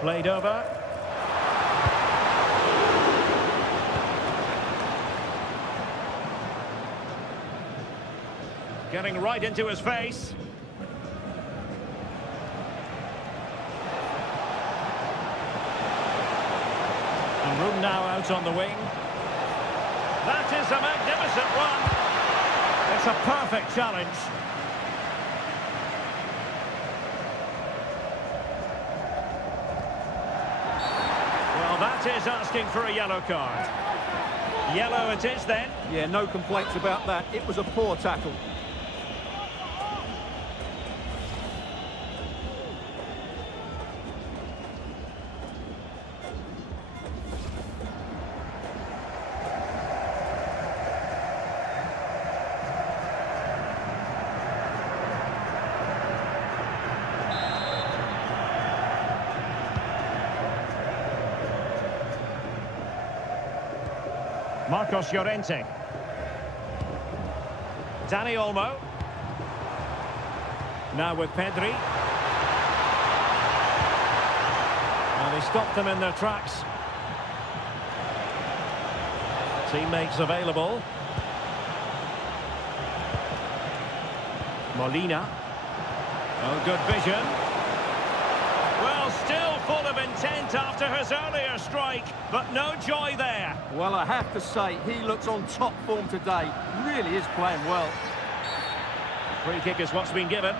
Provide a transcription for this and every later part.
Played over. Getting right into his face. And room now out on the wing. That is a magnificent run. It's a perfect challenge. Well, that is asking for a yellow card. Yellow it is then. Yeah, no complaints about that. It was a poor tackle. Marcos Llorente. Dani Olmo. Now with Pedri. Well, they stopped them in their tracks. Teammates available. Molina. Oh, good vision. Well, still full of intent after his earlier strike, but no joy there. Well, I have to say, he looks on top form today. Really is playing well. Free kick is what's been given.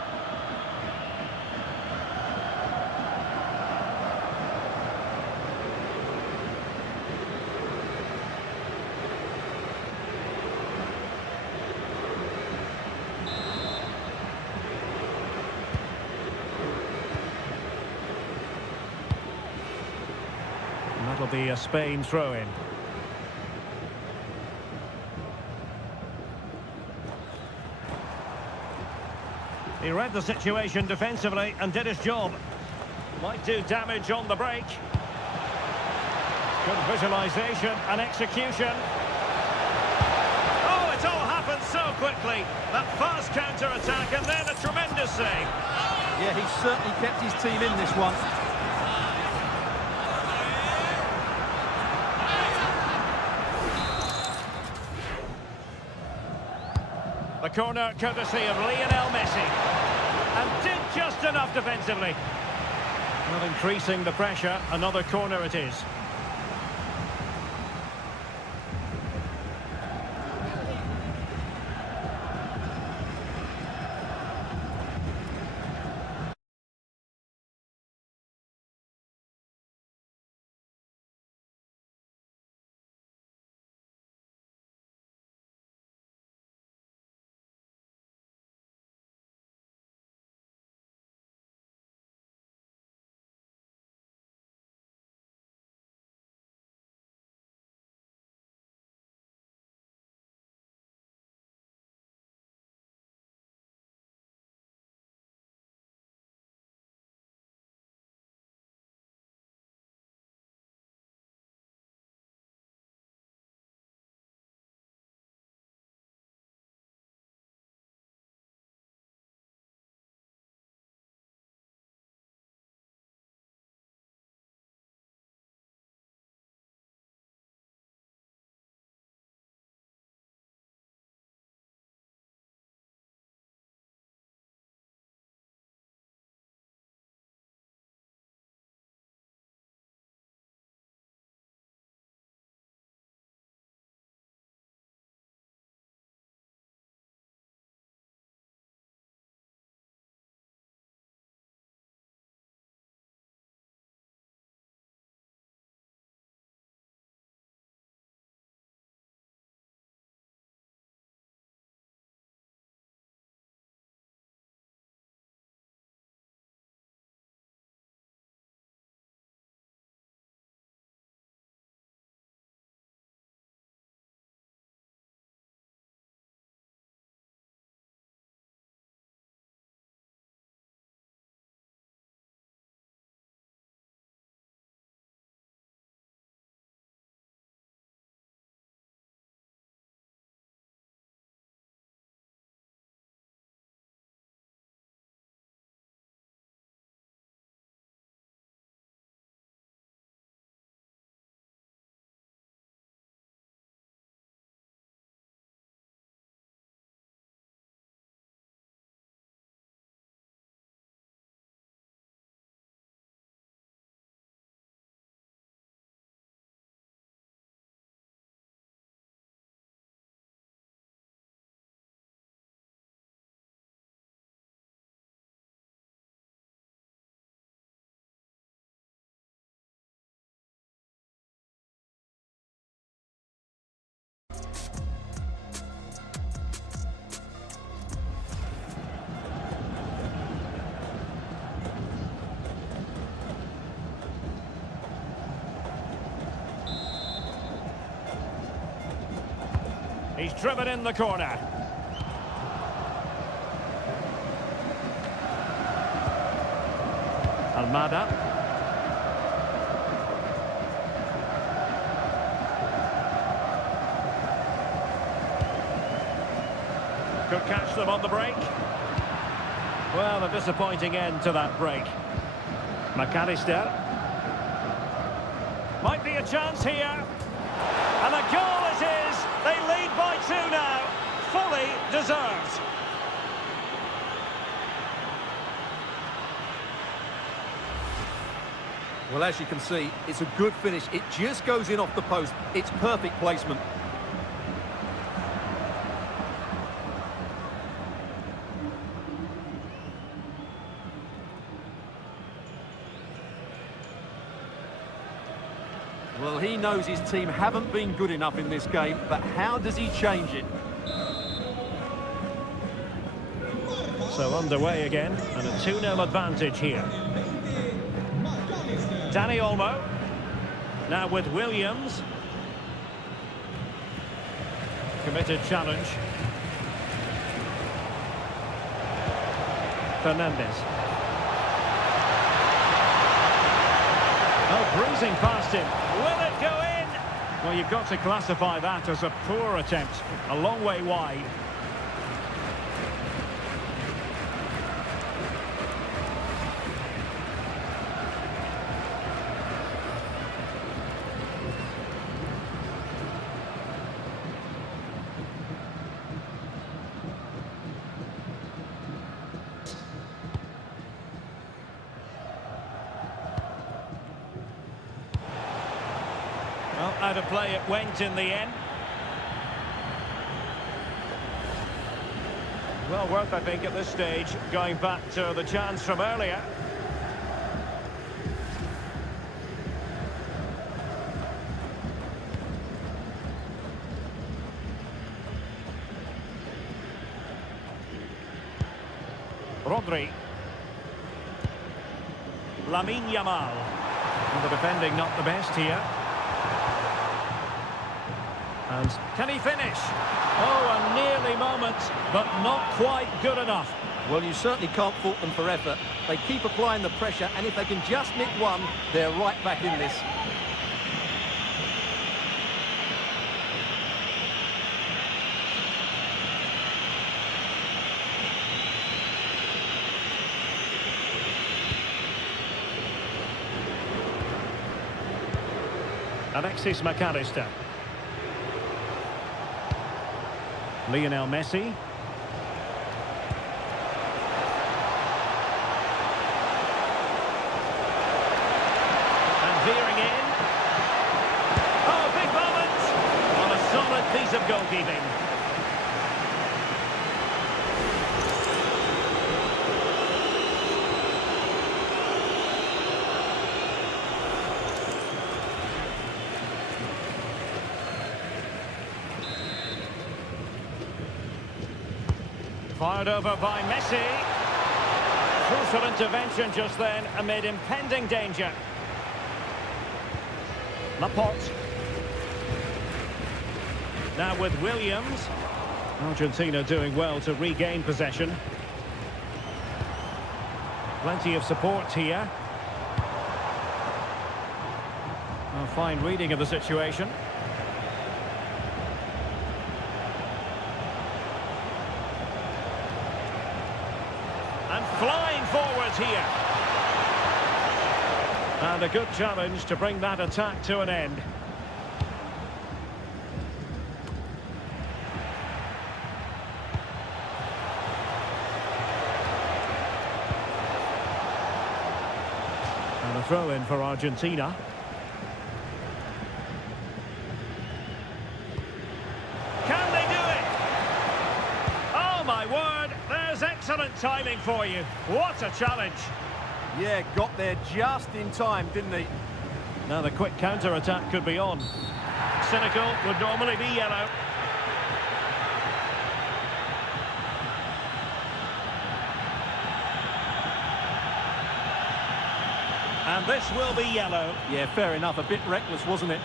That'll be a Spain throw-in. He read the situation defensively and did his job. Might do damage on the break. Good visualisation and execution. Oh, it all happened so quickly. That fast counter-attack and then a tremendous save. Yeah, he certainly kept his team in this one. The corner courtesy of Lionel Messi. And did just enough defensively. Well, increasing the pressure, another corner it is. He's driven in the corner. Almada. Could catch them on the break. Well, a disappointing end to that break. McAllister. Might be a chance here. And a goal it is. They lead by 2 now. Fully deserved. Well, as you can see, it's a good finish. It just goes in off the post. It's perfect placement. Well, he knows his team haven't been good enough in this game, but how does he change it? So underway again, and a 2-0 advantage here. Danny Olmo. Now with Williams. Committed challenge. Fernandez. Oh, breezing past him. Will it go in? Well, you've got to classify that as a poor attempt. A long way wide. Well, out of play it went in the end. Well worth, I think, at this stage, going back to the chance from earlier. Rodri. Lamine Yamal. And the defending not the best here. And can he finish? Oh, a nearly moment, but not quite good enough. Well, you certainly can't fault them for effort. They keep applying the pressure, and if they can just nick one, they're right back in this. Alexis McAllister. Lionel Messi. And veering in. Oh, big moment! On a solid piece of goalkeeping. Fired over by Messi. Crucial intervention just then amid impending danger. Laporte. Now with Williams. Argentina doing well to regain possession. Plenty of support here. A fine reading of the situation. And flying forwards here. And a good challenge to bring that attack to an end. And a throw in for Argentina. Can they do it? Oh my word, there's excellent timing for you. What a challenge. Yeah, got there just in time, didn't he? Now the quick counter-attack could be on. Cynical would normally be yellow. And this will be yellow. Yeah, fair enough. A bit reckless, wasn't it?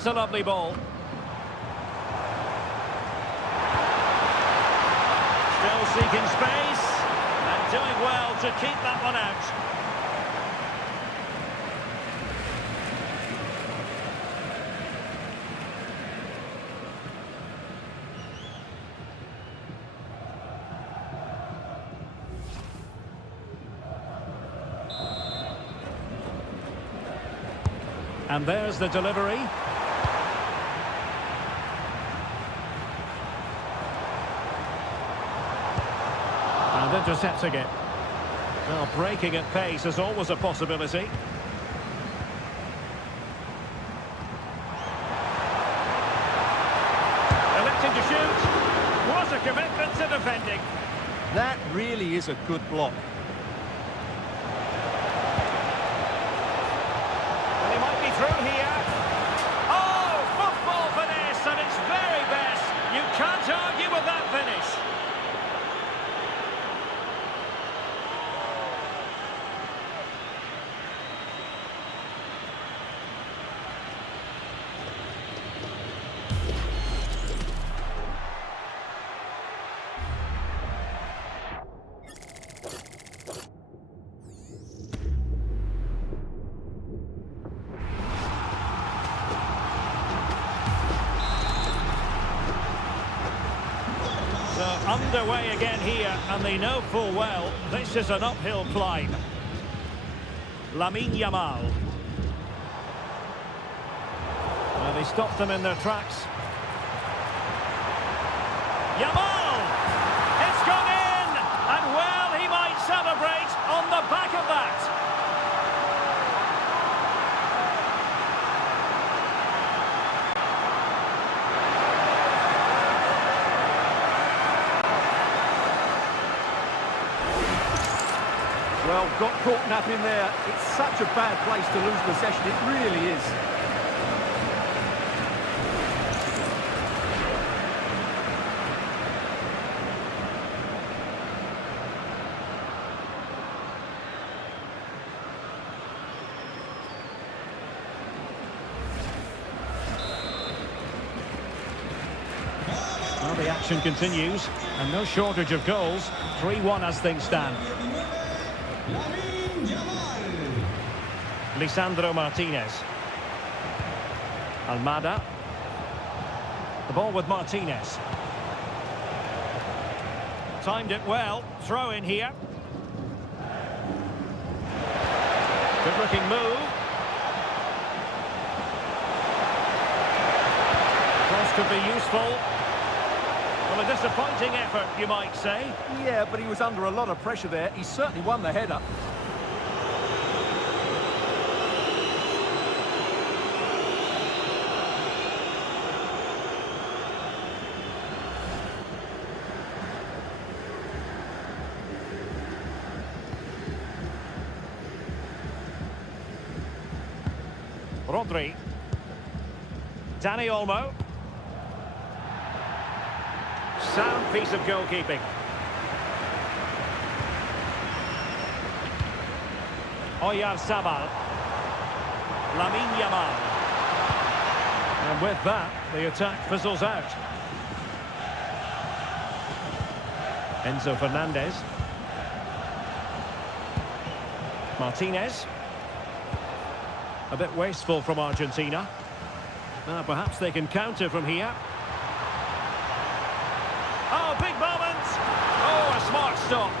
That's a lovely ball. Still seeking space. And doing well to keep that one out. And there's the delivery. And intercepting it. Well, breaking at pace is always a possibility. Electing to shoot. What a commitment to defending. That really is a good block. Through here. Oh, football finish, and it's very best. You can't argue with that finish. Underway again here, and they know full well this is an uphill climb. Lamine Yamal. Well, he stopped them in their tracks. Yamal! It's gone in! And well, he might celebrate on the back of that. Well, got caught napping there. It's such a bad place to lose possession. It really is. Well, the action continues, and no shortage of goals. 3-1 as things stand. Lisandro Martinez. Almada. The ball with Martinez. Timed it well. Throw in here. Good looking move. Cross could be useful. Well, a disappointing effort, you might say. Yeah, but he was under a lot of pressure there. He certainly won the header. Rodri. Dani Olmo. Sound piece of goalkeeping. Oyarzabal. Lamine Yamal. And with that, the attack fizzles out. Enzo Fernandez. Martinez. A bit wasteful from Argentina. Perhaps they can counter from here. Oh, big moment! Oh, a smart stop.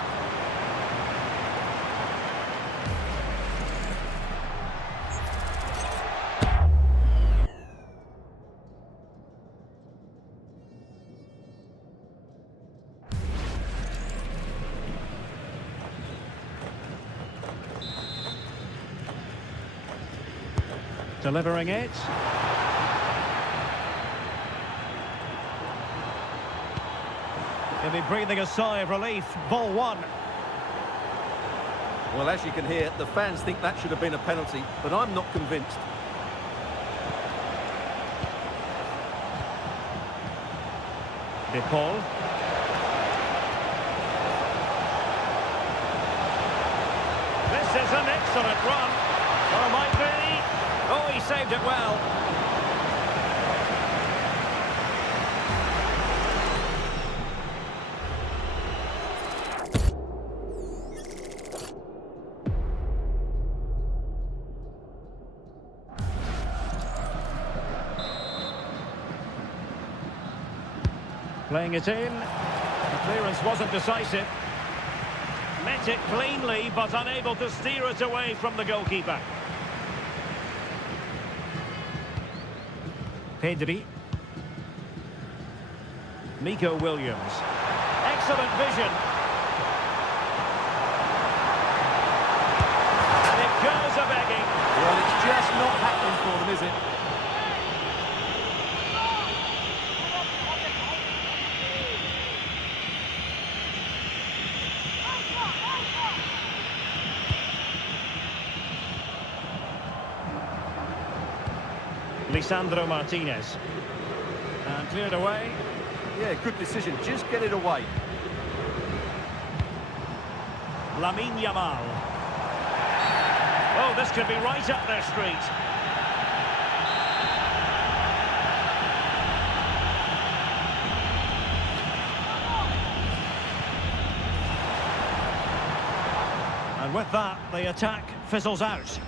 Delivering it. He'll be breathing a sigh of relief. Ball one. Well, as you can hear, the fans think that should have been a penalty, but I'm not convinced. De Paul. This is an excellent run. Or it might be. Oh, he saved it well. Playing it in. The clearance wasn't decisive. Met it cleanly, but unable to steer it away from the goalkeeper. Pedri. Nico Williams. Excellent vision. And it goes a-begging. Well, it's just not happening for them, is it? Lisandro Martinez. And cleared away. Yeah, good decision. Just get it away. Lamine Yamal. Oh, this could be right up their street. And with that, the attack fizzles out.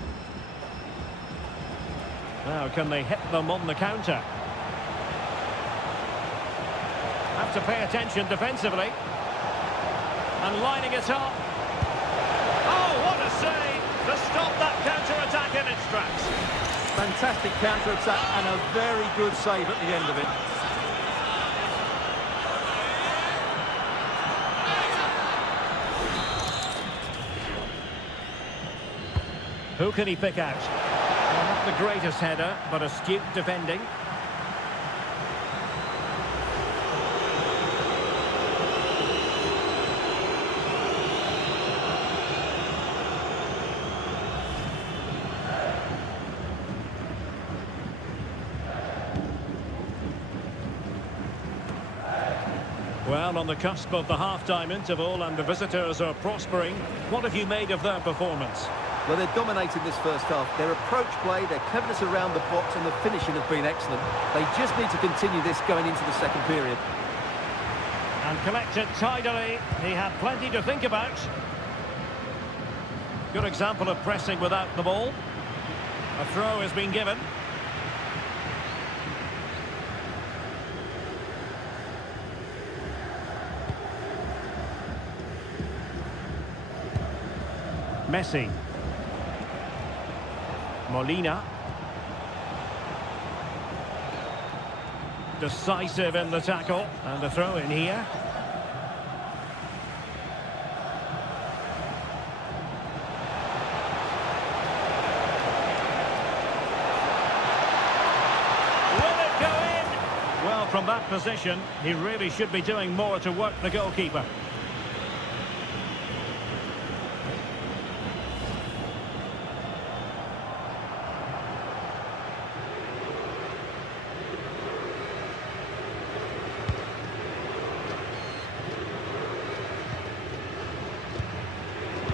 Now, can they hit them on the counter? Have to pay attention defensively. And lining it up. Oh, what a save to stop that counter-attack in its tracks. Fantastic counter-attack and a very good save at the end of it. Who can he pick out? Well, not the greatest header, but astute defending. Well, on the cusp of the half-time interval and the visitors are prospering, what have you made of their performance? Well, they're dominating this first half. Their approach play, their cleverness around the box and the finishing have been excellent. They just need to continue this going into the second period. And collected tidily. He had plenty to think about. Good example of pressing without the ball. A throw has been given. Messi. Molina. Decisive in the tackle. And the throw in here. Will it go in? Well, from that position, he really should be doing more to work the goalkeeper.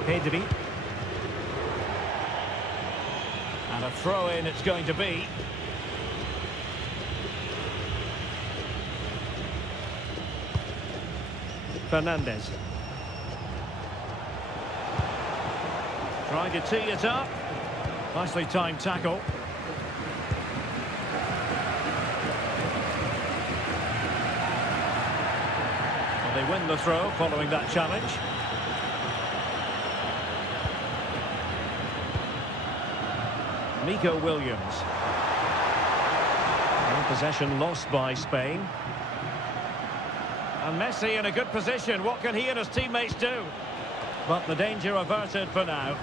Pedri. And a throw-in it's going to be. Fernandez. Trying to tee it up. Nicely timed tackle. Well, they win the throw following that challenge. Nico Williams. And possession lost by Spain. And Messi in a good position. What can he and his teammates do? But the danger averted for now.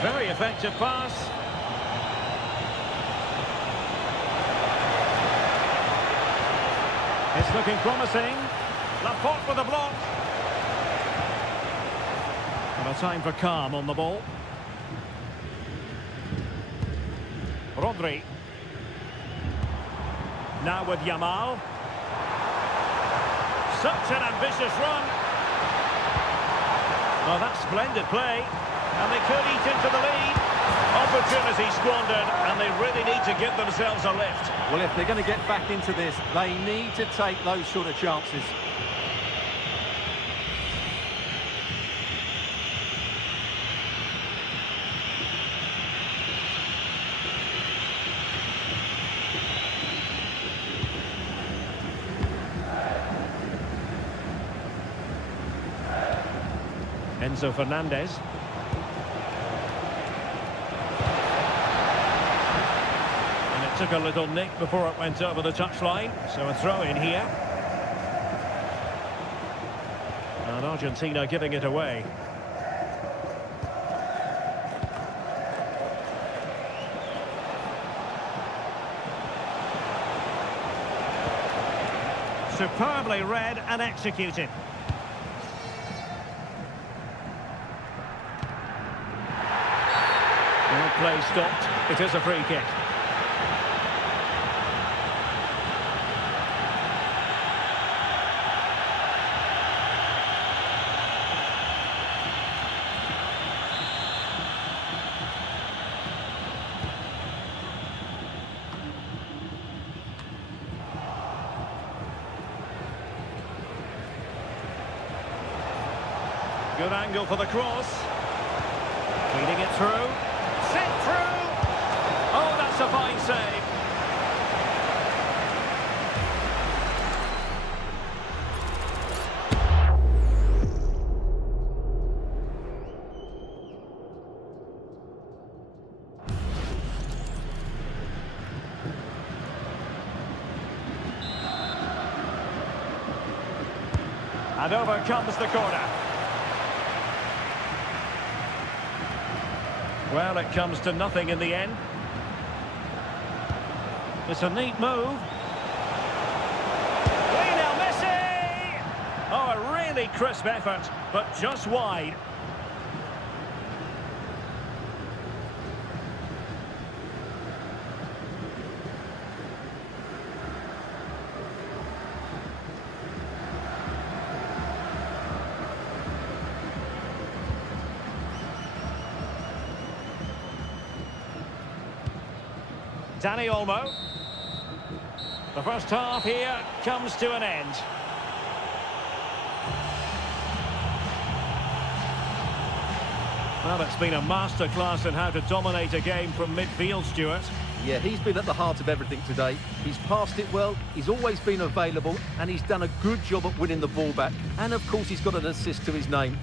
Very effective pass. It's looking promising. Laporte with a block. And a time for calm on the ball. Rodri. Now with Yamal. Such an ambitious run. Well, that's splendid play. And they could eat into the lead. Opportunity squandered, and they really need to give themselves a lift. Well, if they're going to get back into this, they need to take those sort of chances. Enzo Fernandez. And it took a little nick before it went over the touchline. So a throw in here. And Argentina giving it away. Superbly read and executed. Well, play stopped. It is a free kick. Good angle for the cross. Feeding it through. Sent through. Oh, that's a fine save. And over comes the corner. Well, it comes to nothing in the end. It's a neat move. Lionel Messi! Oh, a really crisp effort, but just wide. Dani Olmo. The first half here comes to an end. Well, it's been a masterclass in how to dominate a game from midfield, Stuart. Yeah, he's been at the heart of everything today. He's passed it well, he's always been available, and he's done a good job at winning the ball back. And, of course, he's got an assist to his name.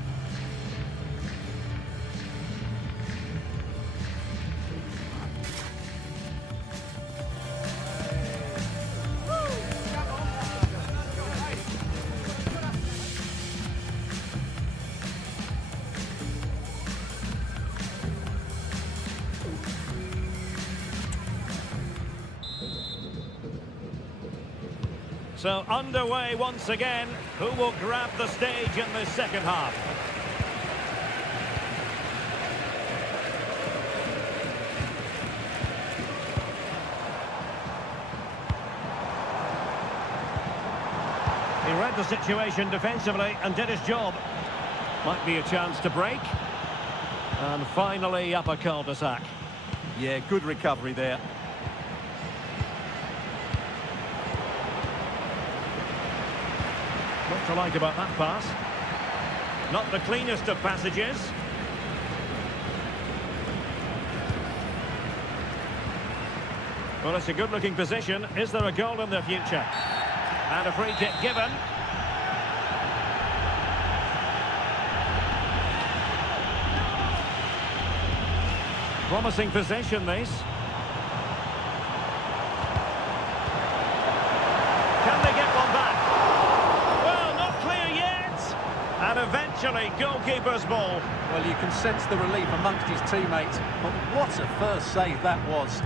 So underway once again. Who will grab the stage in this second half? He read the situation defensively and did his job. Might be a chance to break. And finally up a cul-de-sac. Yeah, good recovery there. What to like about that pass? Not the cleanest of passages. Well, it's a good-looking position. Is there a goal in the future? And a free kick given. Promising possession, this. Can they get one back? Well, not clear yet. And eventually, goalkeeper's ball. Well, you can sense the relief amongst his teammates. But what a first save that was.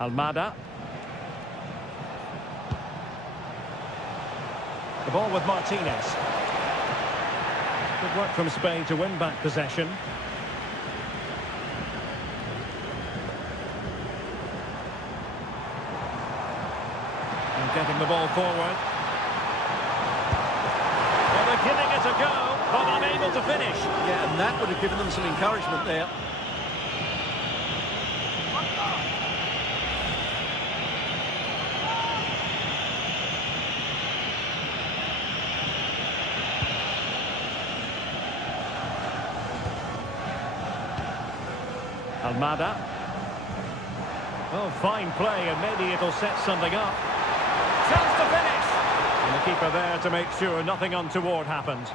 Almada. The ball with Martinez. Good work from Spain to win back possession. And getting the ball forward. Well, they're giving it a go, but unable to finish. Yeah, and that would have given them some encouragement there. Almada. Oh, fine play, and maybe it'll set something up. Chance to finish! And the keeper there to make sure nothing untoward happened.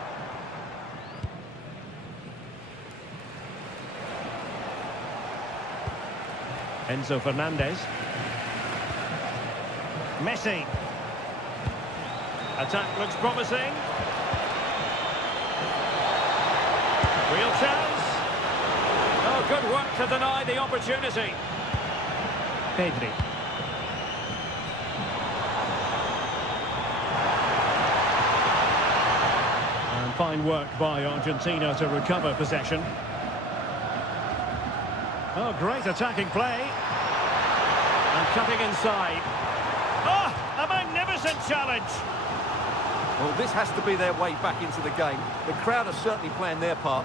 Enzo Fernandez. Messi. Attack looks promising. Real chance. Oh, good work to deny the opportunity. Pedri. And fine work by Argentina to recover possession. Oh, great attacking play. And cutting inside. Oh, a magnificent challenge. Well, this has to be their way back into the game. The crowd are certainly playing their part.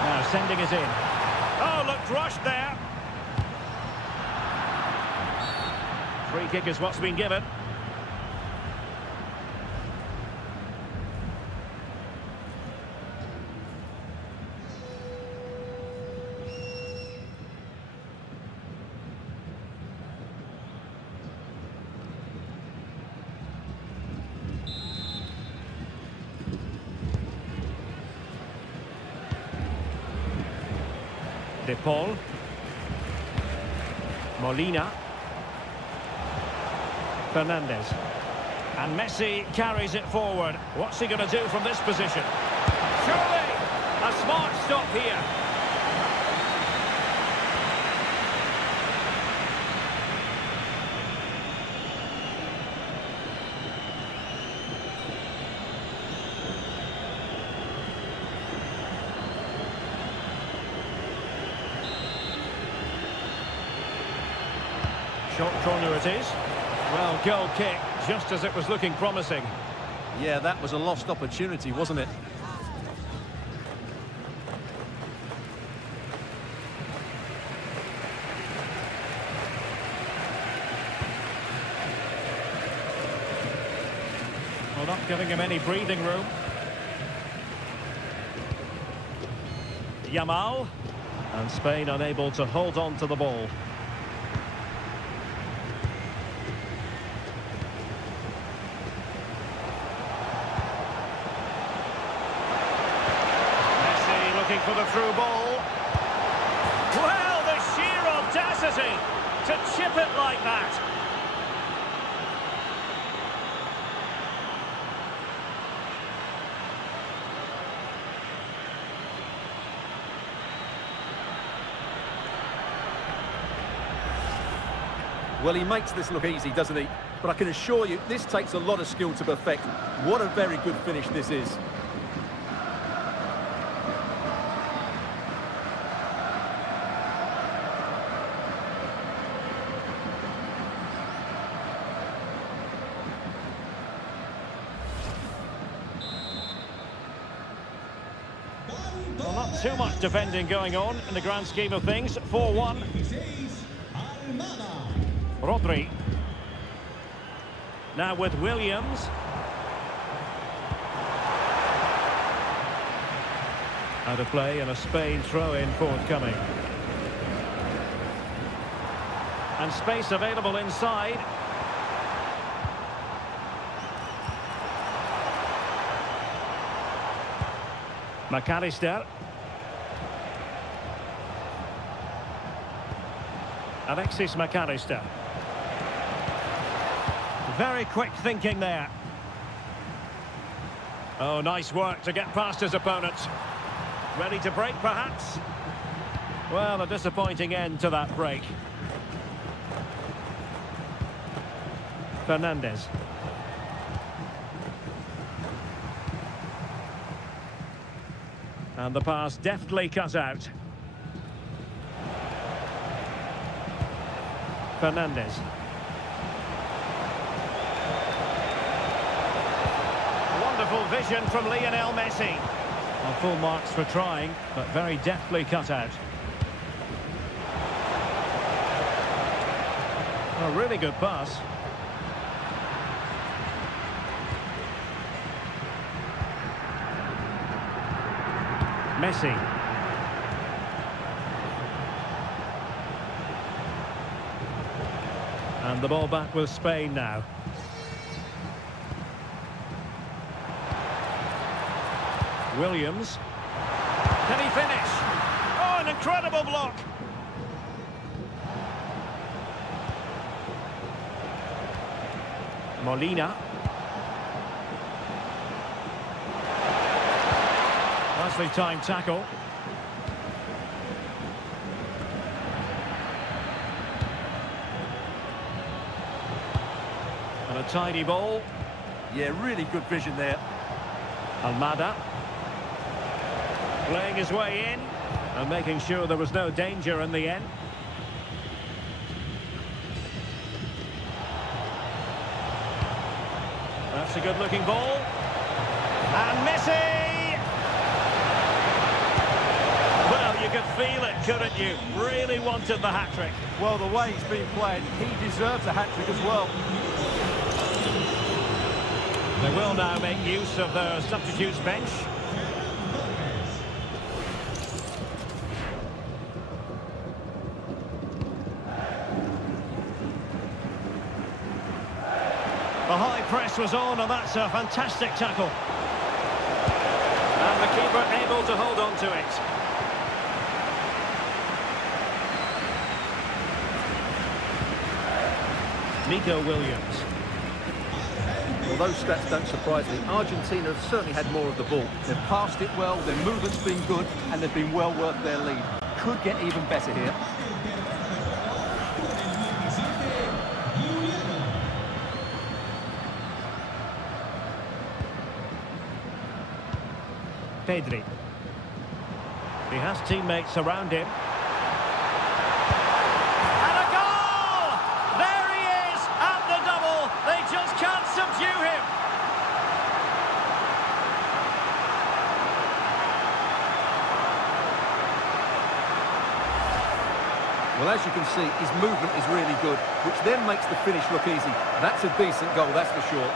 Now sending it in. Oh, looked rushed there. Free kick is what's been given. De Paul. Molina. Fernandez. And Messi carries it forward. What's he going to do from this position? Surely a smart stop here. Short corner it is. Well, goal kick, just as it was looking promising. Yeah, that was a lost opportunity, wasn't it? Well, not giving him any breathing room. Yamal. And Spain unable to hold on to the ball. Looking for the through ball. Well, the sheer audacity to chip it like that. Well, he makes this look easy, doesn't he? But I can assure you, this takes a lot of skill to perfect. What a very good finish this is. Well, not too much defending going on in the grand scheme of things. 4-1. Rodri. Now with Williams. Out of play and a Spain throw-in forthcoming. And space available inside. McAllister. Alexis McAllister. Very quick thinking there. Oh, nice work to get past his opponent. Ready to break, perhaps? Well, a disappointing end to that break. Fernandez. And the pass deftly cut out. Fernandez. Wonderful vision from Lionel Messi. Well, full marks for trying, but very deftly cut out. A really good pass. Messi. And the ball back with Spain now. Williams. Can he finish? Oh, an incredible block. Molina. Nicely timed tackle. And a tidy ball. Yeah, really good vision there. Almada. Playing his way in and making sure there was no danger in the end. That's a good-looking ball. And Messi! Well, you could feel it, couldn't you? Really wanted the hat-trick. Well, the way he's been played, he deserves a hat-trick as well. They will now make use of their substitutes bench. The high press was on, and that's a fantastic tackle. And the keeper able to hold on to it. Nico Williams. Well, those stats don't surprise me. Argentina have certainly had more of the ball. They've passed it well, their movement's been good, and they've been well worth their lead. Could get even better here. Pedri. He has teammates around him. And a goal! There he is at the double. They just can't subdue him. Well, as you can see, his movement is really good, which then makes the finish look easy. That's a decent goal, that's for sure.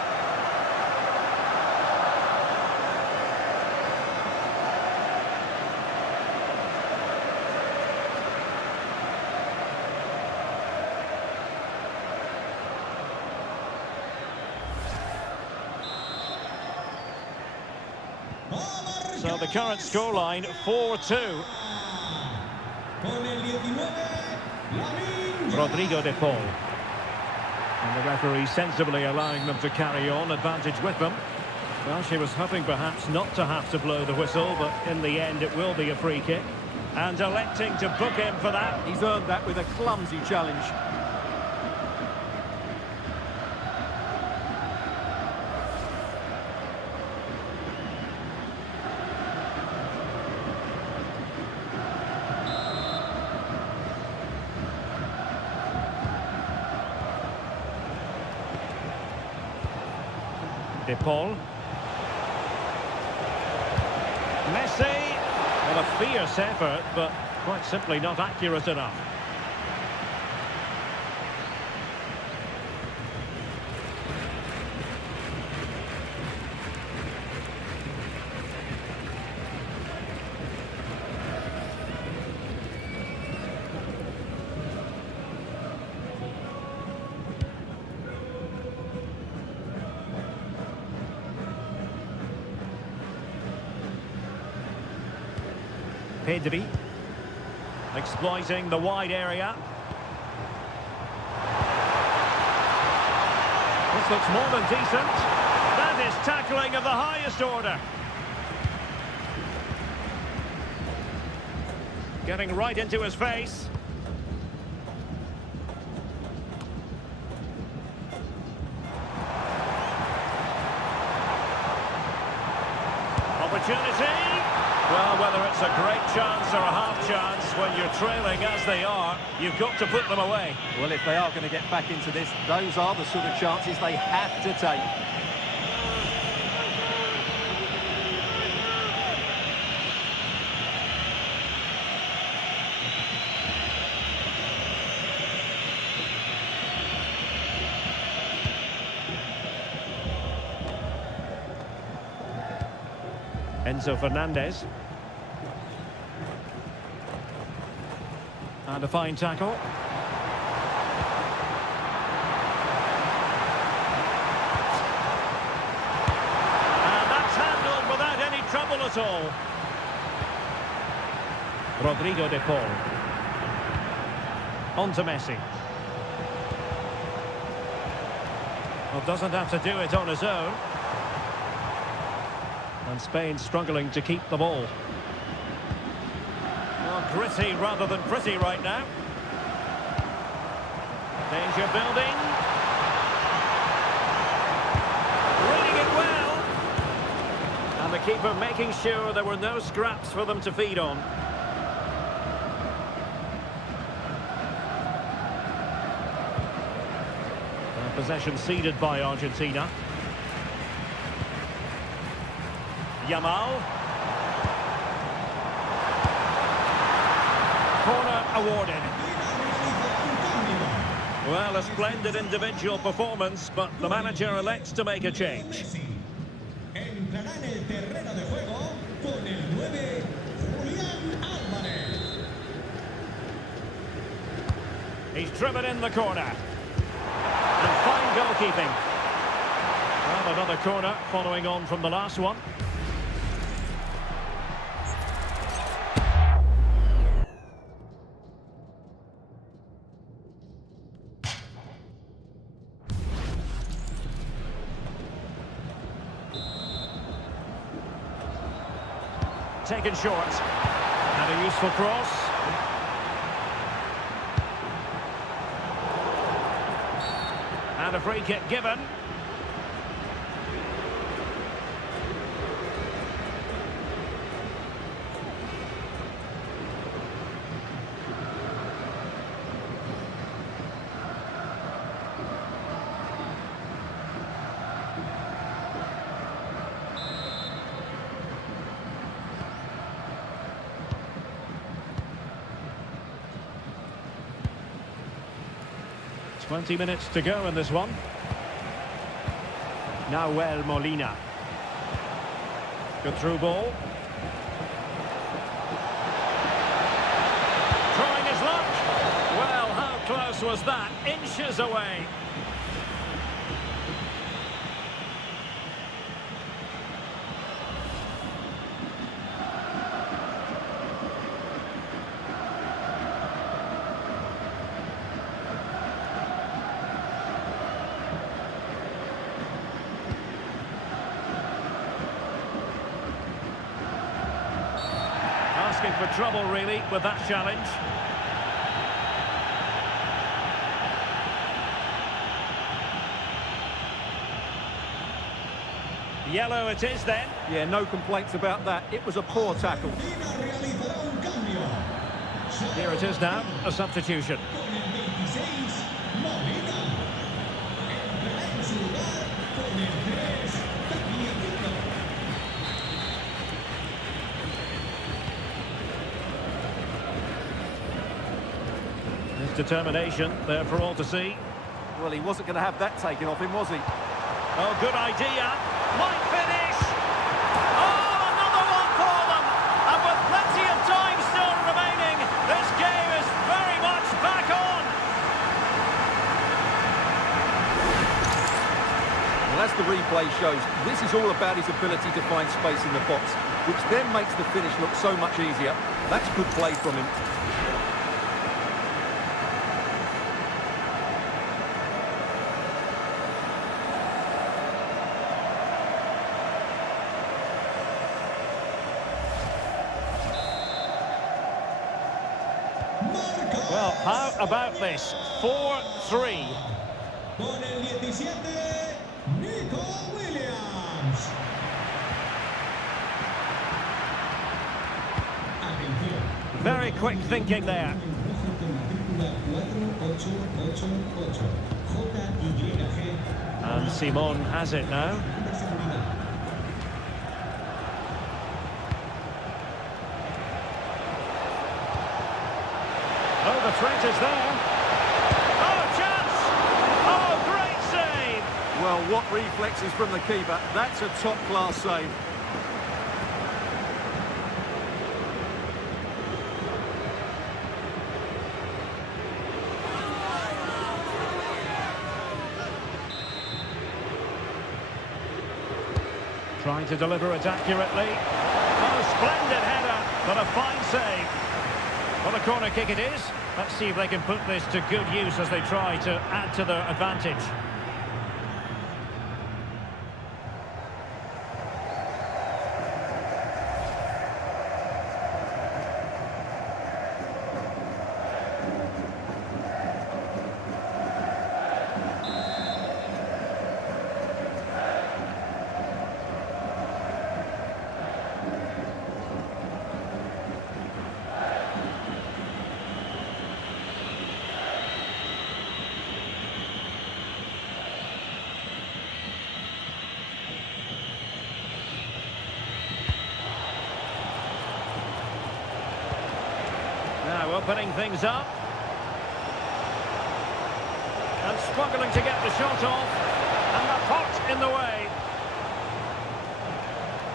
So the current scoreline, 4-2. Rodrigo de Paul. And the referee sensibly allowing them to carry on, advantage with them. Well, she was hoping perhaps not to have to blow the whistle, but in the end it will be a free kick. And electing to book him for that. He's earned that with a clumsy challenge. De Paul. Messi. Well, a fierce effort, but quite simply not accurate enough. Pedri, exploiting the wide area. This looks more than decent. That is tackling of the highest order. Getting right into his face. Opportunity. Well, whether it's a great chance or a half chance, when you're trailing as they are, you've got to put them away. Well, if they are going to get back into this, those are the sort of chances they have to take. Enzo Fernandez. And a fine tackle. And that's handled without any trouble at at all. Rodrigo de Paul. On to Messi. Well, doesn't have to do it on his own. And Spain struggling to keep the ball. Well, gritty rather than pretty right now. Danger building. Reading it well. And the keeper making sure there were no scraps for them to feed on. And possession ceded by Argentina. Yamal. Corner awarded. Well, a splendid individual performance, but the manager elects to make a change. He's driven in the corner. And fine goalkeeping. Well, another corner following on from the last one. Taken short. And a useful cross. And a free kick given. Twenty minutes to go in this one. Nahuel Molina. Good through ball. Trying his luck. Well, how close was that? Inches away. Asking for trouble, really, with that challenge. Yellow it is then. Yeah, no complaints about that. It was a poor tackle. Here it is now, a substitution. His determination there for all to see. Well, he wasn't going to have that taken off him, was he? Oh, good idea. Might finish. Oh, another one for them. And with plenty of time still remaining, this game is very much back on. Well, as the replay shows, this is all about his ability to find space in the box, which then makes the finish look so much easier. That's good play from him. Well, how about this? 4-3. Con el 17, Nico Williams. Atención. Very quick thinking there. And Simon has it now. Oh, the threat is there. Oh, chance! Oh, great save! Well, what reflexes from the keeper. That's a top-class save. Trying to deliver it accurately. Oh, Splendid header, but a fine save. Well, a corner kick it is. Let's see if they can put this to good use as they try to add to their advantage. Now opening things up. And struggling to get the shot off. And the pot in the way.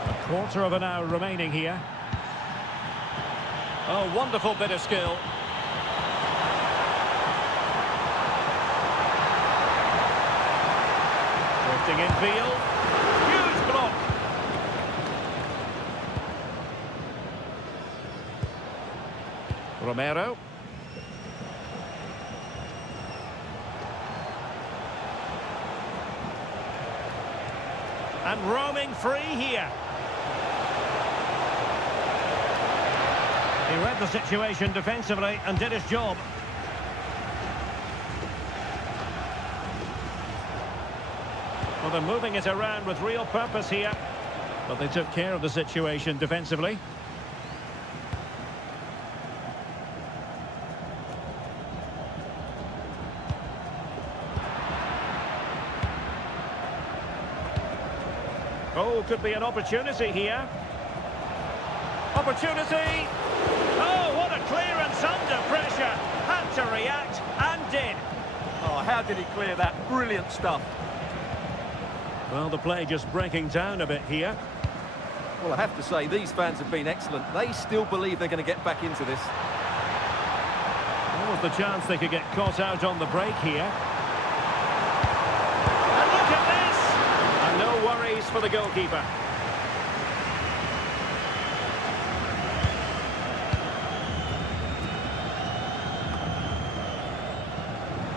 A quarter of an hour remaining here. Oh, wonderful bit of skill. Drifting infield. Huge block. Romero. And roaming free here. He read the situation defensively and did his job. Well, they're moving it around with real purpose here. But they took care of the situation defensively. Oh, could be an opportunity here. Opportunity! Oh, what a clearance under pressure. Had to react and did. Oh, how did he clear that? Brilliant stuff. Well, the play just breaking down a bit here. Well, I have to say, these fans have been excellent. They still believe they're going to get back into this. What was the chance they could get caught out on the break here? And look at this! And no worries for the goalkeeper.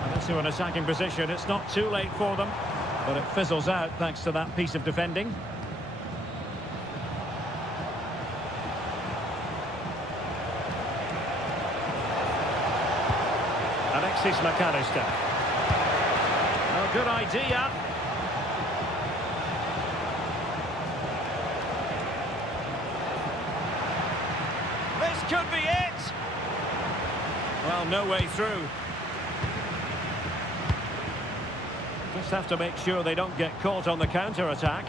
And into an attacking position. It's not too late for them, but it fizzles out thanks to that piece of defending. Alexis McAllister. Oh, good idea. This could be it. Well, no way through. Just have to make sure they don't get caught on the counter-attack.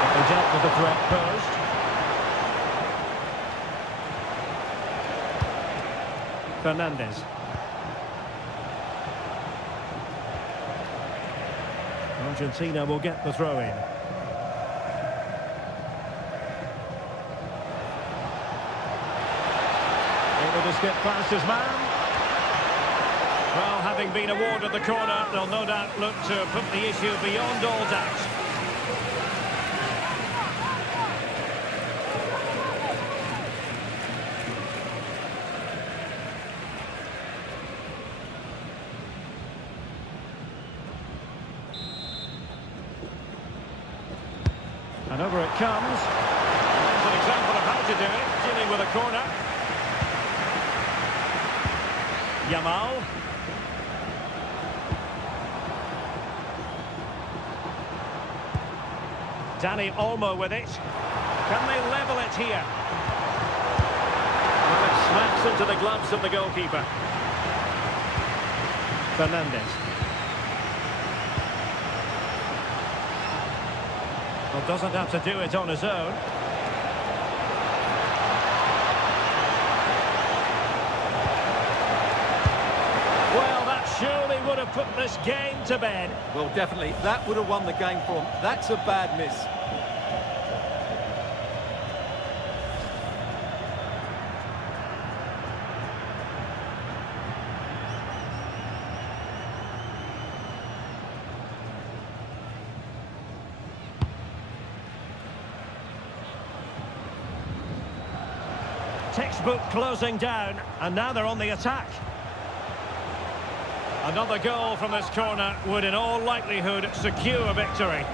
But they dealt with the threat posed. Fernandez. Argentina will get the throw-in. Able to skip past his man. Well, having been awarded the corner, they'll no doubt look to put the issue beyond all doubt. And over it comes. There's an example of how to do it, dealing with a corner. Yamal. Dani Olmo with it. Can they level it here? Well, it smacks into the gloves of the goalkeeper. Fernandez. Well, doesn't have to do it on his own. Well, that surely would have put this game to bed. Well, definitely, that would have won the game for them. That's a bad miss. Textbook closing down, and now they're on the attack. Another goal from this corner would in all likelihood secure victory.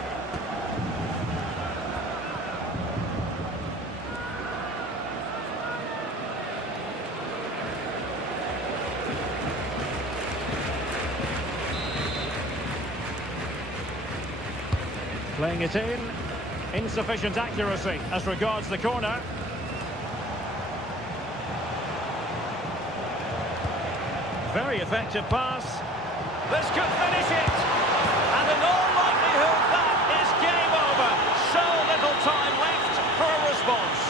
Playing it in. Insufficient accuracy as regards the corner. Very effective pass. This could finish it. And in all likelihood, that is game over. So little time left for a response.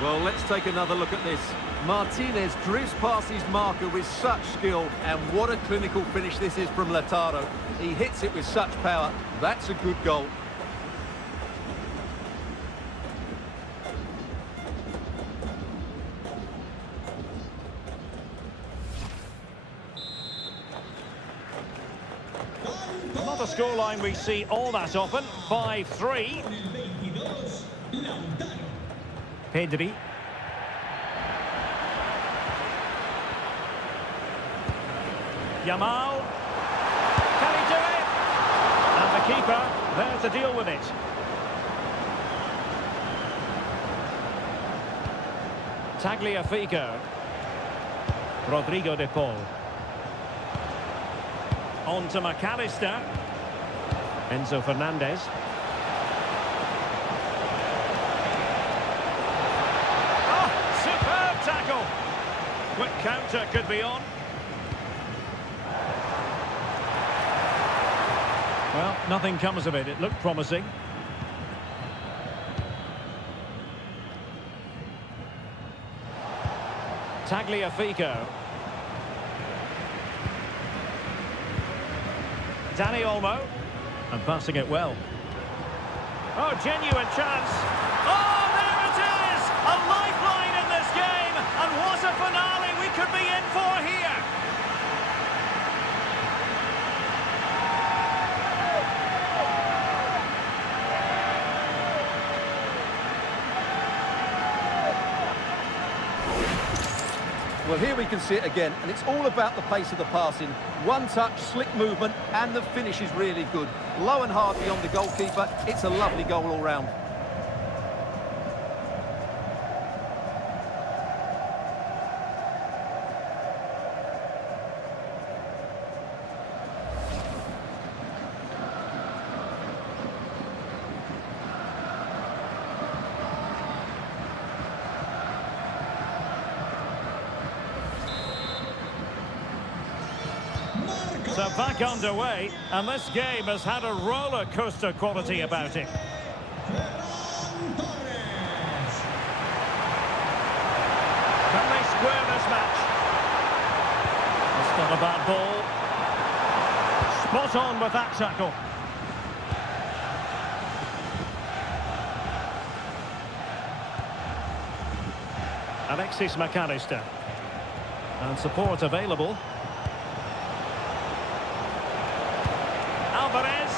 Well, let's take another look at this. Martinez drifts past his marker with such skill, and what a clinical finish this is from Lautaro. He hits it with such power. That's a good goal. Not a scoreline we see all that often. 5-3. Con el 22, Lautaro. Pedri. Yamal. Can he do it? And the keeper there to deal with it. Tagliafico. Rodrigo de Paul. On to McAllister. Enzo Fernandez. Superb tackle. Quick counter could be on. Well, nothing comes of it. It looked promising. Tagliafico. Dani Olmo. And passing it well. Oh, genuine chance. Oh, there it is! A lifeline in this game. And what a finale we could be in for here. Well, here we can see it again, and it's all about the pace of the passing. One touch, slick movement, and the finish is really good. Low and hard beyond the goalkeeper. It's a lovely goal all round. So back underway, and this game has had a roller coaster quality about it. Ferran Torres. Can they square this match? It's not a bad ball. Spot on with that tackle. Alexis McAllister. And support available. Alvarez.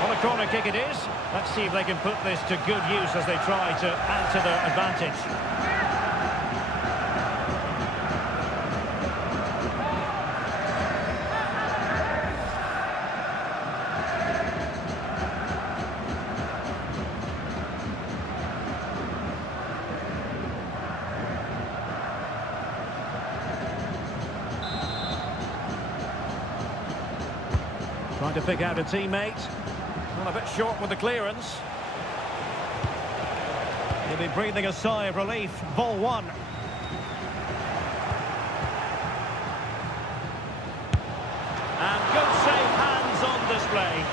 What a corner kick it is. Let's see if they can put this to good use as they try to add to their advantage. Trying to pick out a teammate. Well, a bit short with the clearance. He'll be breathing a sigh of relief. Ball one. And good safe hands on display.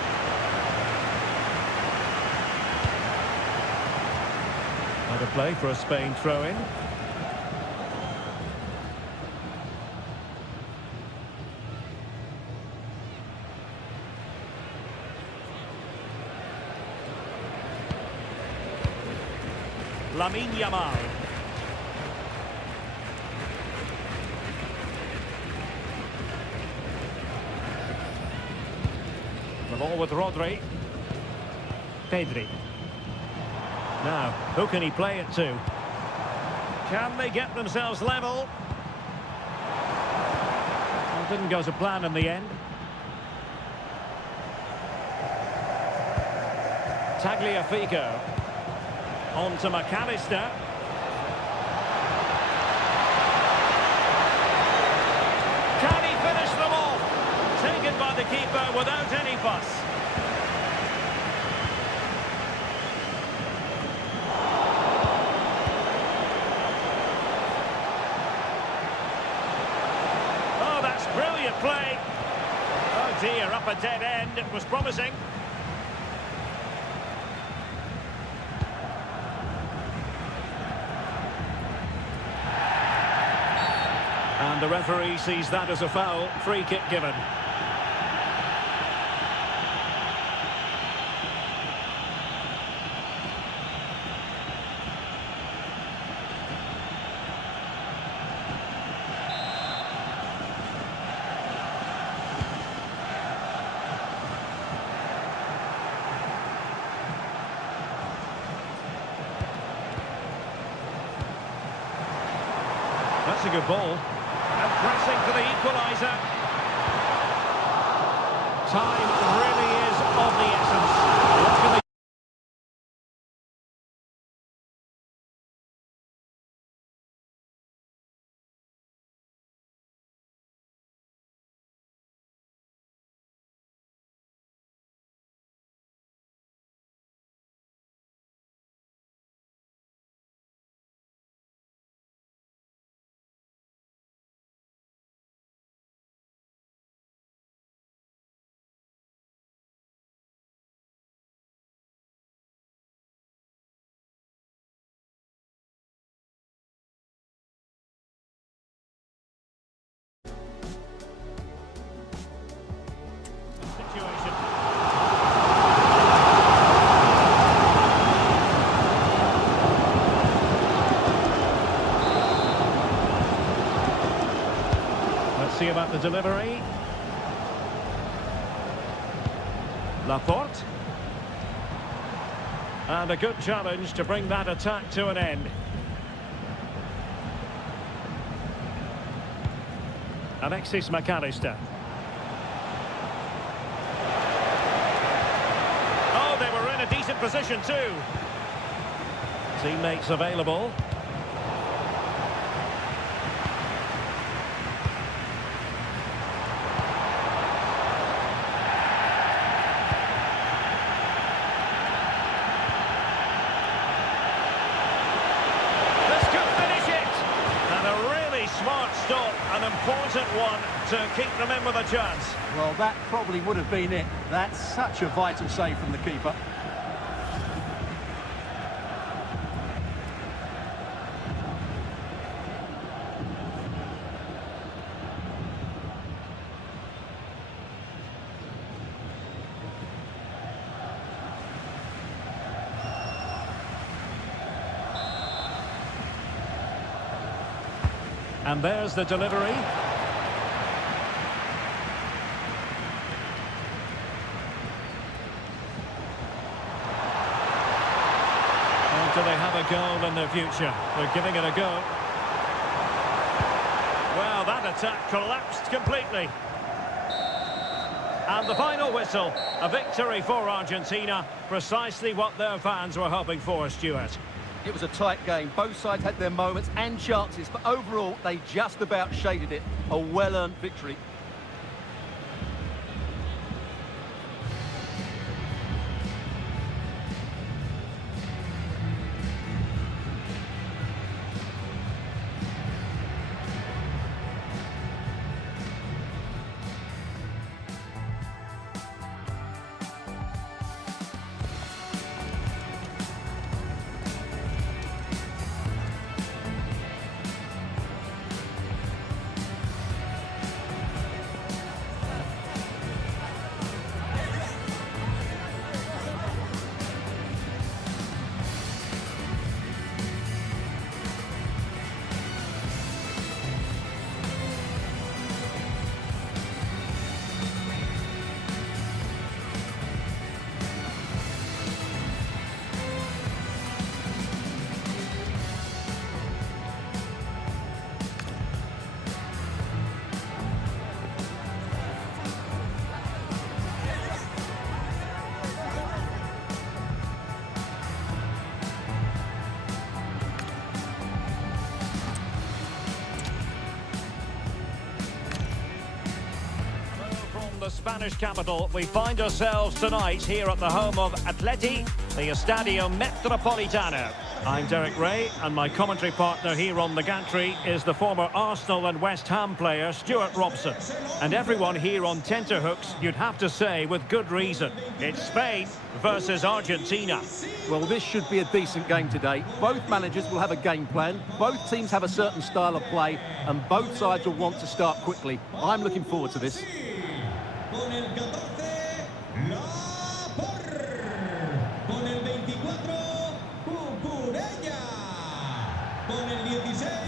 Out of play for a Spain throw-in. Lamine Yamal. ball with Rodri. Pedri. Now, who can he play it to? Can they get themselves level? Well, didn't go to plan in the end. Tagliafico. On to McAllister. Can he finish them off? Taken by the keeper without any fuss. Oh, that's brilliant play. Oh dear, up a dead end. It was promising. And the referee sees that as a foul. Free kick given. That's a good ball. And pressing for the equaliser. Time really is of the essence. What can they... situation. Let's see about the delivery. Laporte. And a good challenge to bring that attack to an end. Alexis McAllister. Oh, they were in a decent position too. Teammates available. Smart stop, an important one to keep them in with a chance. Well, that probably would have been it. That's such a vital save from the keeper. And there's the delivery. And do they have a goal in their future? They're giving it a go. Well, that attack collapsed completely. And the final whistle, a victory for Argentina, precisely what their fans were hoping for, Stuart. It was a tight game. Both sides had their moments and chances, but overall, they just about shaded it. A well-earned victory. the Spanish capital. We find ourselves tonight here at the home of Atleti, the Estadio Metropolitano. I'm Derek Ray, and my commentary partner here on the gantry is the former Arsenal and West Ham player Stuart Robson. And everyone here on tenterhooks, you'd have to say with good reason. It's Spain versus Argentina. Well, this should be a decent game today. Both managers will have a game plan, both teams have a certain style of play, and both sides will want to start quickly. I'm looking forward to this. Con el 14, la Por. Con el 24, Cucurella. Con el 16,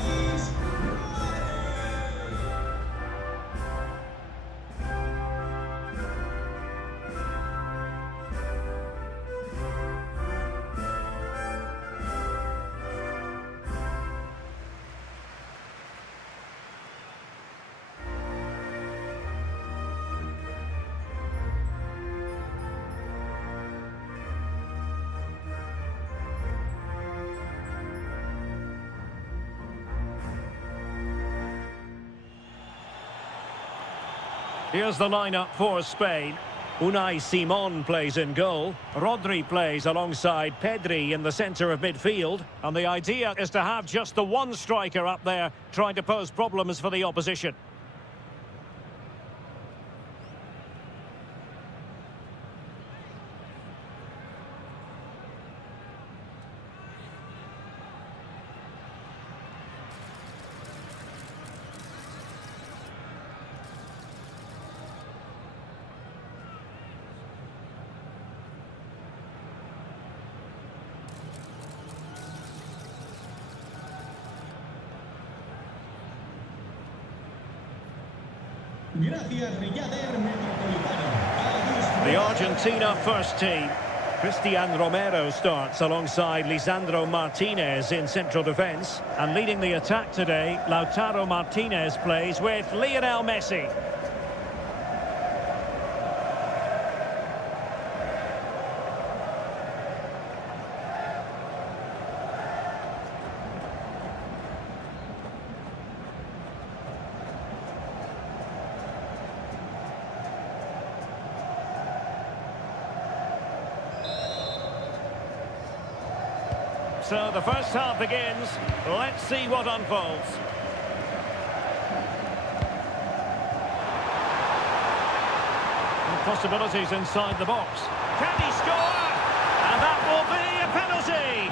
Here's the lineup for Spain. Unai Simon plays in goal. Rodri plays alongside Pedri in the centre of midfield. And the idea is to have just the one striker up there trying to pose problems for the opposition. gracias Rillader Metropolitano. The Argentina first team. Christian Romero starts alongside Lisandro Martinez in central defence. And leading the attack today, Lautaro Martinez plays with Lionel Messi. So the first half begins. Let's see what unfolds. And possibilities inside the box. Can he score? And that will be a penalty.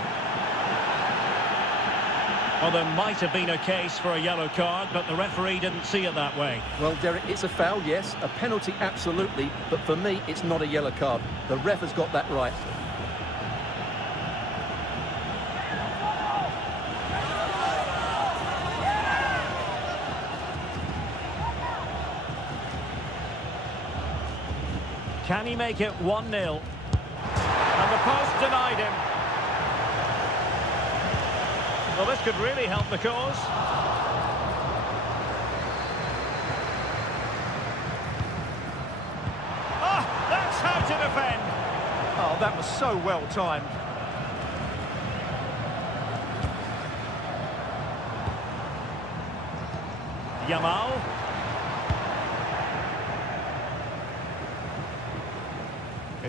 Well, there might have been a case for a yellow card, but the referee didn't see it that way. Well, Derek, it's a foul, yes, a penalty, absolutely, but for me, it's not a yellow card. The ref has got that right. Can he make it 1-0? And the post denied him. Well, this could really help the cause. Oh, that's how to defend. Oh, that was so well timed. Yamal.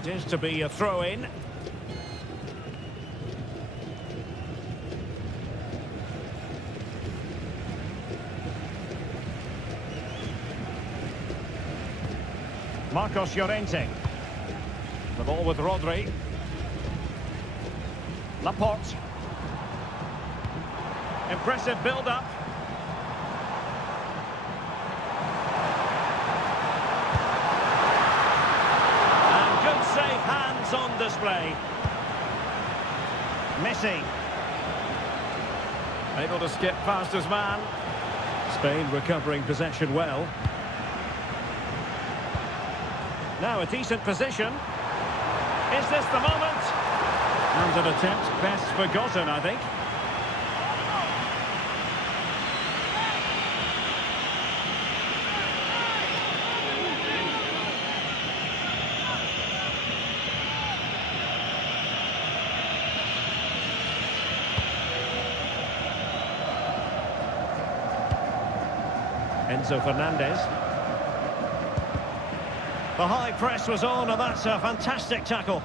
It is to be a throw-in. Marcos Llorente. The ball with Rodri. Laporte. Impressive build-up. Safe hands on display. Messi. Able to skip past his man. Spain recovering possession well. Now a decent position. Is this the moment? And an attempt best forgotten, I think. Enzo Fernandez. The high press was on, and that's a fantastic tackle.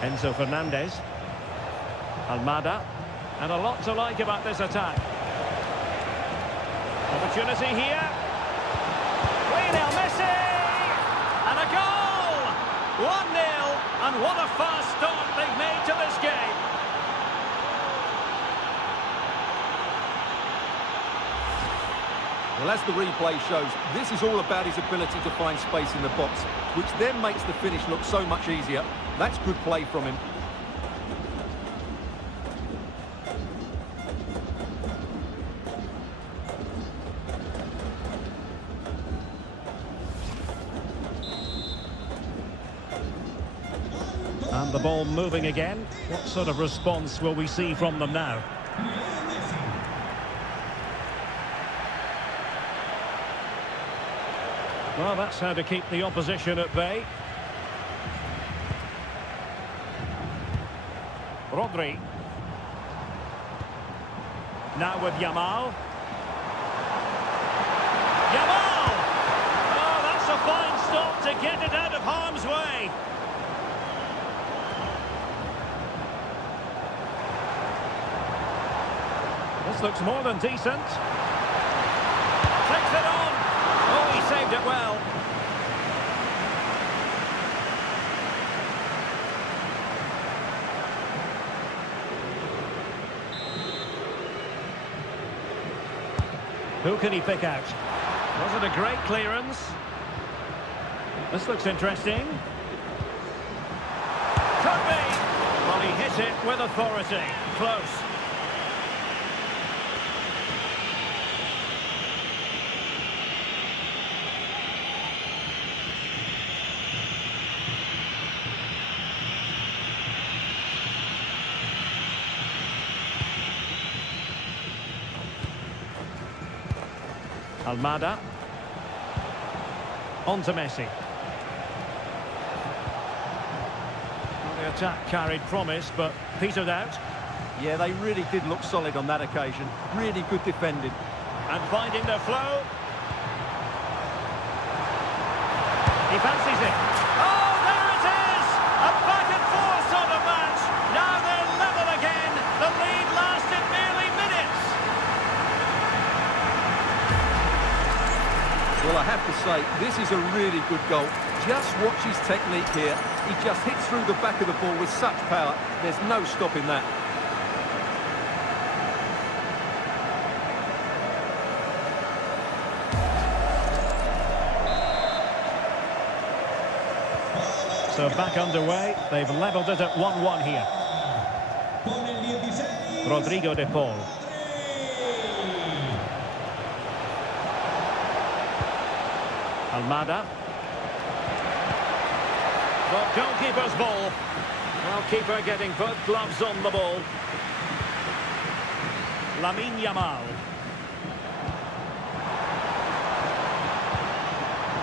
Enzo Fernandez. Almada. And a lot to like about this attack. Opportunity here. Lionel Messi! And a goal! 1-0. And what a fast start they've made to this game. Well, as the replay shows, this is all about his ability to find space in the box, which then makes the finish look so much easier. That's good play from him. And the ball moving again. What sort of response will we see from them now? Well, that's how to keep the opposition at bay. Rodri. Now with Yamal. Yamal! Oh, that's a fine stop to get it out of harm's way. This looks more than decent. Takes it on. Oh, he saved it well. Who can he pick out? Was it a great clearance? This looks interesting. Could be. Well, he hit it with authority. Close. Almada. On to Messi. Well, the attack carried promise, but petered out. Yeah, they really did look solid on that occasion. Really good defending. And finding their flow. He fancies it. Oh, there it is! A back and forth sort of match. Now they're level again. The lead lasted merely minutes. Well, I have to say, this is a really good goal. Just watch his technique here. He just hits through the back of the ball with such power. There's no stopping that. So back underway. They've levelled it at 1-1 here. Rodrigo de Paul. Almada. Well, goalkeeper's ball. Well, keeper getting both gloves on the ball. Lamine Yamal.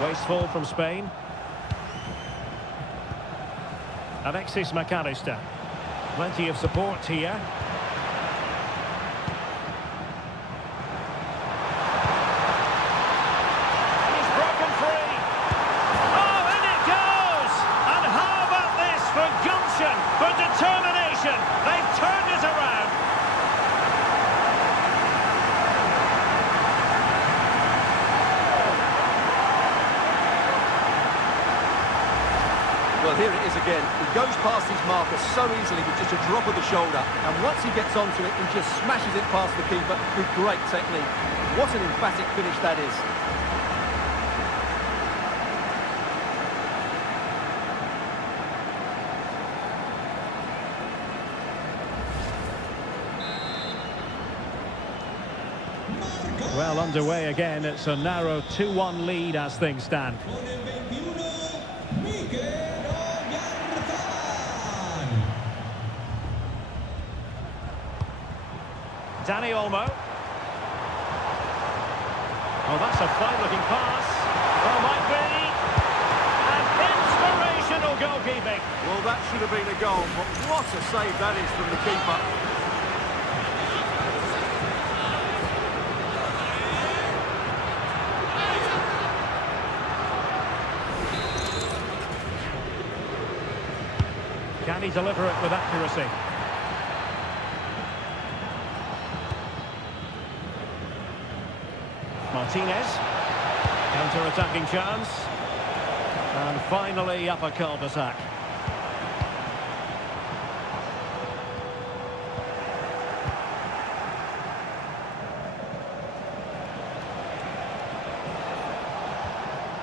Wasteful from Spain. Alexis McAllister. Plenty of support here. He's broken free. Oh, in it goes! And how about this for gumption, for determination? They've turned it around. Well, here it is again. He goes past his marker so easily with just a drop of the shoulder. And once he gets onto it, he just smashes it past the keeper with great technique. What an emphatic finish that is. Well, underway again. It's a narrow 2-1 lead as things stand. Dani Olmo. Oh, that's a fine-looking pass. Oh, might be. And inspirational goalkeeping. Well, that should have been a goal, but what a save that is from the keeper. Can he deliver it with accuracy? Martinez. Counter-attacking chance. And finally up a cul-de-sac.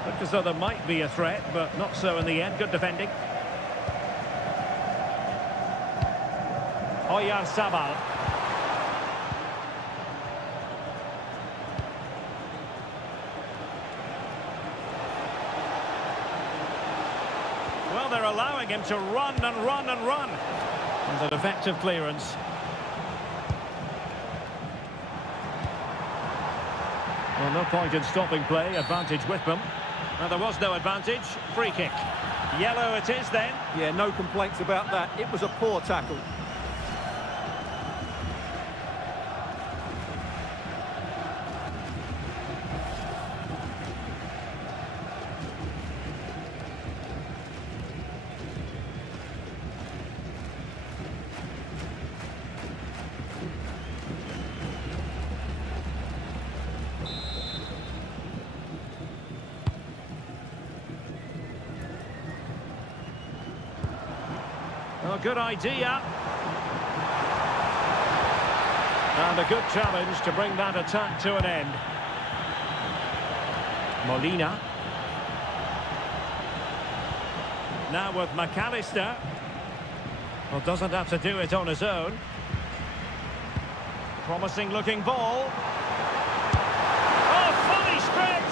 Looked as though there might be a threat, but not so in the end. Good defending. Oyarzabal. Well, they're allowing him to run and run and run. And an effective clearance. Well, no point in stopping play. Advantage with them. Now, there was no advantage. Free kick. Yellow it is then. Yeah, no complaints about that. It was a poor tackle. Oh, good idea. And a good challenge to bring that attack to an end. Molina. Now with McAllister. Well, doesn't have to do it on his own. Promising looking ball. Oh, fully stretched.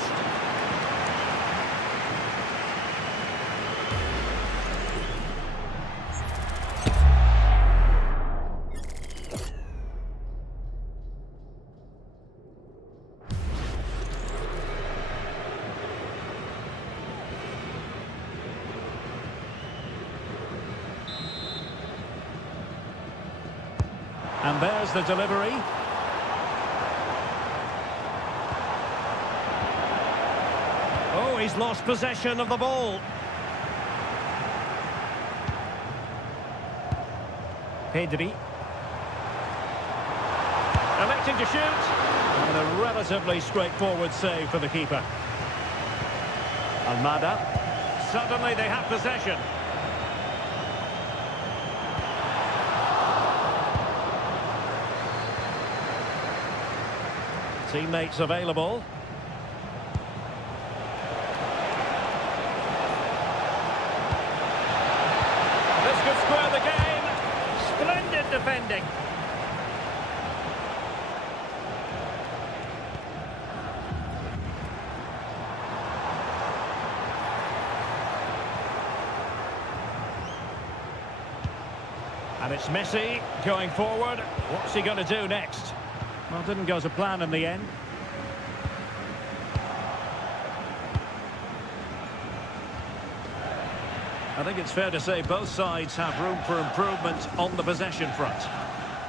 And there's the delivery. Oh, he's lost possession of the ball. Pedri. Electing to shoot. And a relatively straightforward save for the keeper. Almada. Suddenly they have possession. Teammates available. This could square the game. Splendid defending. And it's Messi going forward. What's he going to do next? Well, didn't go to plan in the end. I think it's fair to say both sides have room for improvement on the possession front.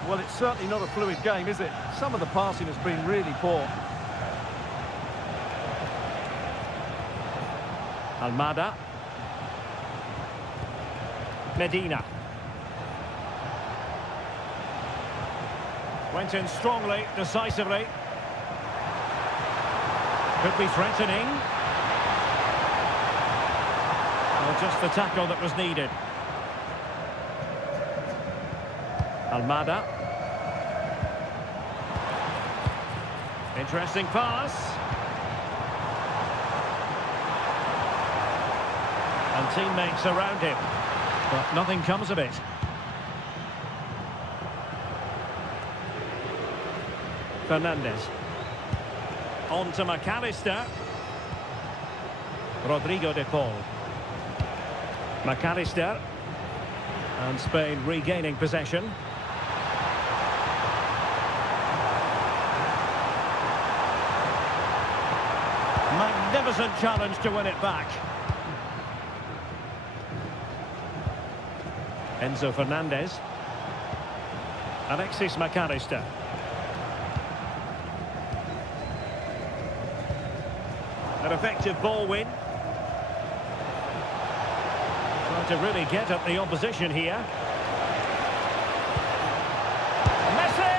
Well, it's certainly not a fluid game, is it? Some of the passing has been really poor. Almada. Medina. Went in strongly, decisively. Could be threatening. Well, just the tackle that was needed. Almada. Interesting pass. And teammates around him. But nothing comes of it. Fernandez. On to McAllister. Rodrigo de Paul. McAllister. And Spain regaining possession. Magnificent challenge to win it back. Enzo Fernandez. Alexis McAllister. An effective ball win. Trying to really get at the opposition here. Messi!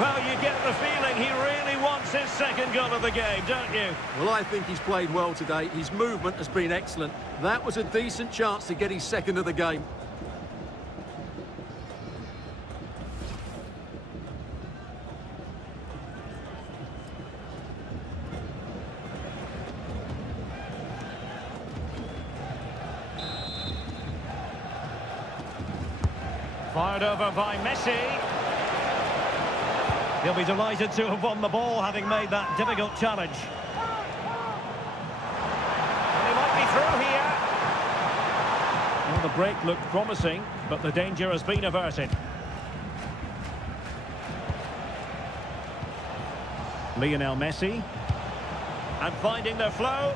Well, you get the feeling he really wants his second goal of the game, don't you? Well, I think he's played well today. His movement has been excellent. That was a decent chance to get his second of the game. Fired over by Messi. He'll be delighted to have won the ball, having made that difficult challenge. And he might be through here. Well, the break looked promising, but the danger has been averted. Lionel Messi. And finding their flow.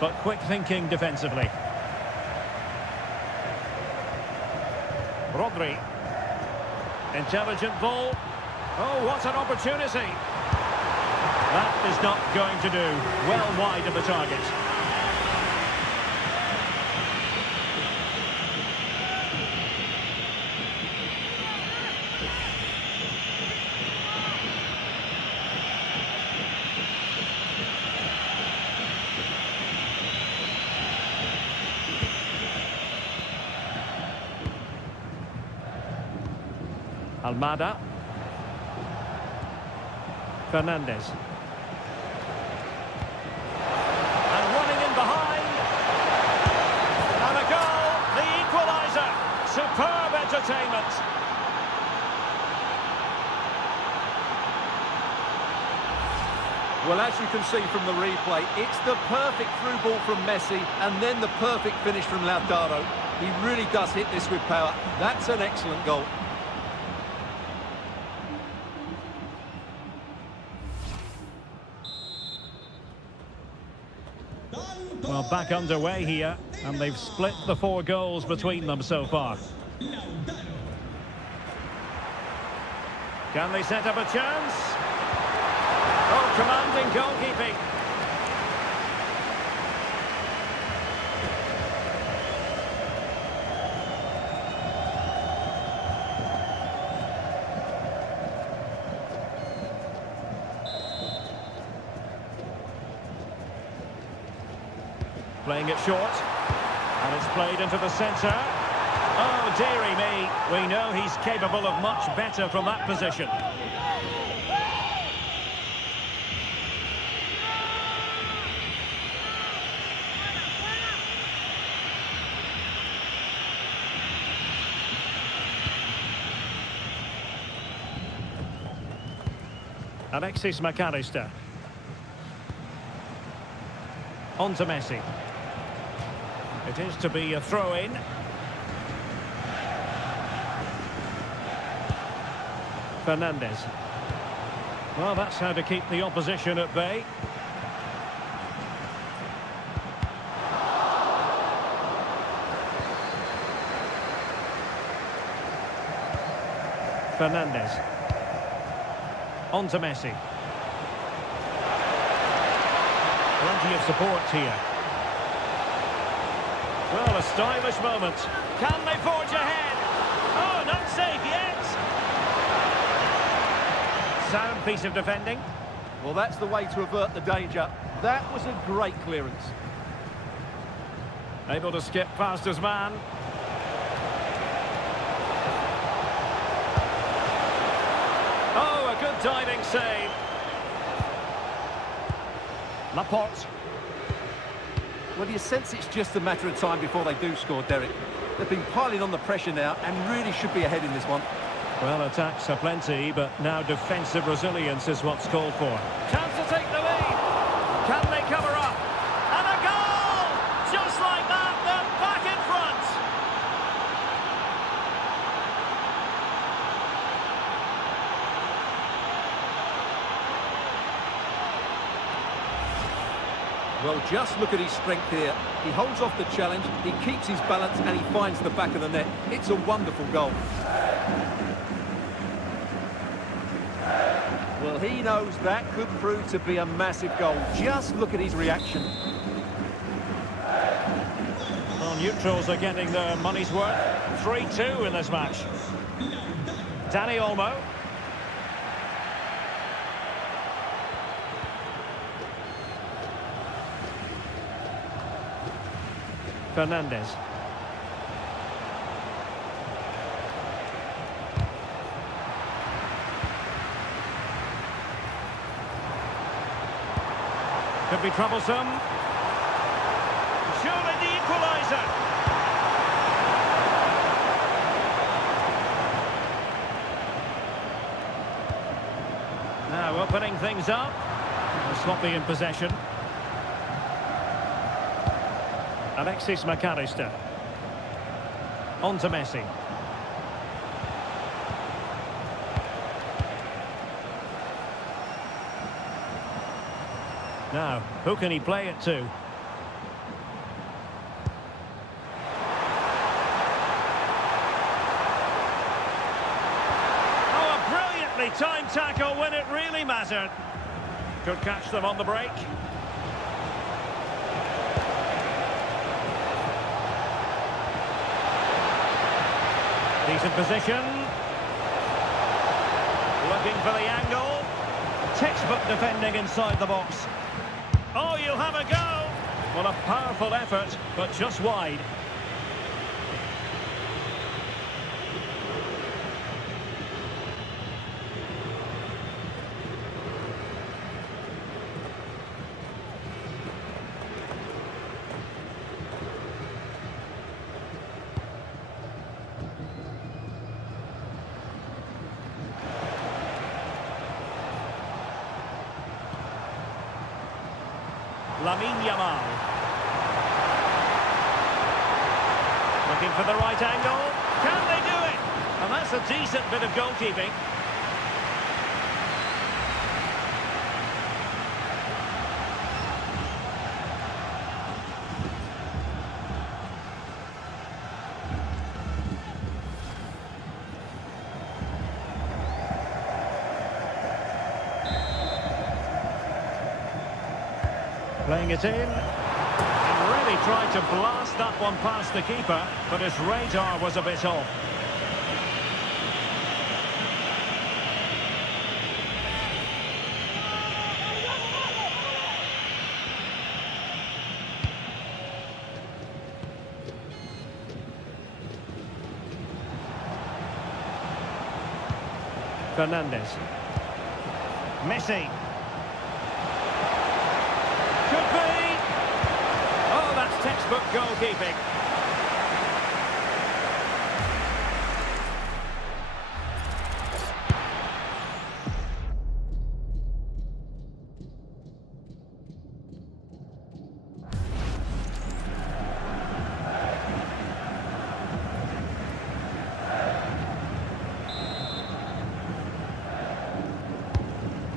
But quick thinking defensively. Rodri. Intelligent ball. Oh, what an opportunity. That is not going to do. Well wide of the target. Almada. Fernandez. And running in behind. And a goal, the equaliser. Superb entertainment. Well, as you can see from the replay, it's the perfect through ball from Messi and then the perfect finish from Lautaro. He really does hit this with power. That's an excellent goal. Well, back underway here, and they've split the 4 goals between them so far. Can they set up a chance? Oh, commanding goalkeeping. Playing it short, and it's played into the centre. Oh, dearie me, we know he's capable of much better from that position. Alexis McAllister. On to Messi. It is to be a throw-in. Fernandez. Well, that's how to keep the opposition at bay. Fernandez. On to Messi. Plenty of support here. Well, a stylish moment. Can they forge ahead? Oh, not safe yet. Sound piece of defending. Well, that's the way to avert the danger. That was a great clearance. Able to skip past his man. Oh, a good diving save. Laporte. Well, you sense it's just a matter of time before they do score, Derek. They've been piling on the pressure now and really should be ahead in this one. Well, attacks are plenty, but now defensive resilience is what's called for. Chance to take the lead. Can they cover up? And a goal! Just like that, they're back in front. Well, just look at his strength here. He holds off the challenge, he keeps his balance, and he finds the back of the net. It's a wonderful goal. Well, he knows that could prove to be a massive goal. Just look at his reaction. Well, neutrals are getting their money's worth. 3-2 in this match. Danny Olmo. Fernandez. Could be troublesome. Surely the equaliser. Now opening things up. Sloppy in possession. Alexis McAllister. On to Messi. Now, who can he play it to? Oh, a brilliantly timed tackle when it really mattered. Could catch them on the break. Decent position. Looking for the angle. Textbook defending inside the box. Oh, you'll have a go. Well, a powerful effort, but just wide. Lamine Yamal. Looking for the right angle. Can they do it? And that's a decent bit of goalkeeping. Playing it in. He really tried to blast that one past the keeper, but his radar was a bit off. Fernandez. Messi. Could be. Oh, that's textbook goalkeeping.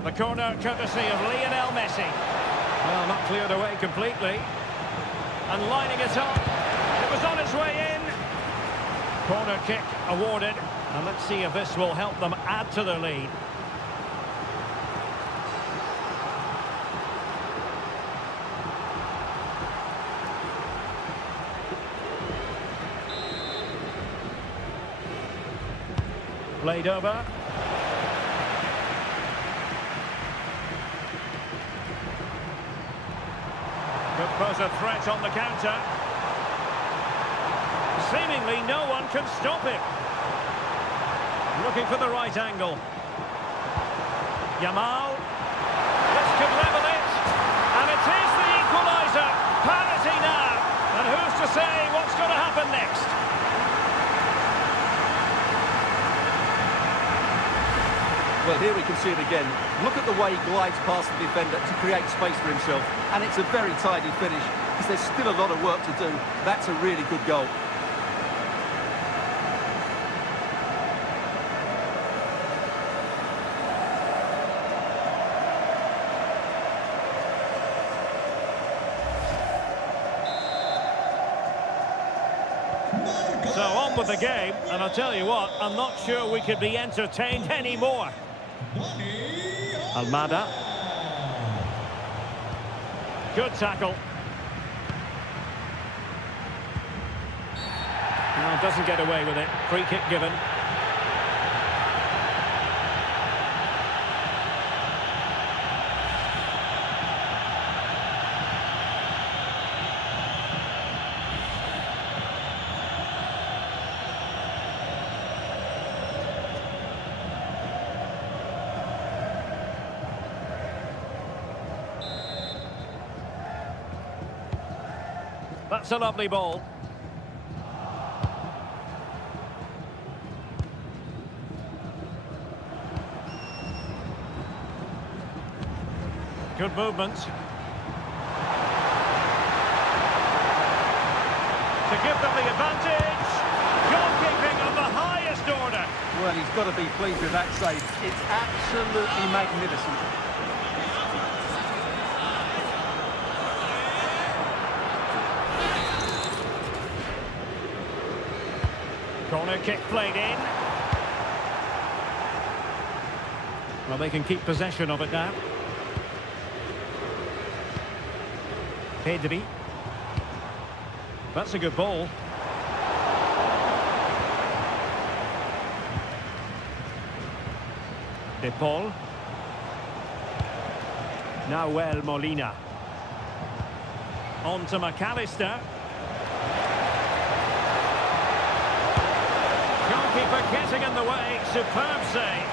The corner courtesy of Lionel Messi. Well, not cleared away completely. And lining it up. It was on its way in. Corner kick awarded. And let's see if this will help them add to their lead. Played over. Could pose a threat on the counter. Seemingly no one can stop him. Looking for the right angle. Yamal. This could level it. And it is the equaliser. Parity now. And who's to say what's going to happen next? Well, here we can see it again. Look at the way he glides past the defender to create space for himself. And it's a very tidy finish, because there's still a lot of work to do. That's a really good goal. So on with the game, and I'll tell you what, I'm not sure we could be entertained anymore. Almada. Good tackle. Well, doesn't get away with it. Free kick given. That's a lovely ball. Good movement. To give them the advantage. Goalkeeping of the highest order. Well, he's got to be pleased with that save. It's absolutely magnificent. Corner kick played in. Well, they can keep possession of it now. Pedri. That's a good ball. De Paul. Nahuel Molina. On to McAllister. Goalkeeper getting in the way. Superb save.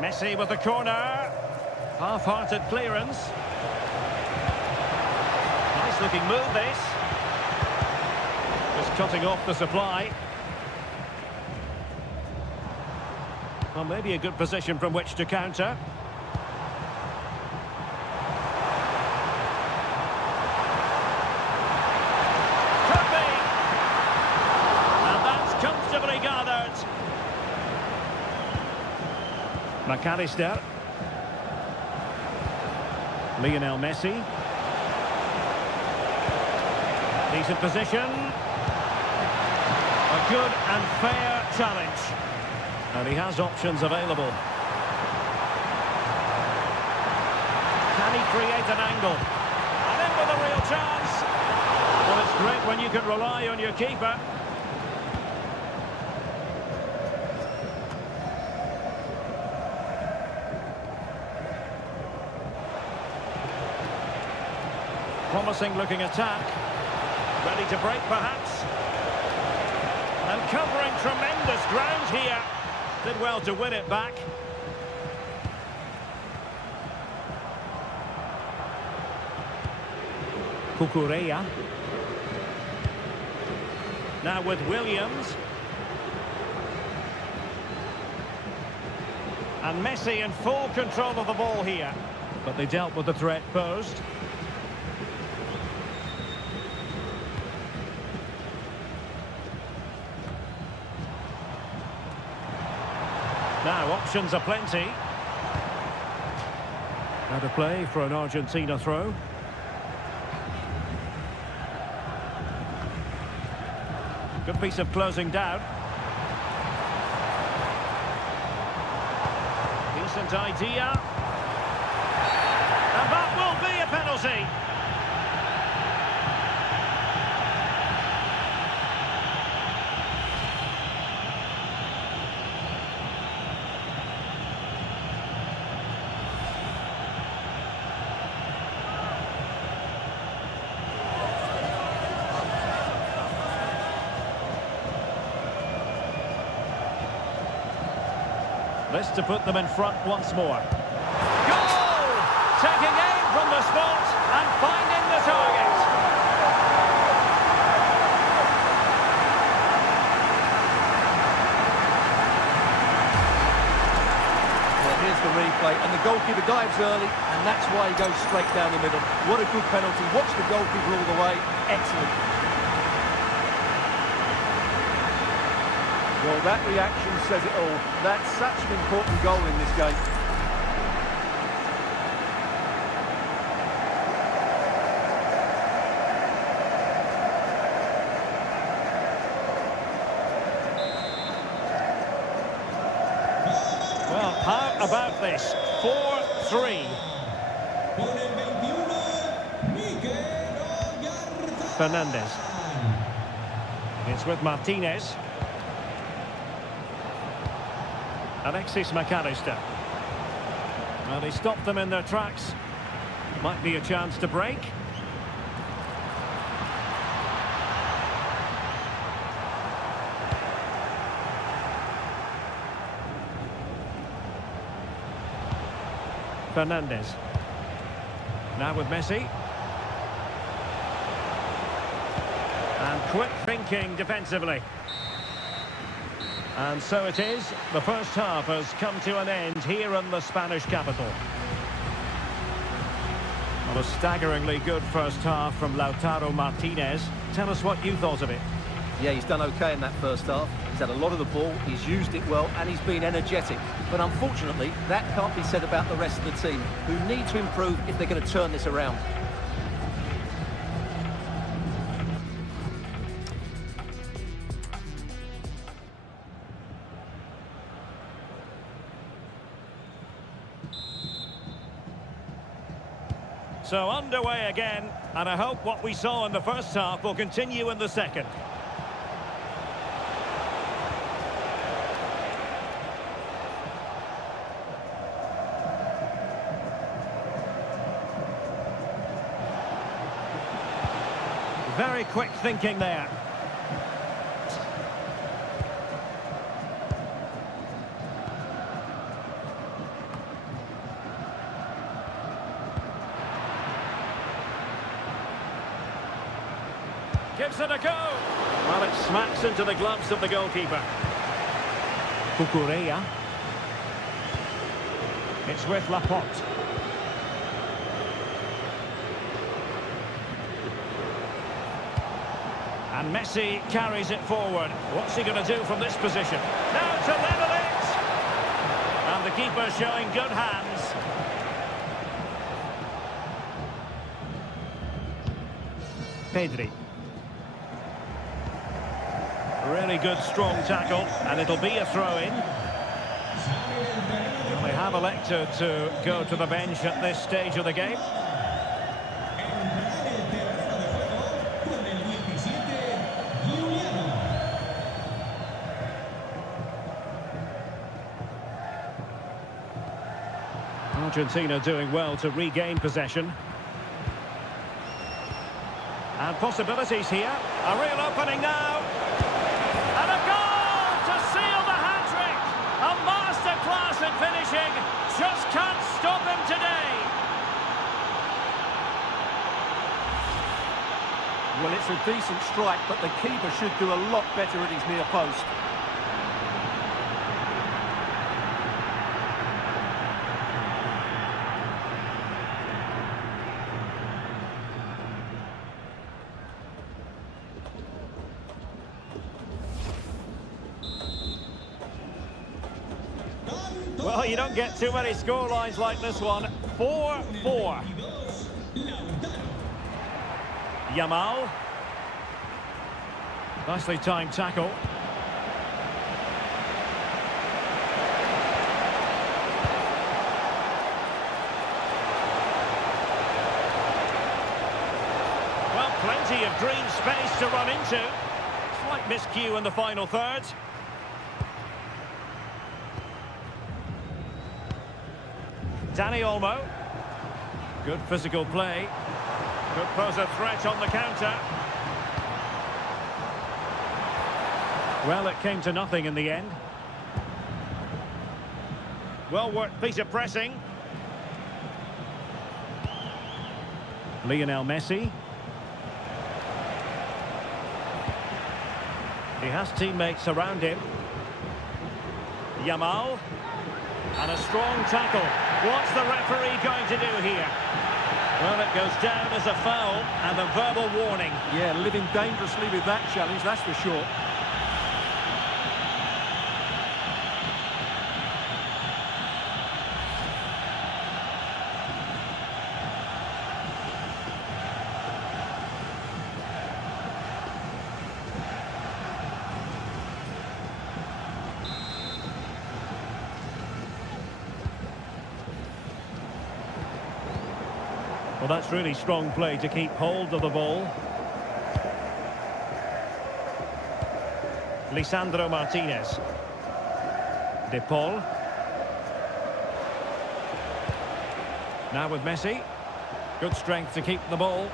Messi with the corner. Half-hearted clearance. Nice looking move this. Just cutting off the supply. Well, maybe a good position from which to counter. Could be. And that's comfortably gathered. McAllister. Lionel Messi. Decent position. A good and fair challenge. And he has options available. Can he create an angle? And in with a real chance. Well, it's great when you can rely on your keeper. Promising looking attack. Ready to break perhaps. And covering tremendous ground here. Did well to win it back. Cucurella. Now with Williams. And Messi in full control of the ball here. But they dealt with the threat posed. Now, options are plenty. Out of play for an Argentina throw. Good piece of closing down. Decent idea. And that will be a penalty. This to put them in front once more. Goal! Taking aim from the spot and finding the target. play, and the goalkeeper dives early, and that's why he goes straight down the middle. What a good penalty. Watch the goalkeeper all the way. Excellent. Well, that reaction says it all. That's such an important goal in this game. Well, how about this? 4-3. Con el 21, Mikel Oyarzabal. Fernandez. It's with Martinez. Alexis McAllister. Well, he stopped them in their tracks. Might be a chance to break. Fernandez. Now with Messi. And quick thinking defensively. And so it is. The first half has come to an end here in the Spanish capital. Well, a staggeringly good first half from Lautaro Martinez. Tell us what you thought of it. Yeah, he's done okay in that first half. He's had a lot of the ball, he's used it well, and he's been energetic. But unfortunately, that can't be said about the rest of the team, who need to improve if they're going to turn this around. So underway again, and I hope what we saw in the first half will continue in the second. Very quick thinking there. Gives it a go. Well, it smacks into the gloves of the goalkeeper. Cucurella. It's with Laporte. And Messi carries it forward. What's he going to do from this position? Now to level it! And the keeper showing good hands. Pedri. Really good, strong tackle, and it'll be a throw-in. Well, they have elected to go to the bench at this stage of the game. Argentina doing well to regain possession. And possibilities here. A real opening now. And a goal to seal the hat-trick. A masterclass in finishing. Just can't stop him today. Well, it's a decent strike, but the keeper should do a lot better at his near post. Well, you don't get too many scorelines like this one. 4-4. Yamal. Nicely timed tackle. Well, plenty of green space to run into. Slight miscue in the final third. Dani Olmo. Good physical play. Could pose a threat on the counter. Well, it came to nothing in the end. Well worked piece of pressing. Lionel Messi. He has teammates around him. Yamal. And a strong tackle. What's the referee going to do here? Well, it goes down as a foul and a verbal warning. Yeah, living dangerously with that challenge, that's for sure. Well, that's really strong play to keep hold of the ball. Lisandro Martinez. De Paul. Now with Messi. Good strength to keep the ball.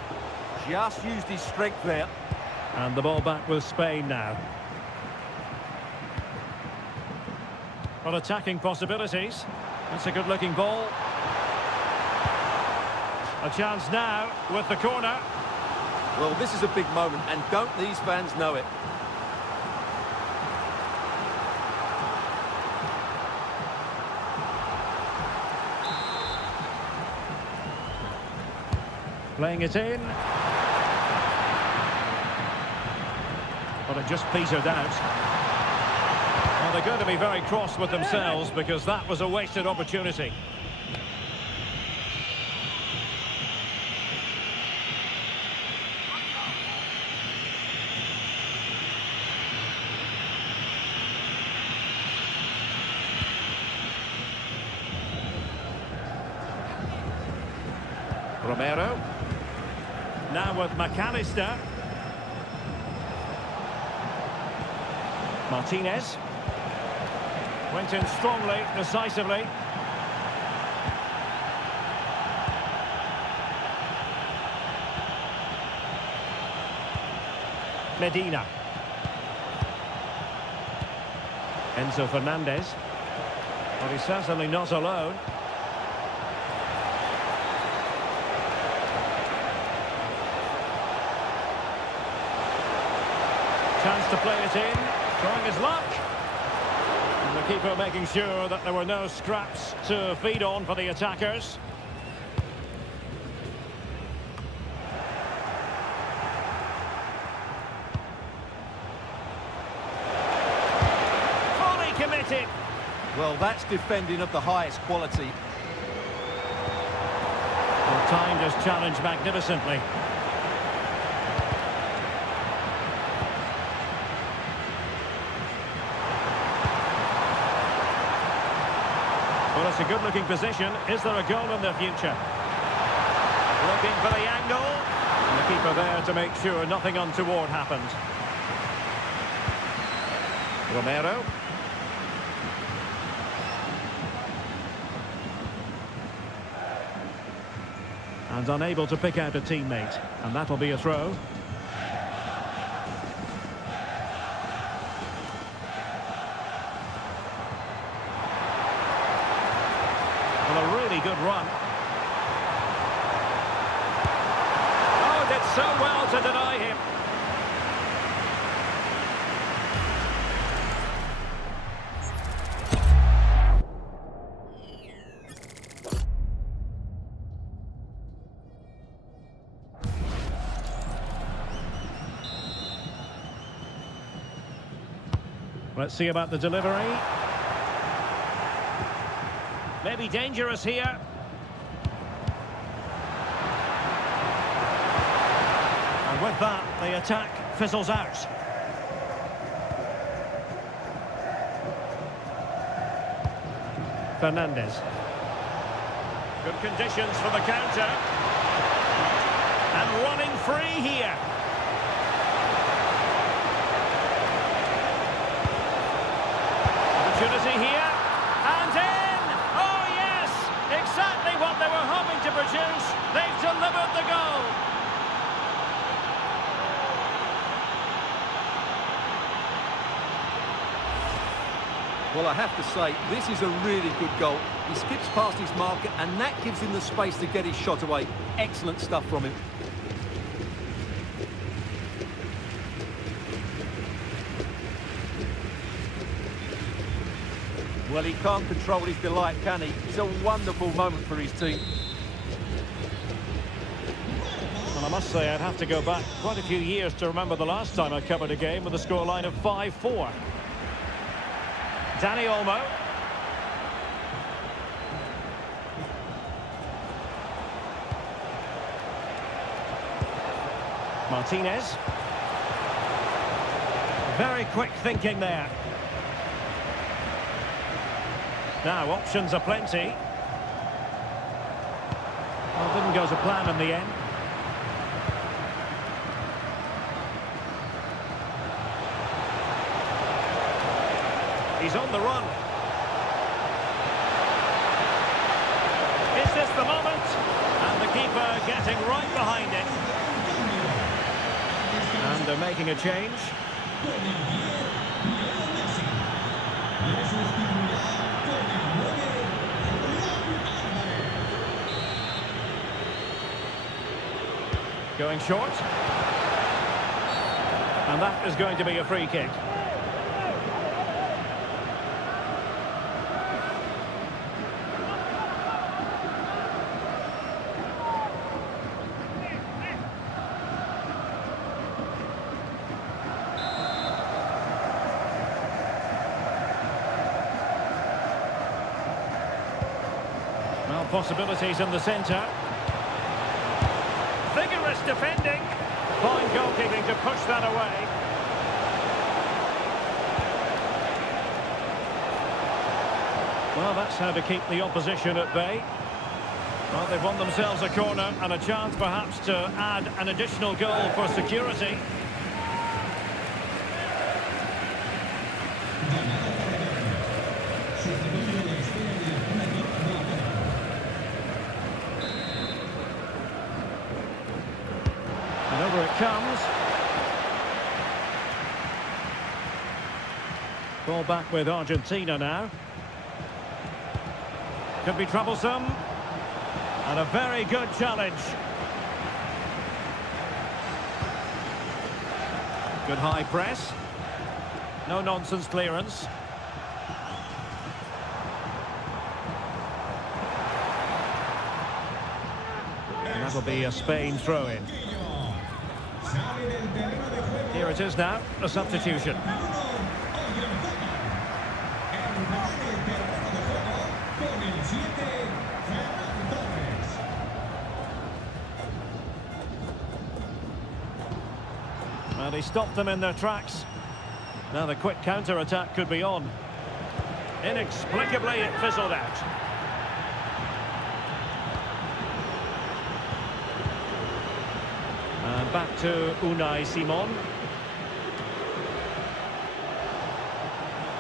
Just used his strength there. And the ball back with Spain now. Well, attacking possibilities. That's a good-looking ball. A chance now with the corner. Well, this is a big moment, and don't these fans know it? Playing it in. But it just petered out. Well, they're going to be very cross with themselves because that was a wasted opportunity. Romero. Now with McAllister. Martinez. Went in strongly, decisively. Medina. Enzo Fernandez. Well, he's certainly not alone. Chance to play it in, trying his luck. And the keeper making sure that there were no scraps to feed on for the attackers. Fully committed. Well, that's defending of the highest quality. Well, timed his challenge magnificently. Well, it's a good-looking position. Is there a goal in the future? Looking for the angle. And the keeper there to make sure nothing untoward happened. Romero. And unable to pick out a teammate. And that'll be a throw. Good run. Oh, did so well to deny him. Let's see about the delivery. Maybe dangerous here. And with that, the attack fizzles out. Fernandez. Good conditions for the counter. And running free here. Opportunity here. And in! Oh, yes! Exactly what they were hoping to produce. They've delivered the goal. Well, I have to say, this is a really good goal. He skips past his marker, and that gives him the space to get his shot away. Excellent stuff from him. Well, he can't control his delight, can he? It's a wonderful moment for his team. Well, I must say I'd have to go back quite a few years to remember the last time I covered a game with a scoreline of 5-4. Dani Olmo. Martinez. Very quick thinking there. Now, options are plenty. Well, didn't go to plan in the end. He's on the run. Is this the moment? And the keeper getting right behind it. And they're making a change. Going short. And that is going to be a free kick. Well, possibilities in the centre. Vigorous defending. Fine goalkeeping to push that away. Well, that's how to keep the opposition at bay. Well, they've won themselves a corner and a chance perhaps to add an additional goal for security. And over it comes. Ball back with Argentina now. Could be troublesome. And a very good challenge. Good high press. No nonsense clearance. And that'll be a Spain throw-in. Here it is now, a substitution. Well, he stopped them in their tracks. Now the quick counter-attack could be on. Inexplicably, it fizzled out. And back to Unai Simon.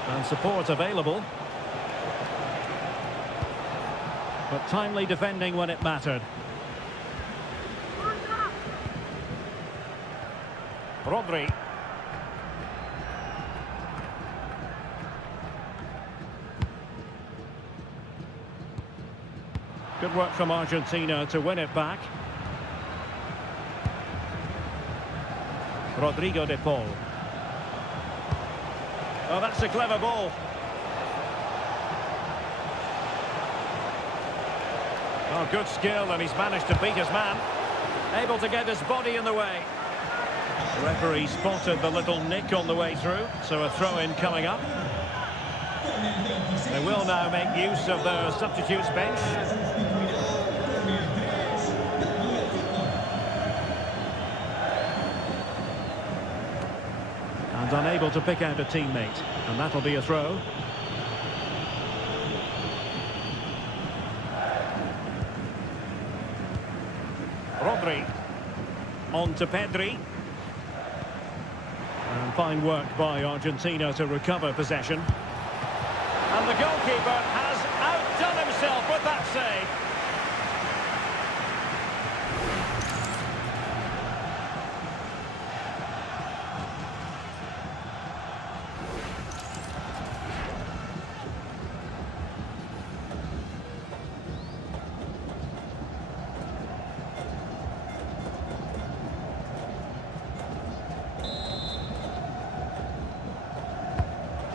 And support available. But timely defending when it mattered. Rodri. Good work from Argentina to win it back. Rodrigo de Paul. Oh, that's a clever ball. Oh, good skill, and he's managed to beat his man. Able to get his body in the way. The referee spotted the little nick on the way through, so a throw-in coming up. They will now make use of their substitutes bench. And unable to pick out a teammate, and that'll be a throw. Rodri. On to Pedri. And fine work by Argentina to recover possession. And the goalkeeper has outdone himself with that save.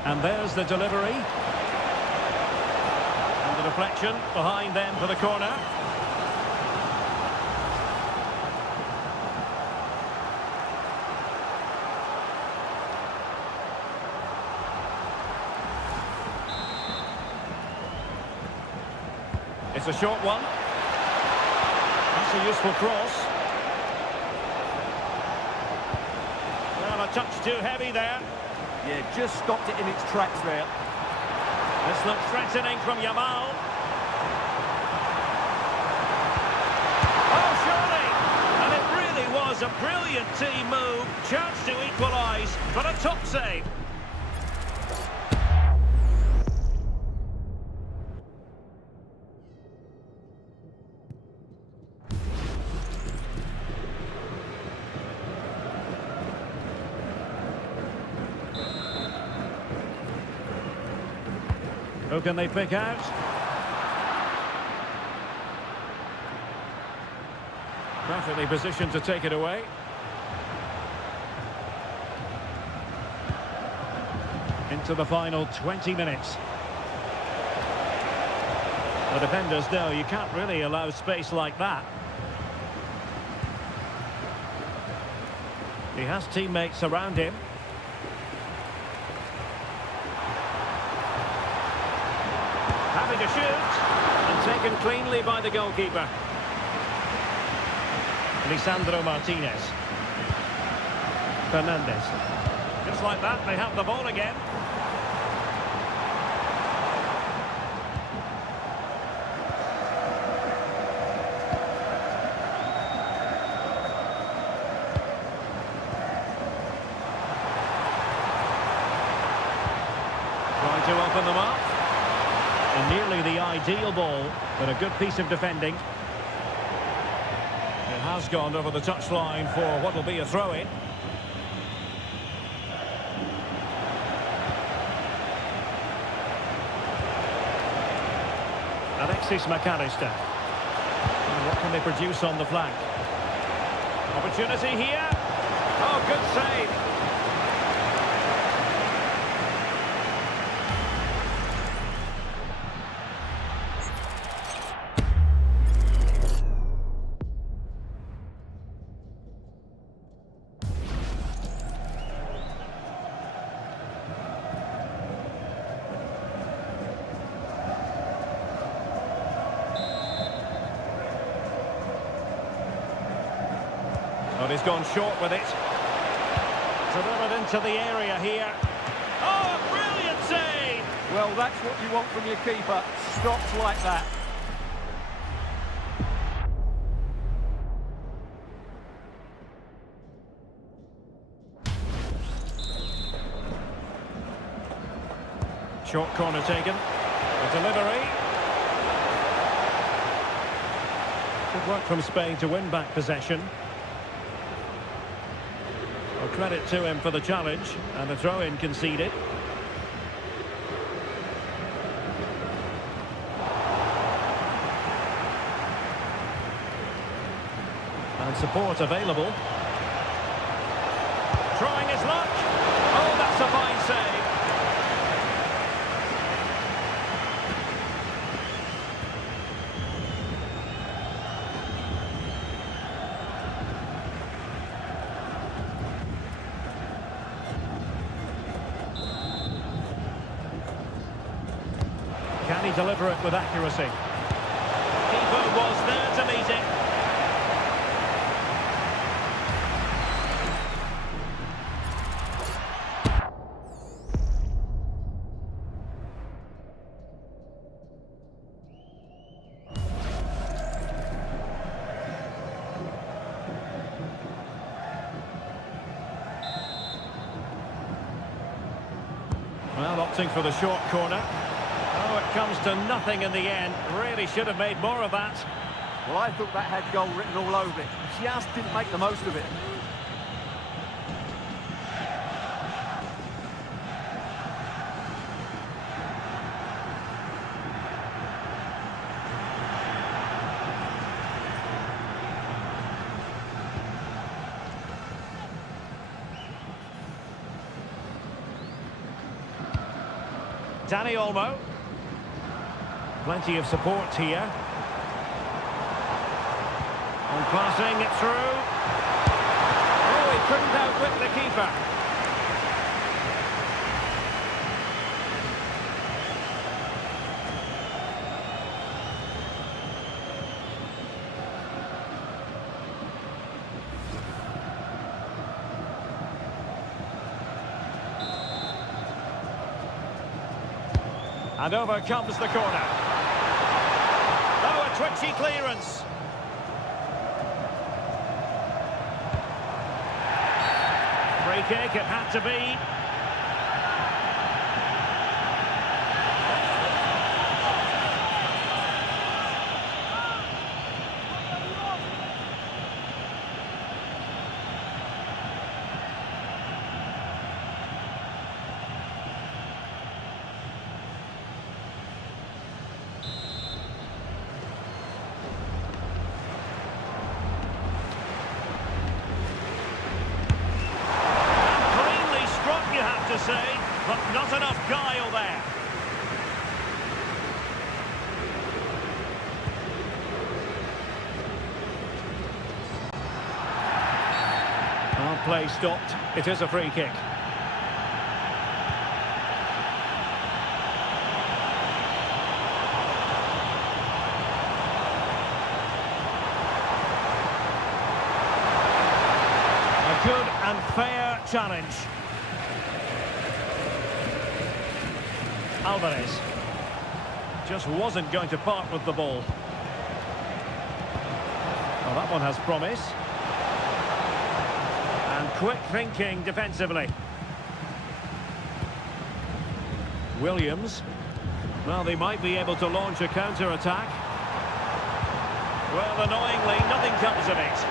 And there's the delivery. deflection behind them for the corner. It's a short one. That's a useful cross. Well, a touch too heavy there. Yeah, just stopped it in its tracks there. This looks threatening from Yamal. Oh, surely! And it really was a brilliant team move. Chance to equalise, but a top save. Who can they pick out? Perfectly positioned to take it away. Into the final 20 minutes. The defenders know you can't really allow space like that. He has teammates around him. Having to shoot, and taken cleanly by the goalkeeper. Lisandro Martinez. Fernandez. Just like that, they have the ball again. Trying to open them up. And nearly the ideal ball, but a good piece of defending. It has gone over the touchline for what will be a throw-in. Alexis McAllister. And what can they produce on the flank? Opportunity here. Oh, good save. But he's gone short with it. Delivered into the area here. Oh, a brilliant save! Well, that's what you want from your keeper. Stops like that. Short corner taken. The delivery. Good work from Spain to win back possession. Well, credit to him for the challenge, and the throw-in conceded. And support available. Trying his luck. Oh, that's a fine save. Can he deliver it with accuracy? Keeper was there to meet it. Well, opting for the short corner. Oh, it comes to nothing in the end. Really should have made more of that. Well, I thought that had goal written all over it. Just didn't make the most of it. Danny Olmo. Plenty of support here. On passing it through. Oh, he couldn't outwit the keeper. And over comes the corner. Oh, a twitchy clearance. Free kick, it had to be. To say, but not enough guile there. Well, play stopped. It is a free kick. A good and fair challenge. Alvarez just wasn't going to part with the ball. Well, that one has promise. And quick thinking defensively. Williams. Well, they might be able to launch a counter-attack. Well, annoyingly, nothing comes of it.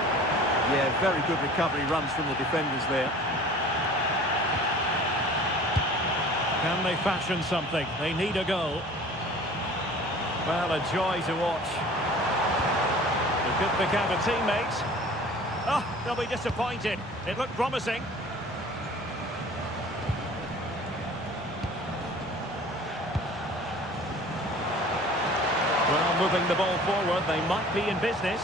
Yeah, very good recovery runs from the defenders there. Can they fashion something? They need a goal. Well, a joy to watch. They could become a teammate. Oh, they'll be disappointed. It looked promising. Well, moving the ball forward, they might be in business.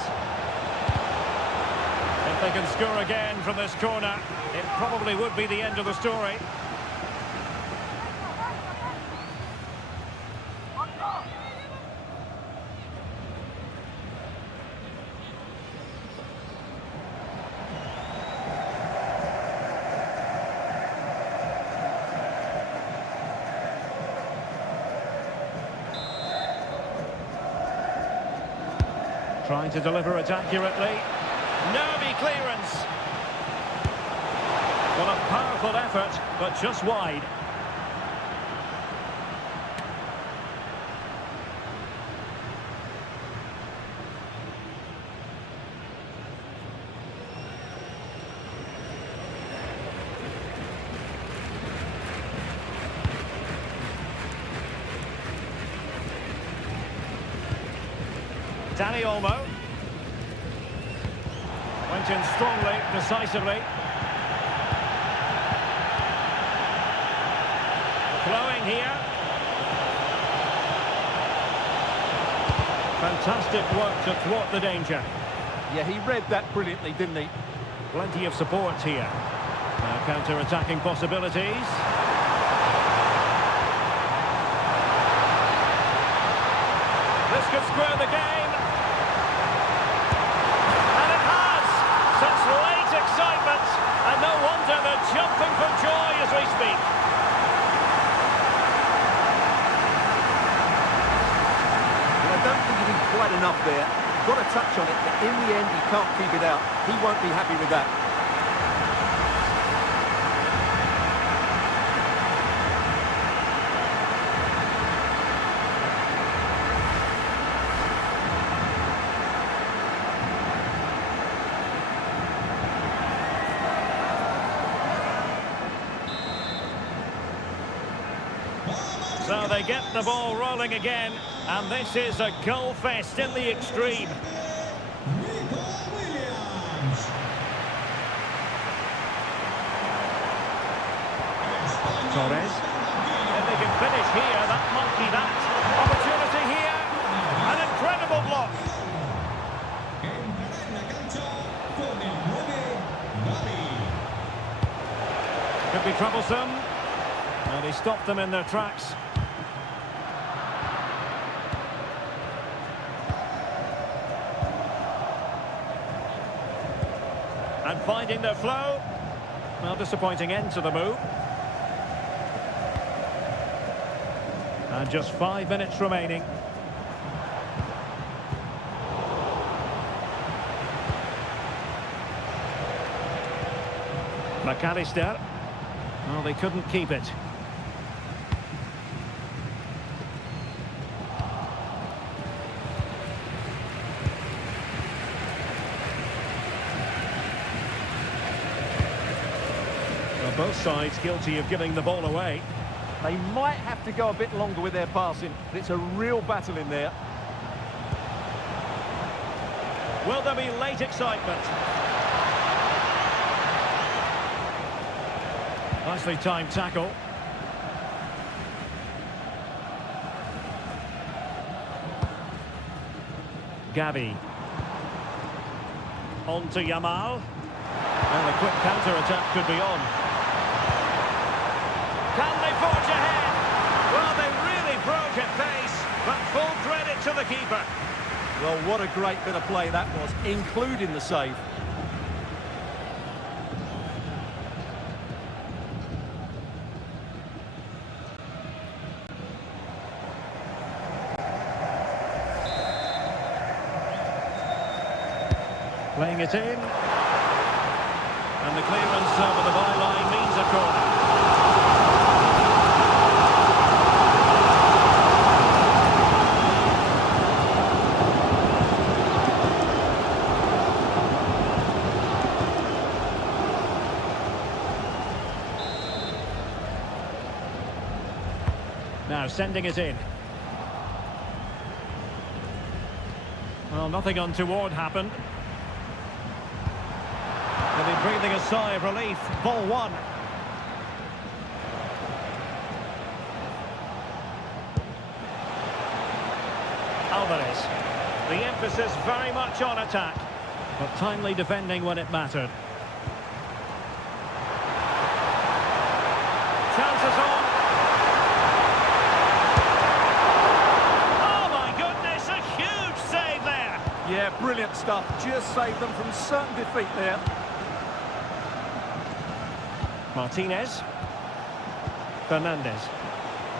If they can score again from this corner, it probably would be the end of the story. Trying to deliver it accurately. Nervy clearance. Well, a powerful effort, but just wide. Danny Olmo. Went in strongly, decisively. Flowing here. Fantastic work to thwart the danger. Yeah, he read that brilliantly, didn't he? Plenty of support here. Now counter-attacking possibilities. This could square the game. Excitement, and no wonder they're jumping for joy as we speak. Well, I don't think he did quite enough there. Got a touch on it, but in the end he can't keep it out. He won't be happy with that. So they get the ball rolling again, and this is a goal fest in the extreme. Torres. If they can finish here, that might be that. Opportunity here. block. Entrará en la cancha con el 9, Gavi. Could be troublesome. And he stopped them in their tracks. And finding their flow. Well, disappointing end to the move. And just 5 minutes remaining. McAllister. Well, they couldn't keep it. Well, both sides guilty of giving the ball away. They might have to go a bit longer with their passing, but it's a real battle in there. Will there be late excitement? Nicely timed tackle. Gavi. On to Yamal. And a quick counter-attack could be on. Can they forge ahead? Well, they really broke at pace, but full credit to the keeper. Well, what a great bit of play that was, including the save. Playing it in. And the clearance over the byline means a corner. Now sending it in. Well, nothing untoward happened. They'll be breathing a sigh of relief. Ball one. Alvarez. The emphasis very much on attack, but timely defending when it mattered. Chances on. Oh my goodness, a huge save there. Yeah, brilliant stuff. Just saved them from certain defeat there. Martinez. Fernandez.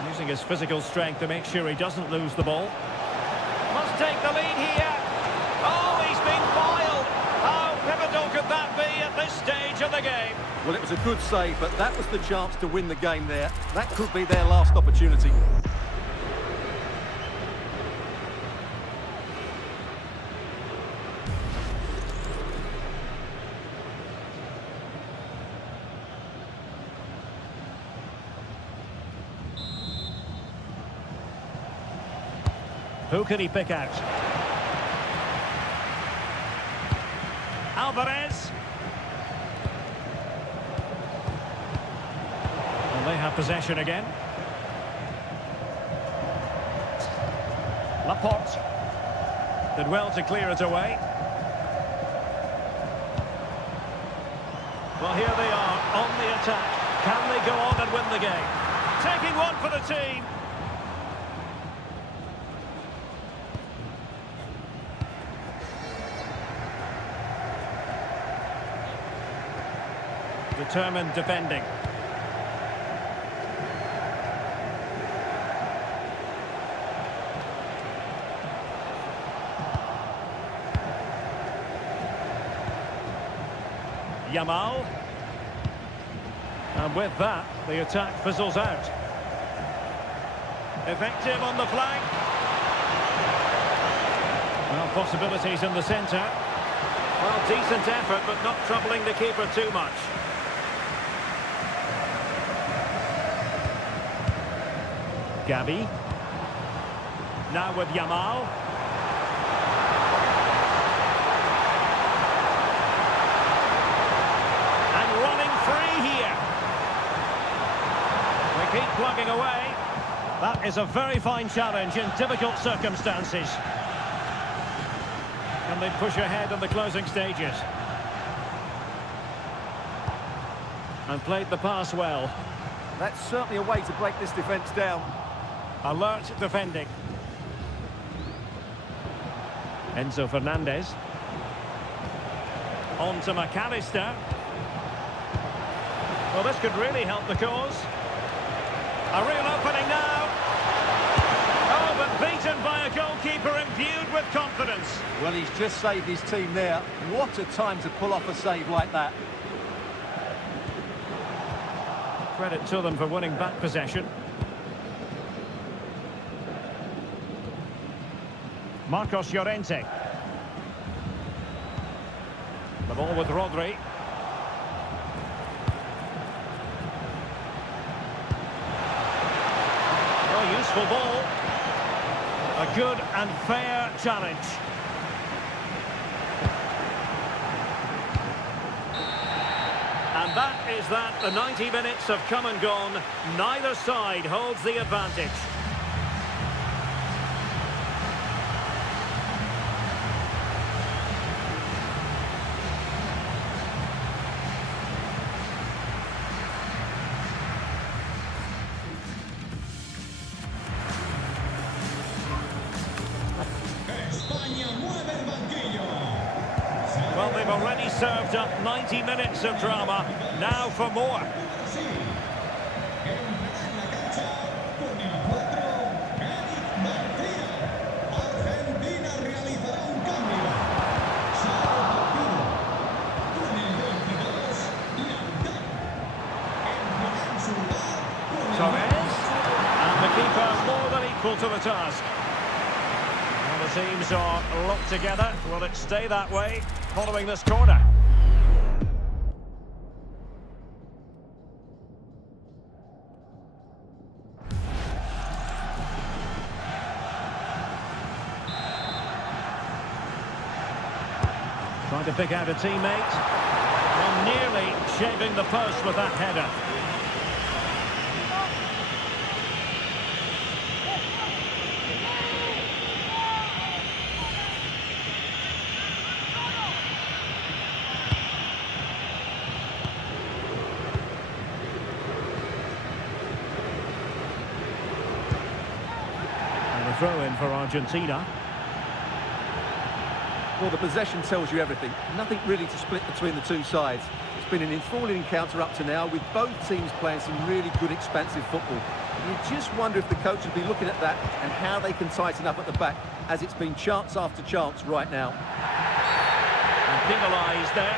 Using his physical strength to make sure he doesn't lose the ball. Must take the lead here. Oh, he's been foiled. How pivotal could that be at this stage of the game? Well, it was a good save, but that was the chance to win the game there. That could be their last opportunity. Who can he pick out? Alvarez. And they have possession again. Laporte. Did well to clear it away. Well, here they are on the attack. Can they go on and win the game? Taking one for the team. Determined defending. Yamal. And with that, the attack fizzles out. Effective on the flank. Well, possibilities in the centre. Well, decent effort, but not troubling the keeper too much. Gavi. Now with Yamal. And running free here. They keep plugging away. That is a very fine challenge in difficult circumstances. Can they push ahead in the closing stages? And played the pass well. That's certainly a way to break this defence down. Alert defending. Enzo Fernandez. On to McAllister. Well, this could really help the cause. A real opening now. Oh, but beaten by a goalkeeper imbued with confidence. Well, he's just saved his team there. What a time to pull off a save like that. Credit to them for winning back possession. Marcos Llorente. The ball with Rodri. Oh, useful ball. A good and fair challenge. And that is that. The 90 minutes have come and gone. Neither side holds the advantage. España mueve el banquillo. Well, they've already served up 90 minutes of drama. Now for more. Brasil. Entrará en la cancha con el 4, Eric García. Argentina realizará un cambio. Sale el partido. Con el 22, Lautaro. Entrará en su lugar con el Torres. And the keeper more than equal to the task. Well, the teams are locked together. Will it stay that way following this corner? Trying to pick out a teammate. Well, nearly shaving the post with that header. And a throw in for Argentina. Well, the possession tells you everything. Nothing really to split between the two sides. It's been an enthralling encounter up to now, with both teams playing some really good expansive football. You just wonder if the coach will be looking at that and how they can tighten up at the back, as it's been chance after chance right now. And penalised there.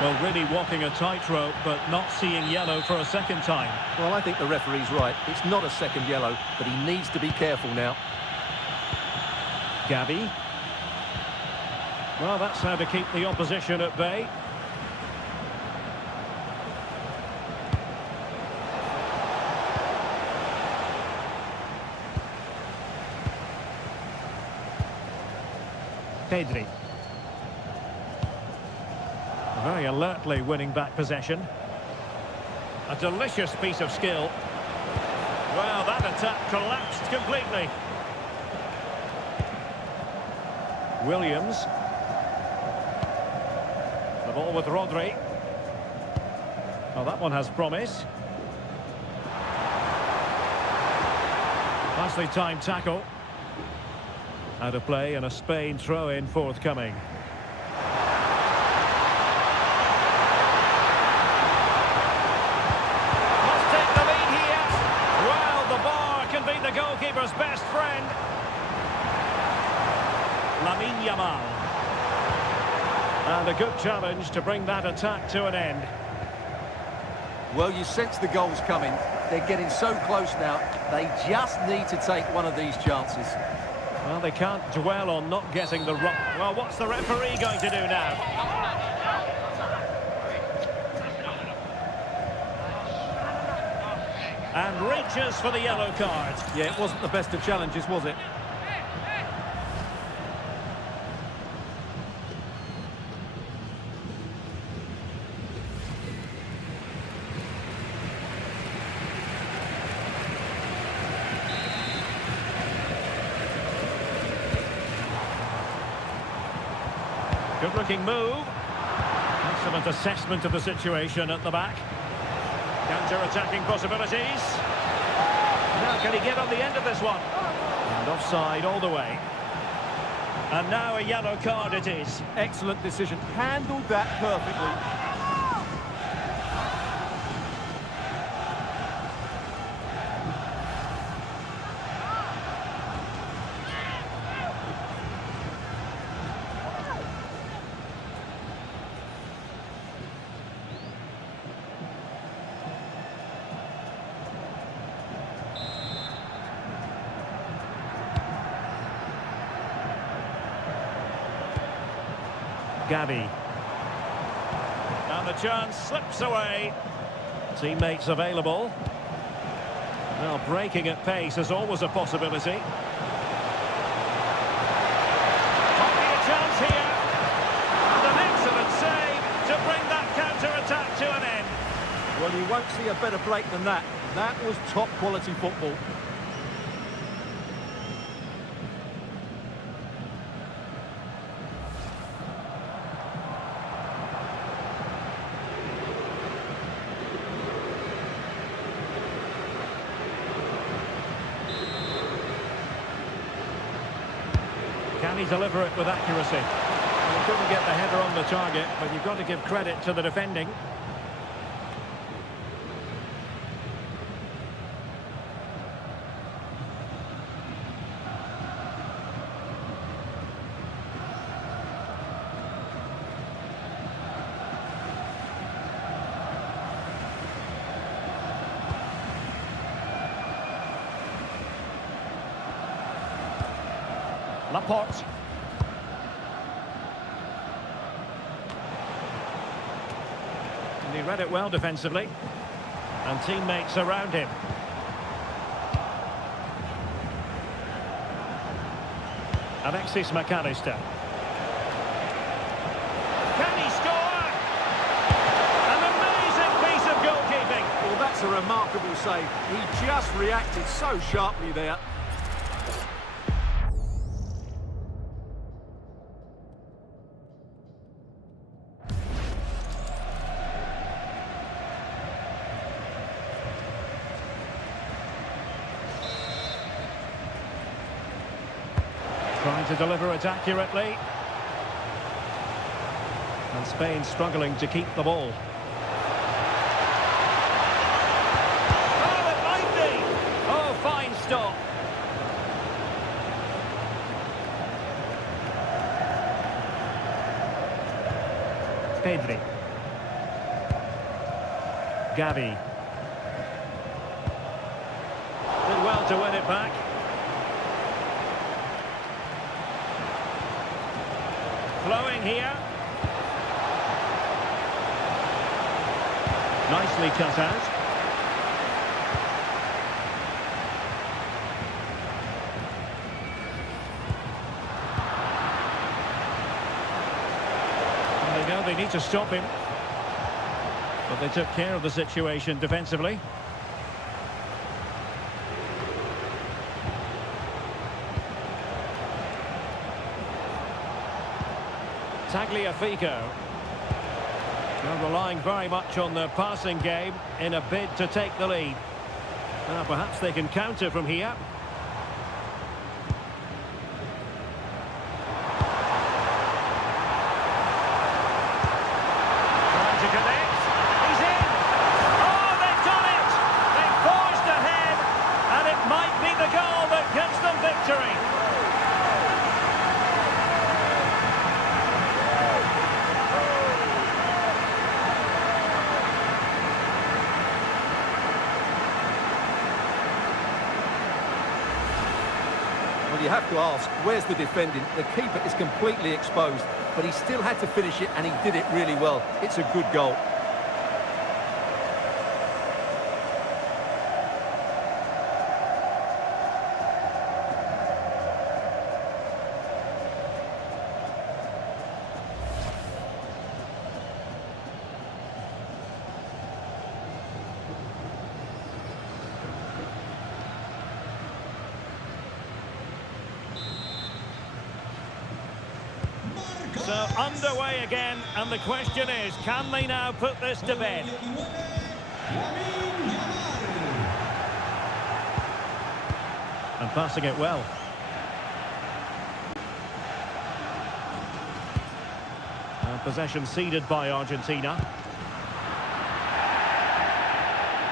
Well, really walking a tightrope, but not seeing yellow for a second time. Well, I think the referee's right. It's not a second yellow, but he needs to be careful now. Gavi. Well, that's how to keep the opposition at bay. Pedri. Very alertly winning back possession. A delicious piece of skill. Well, that attack collapsed completely. Williams. The ball with Rodri. Well, that one has promise. Nicely timed tackle. Out of play and a Spain throw-in forthcoming. Must take the lead here. Well, the bar can be the goalkeeper's best friend. Lamine Yamal. And a good challenge to bring that attack to an end. Well, you sense the goals coming. They're getting so close now. They just need to take one of these chances. Well, they can't dwell on not getting the right. Well, what's the referee going to do now? And reaches for the yellow card. Yeah, it wasn't the best of challenges, was it? Good looking move. Excellent assessment of the situation at the back. Counter-attacking possibilities. Now can he get on the end of this one? And offside all the way. And now a yellow card it is. Excellent decision. Handled that perfectly. Gavi. And the chance slips away. Teammates available. Well, breaking at pace is always a possibility. Might be a chance here. And an excellent save to bring that counter-attack to an end. Well, you won't see a better break than that. That was top quality football. Can he deliver it with accuracy? Well, he couldn't get the header on the target, but you've got to give credit to the defending. Laporte. And he read it well defensively. And teammates around him. Alexis McAllister. Can he score? An amazing piece of goalkeeping. Well, that's a remarkable save. He just reacted so sharply there. Trying to deliver it accurately. And Spain struggling to keep the ball. Oh, it might be! Oh, fine stop. Pedri. Gavi. Did well to win it back. Flowing here. Nicely cut out. And they know they need to stop him. But they took care of the situation defensively. Tagliafico. They're relying very much on their passing game in a bid to take the lead. Now perhaps they can counter from here. Trying to connect. He's in! Oh, they've done it! They've forged ahead, and it might be the goal that gives them victory. Well, you have to ask, where's the defending? The keeper is completely exposed, but he still had to finish it, and he did it really well. It's a good goal. So underway again, and the question is, can they now put this to bed? And passing it well. And possession ceded by Argentina.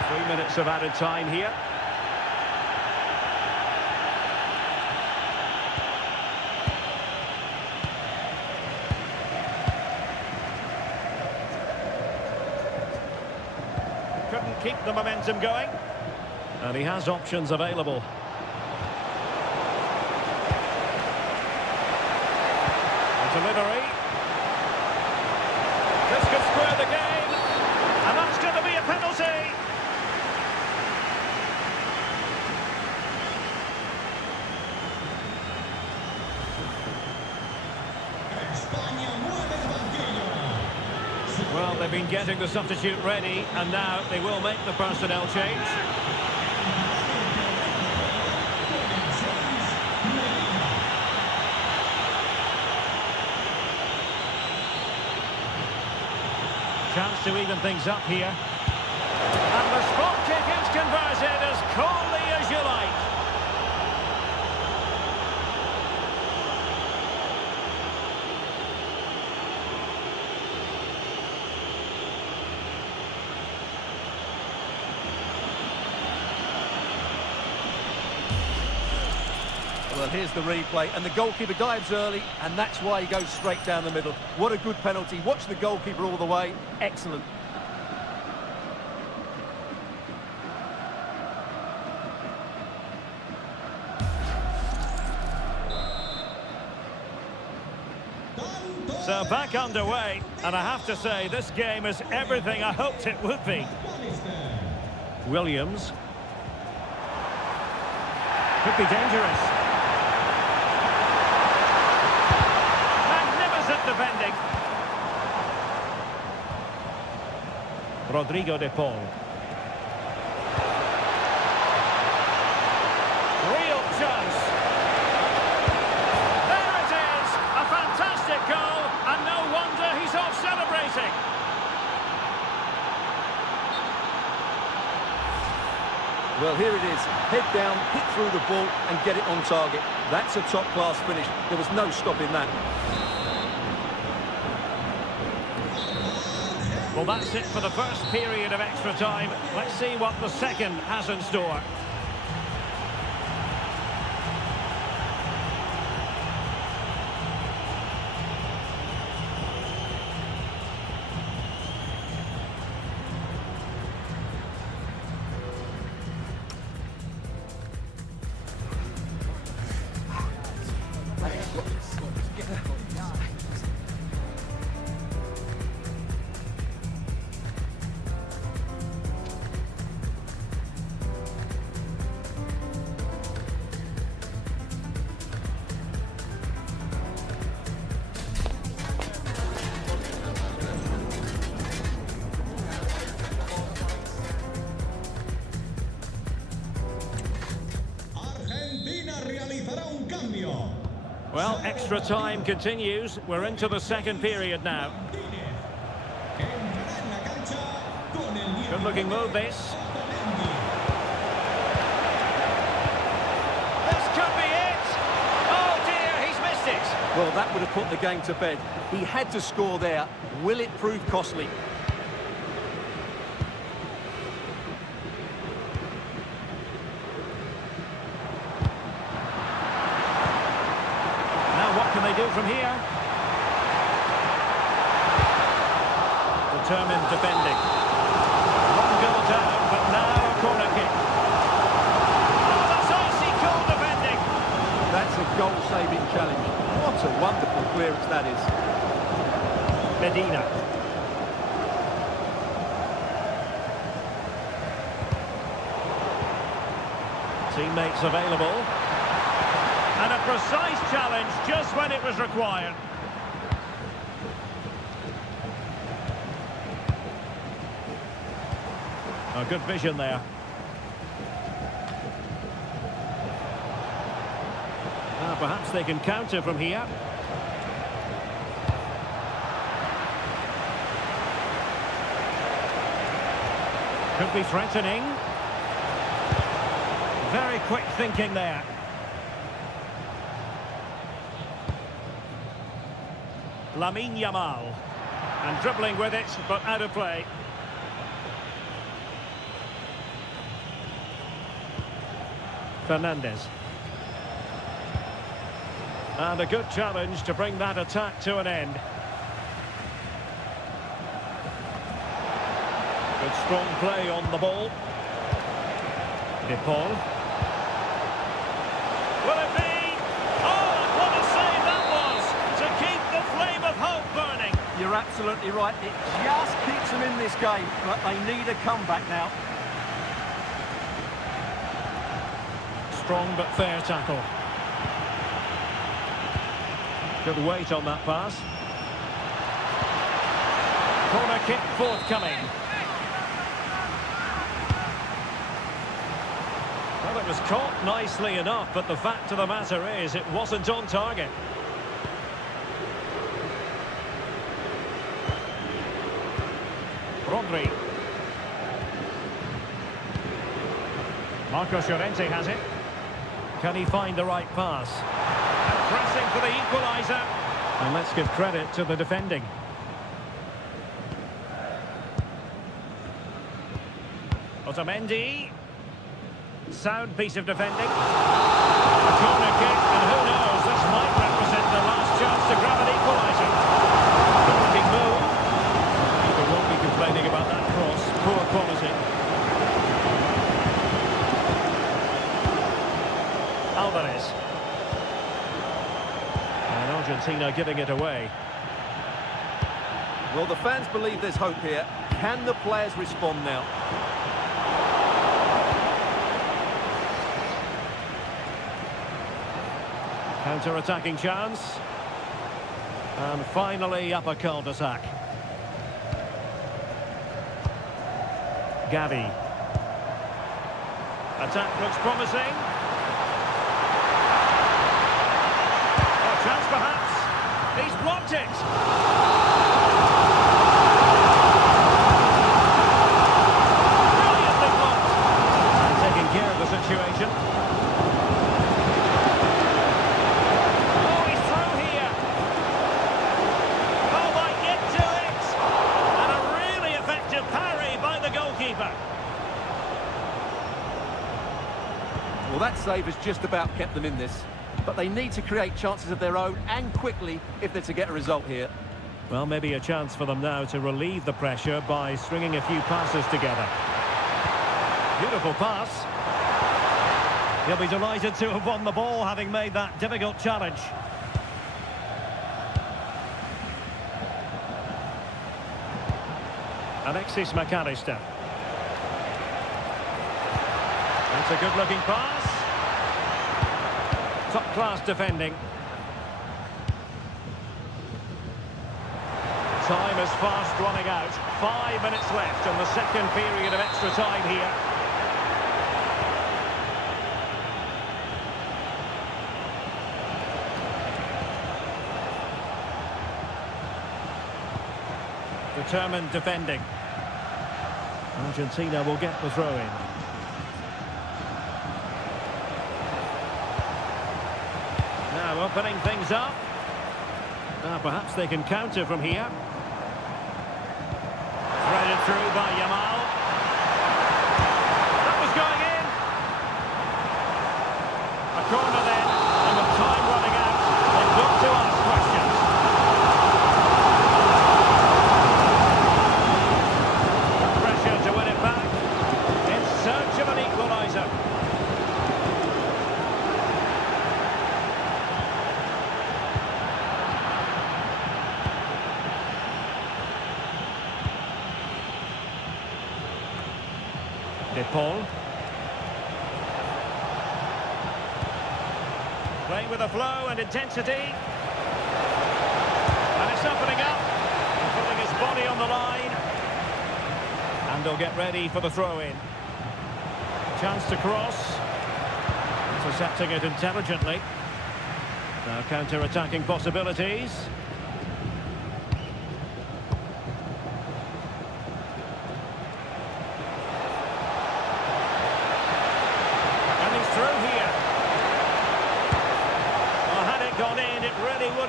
3 minutes of added time here. Couldn't keep the momentum going. And he has options available. A delivery. This could square the game. And that's going to be a penalty. Well, they've been getting the substitute ready, and now they will make the personnel change. Chance to even things up here. And the spot kick is converted as coolly as you like. Well, here's the replay, and the goalkeeper dives early, and that's why he goes straight down the middle. What a good penalty. Watch the goalkeeper all the way. Excellent. So back underway, and I have to say, this game is everything I hoped it would be. Williams. Could be dangerous. Defending. Rodrigo de Paul. Real chance. There it is! A fantastic goal, and no wonder he's off celebrating. Well, here it is. Head down, hit through the ball, and get it on target. That's a top-class finish. There was no stopping that. Well, that's it for the first period of extra time. Let's see what the second has in store. Well, extra time continues. We're into the second period now. Good looking move, this. This could be it! Oh dear, he's missed it! Well, that would have put the game to bed. He had to score there. Will it prove costly? What can they do from here? Determined defending. One goal down, but now a corner kick. Oh, that's icy cold defending. That's a goal-saving challenge. What a wonderful clearance that is. Medina. Teammates available. And a precise challenge just when it was required. A good vision there. Perhaps they can counter from here. Could be threatening. Very quick thinking there. Lamine Yamal. And dribbling with it, but out of play. Fernandez. And a good challenge to bring that attack to an end. Good strong play on the ball. De Paul. Will it be? Oh, what a save that was! To keep the flame of hope burning. You're absolutely right. It just keeps them in this game, but they need a comeback now. Strong but fair tackle. Good weight on that pass. Corner kick forthcoming. Well, it was caught nicely enough, but the fact of the matter is it wasn't on target. Rodri. Marcos Llorente has it. Can he find the right pass? And pressing for the equaliser. And let's give credit to the defending. Otamendi. Sound piece of defending. A corner kick, and who knows, this might represent the last chance to grab an equaliser. Good looking move. People won't be complaining about that cross. Poor quality. Alvarez. And Argentina giving it away. Well, the fans believe there's hope here. Can the players respond now? Counter-attacking chance. And finally up a cul-de-sac. Gavi. Attack looks promising. A chance perhaps. He's blocked it. Brilliantly blocked. And taking care of the situation. Well, that save has just about kept them in this. But they need to create chances of their own, and quickly, if they're to get a result here. Well, maybe a chance for them now to relieve the pressure by stringing a few passes together. Beautiful pass. He'll be delighted to have won the ball, having made that difficult challenge. Alexis McAllister. That's a good-looking pass. Top-class defending. Time is fast running out. 5 minutes left in the second period of extra time here. Determined defending. Argentina will get the throw-in. Now opening things up. Perhaps they can counter from here. Threaded through by Yamal. That was going in. A corner then, and with time running out, they've got to ask questions. Pressure to win it back. In search of an equaliser. De Paul. Playing with a flow and intensity. And it's opening up. Putting his body on the line. And they'll get ready for the throw-in. Chance to cross. Intercepting it intelligently. Now counter-attacking possibilities.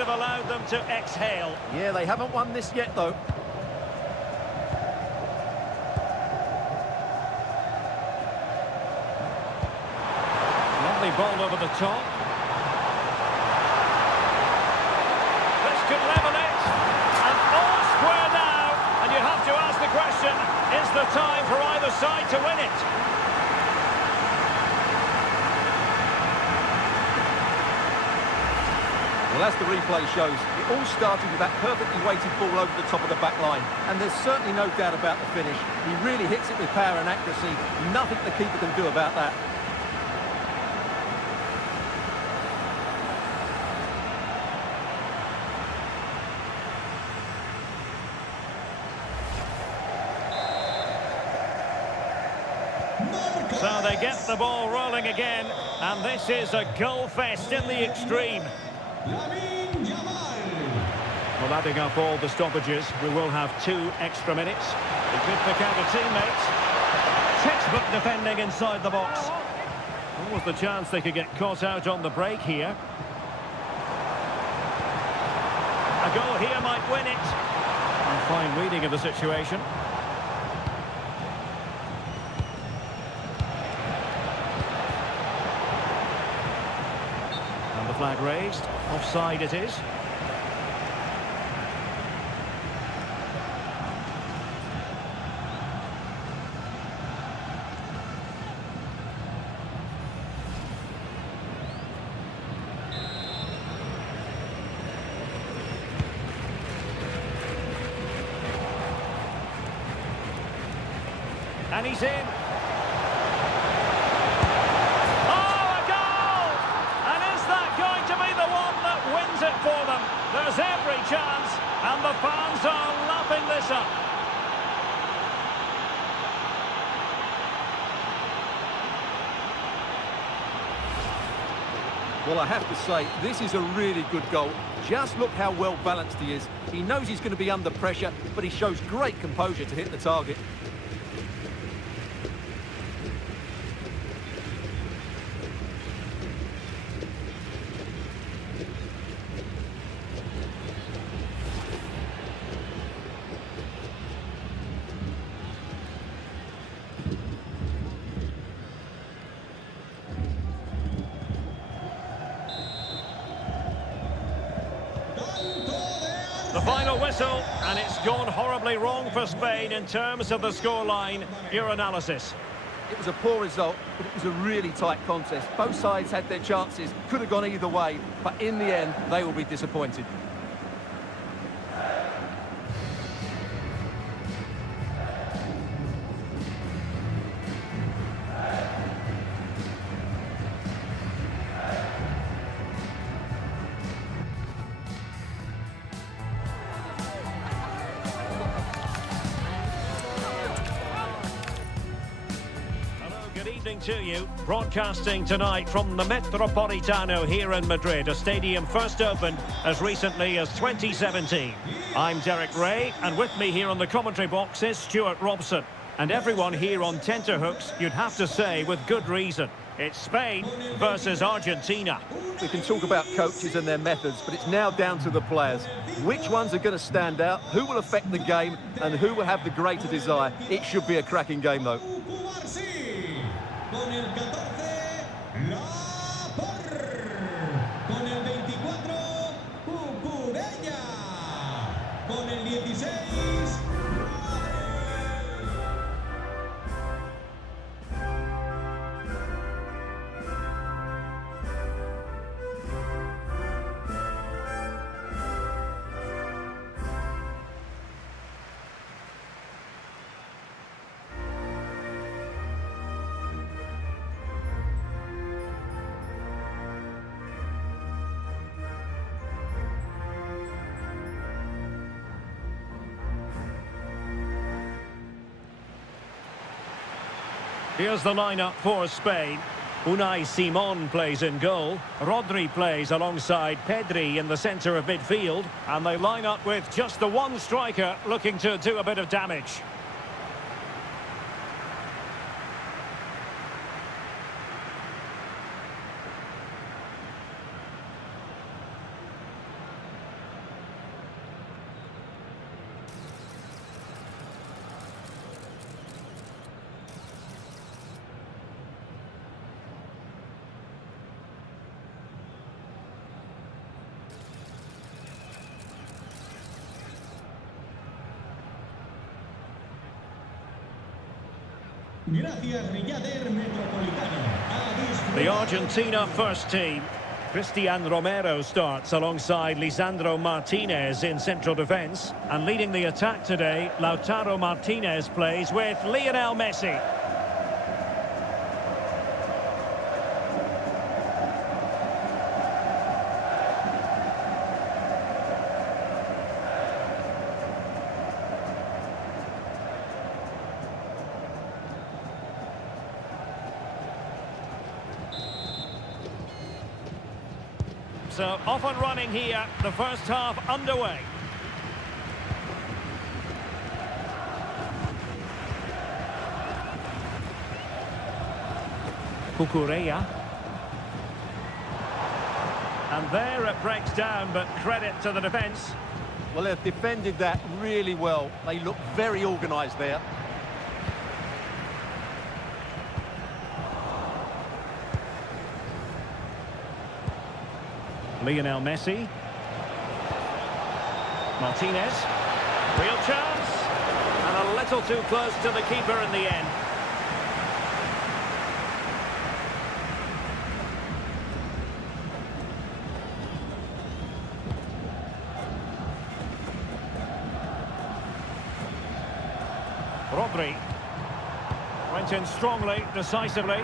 have allowed them to exhale. Yeah, they haven't won this yet, though. Lovely ball over the top. This could level it. And all square now. And you have to ask the question, is the time for either side to win it? Well, as the replay shows, it all started with that perfectly weighted ball over the top of the back line. And there's certainly no doubt about the finish. He really hits it with power and accuracy. Nothing the keeper can do about that. So they get the ball rolling again, and this is a goal fest in the extreme. Well, adding up all the stoppages, we will have 2 extra minutes. A good pick out of teammates. Textbook defending inside the box. What was the chance they could get caught out on the break here? A goal here might win it. And fine reading of the situation. And the flag raised. Offside it is. And he's in. Oh, a goal! And is that going to be the one that wins it for them? There's every chance, and the fans are lapping this up. Well, I have to say, this is a really good goal. Just look how well balanced he is. He knows he's going to be under pressure, but he shows great composure to hit the target. The final whistle, and it's gone horribly wrong for Spain in terms of the scoreline. Your analysis. It was a poor result, but it was a really tight contest. Both sides had their chances, could have gone either way, but in the end, they will be disappointed. Good evening to you. Broadcasting tonight from the Metropolitano here in Madrid, a stadium first opened as recently as 2017. I'm Derek Ray, and with me here on the commentary box is Stuart Robson. And everyone here on tenterhooks, you'd have to say with good reason. It's Spain versus Argentina. We can talk about coaches and their methods, but it's now down to the players. Which ones are going to stand out, who will affect the game, and who will have the greater desire. It should be a cracking game, though. Con el 14, La Por. Con el 24, Cucurella. Con el 16, Here's the lineup for Spain. Unai Simon plays in goal. Rodri plays alongside Pedri in the centre of midfield. And they line up with just the one striker looking to do a bit of damage. Gracias, Rillader Metropolitano. A disfrutar. The Argentina first team. Cristian Romero starts alongside Lisandro Martinez in central defence. And leading the attack today, Lautaro Martinez plays with Lionel Messi. So off and running here, the first half underway. Cucurella. And there it breaks down, but credit to the defence. Well, they've defended that really well. They look very organised there. Lionel Messi. Martinez. Real chance. And a little too close to the keeper in the end. Rodri. Went in strongly, decisively.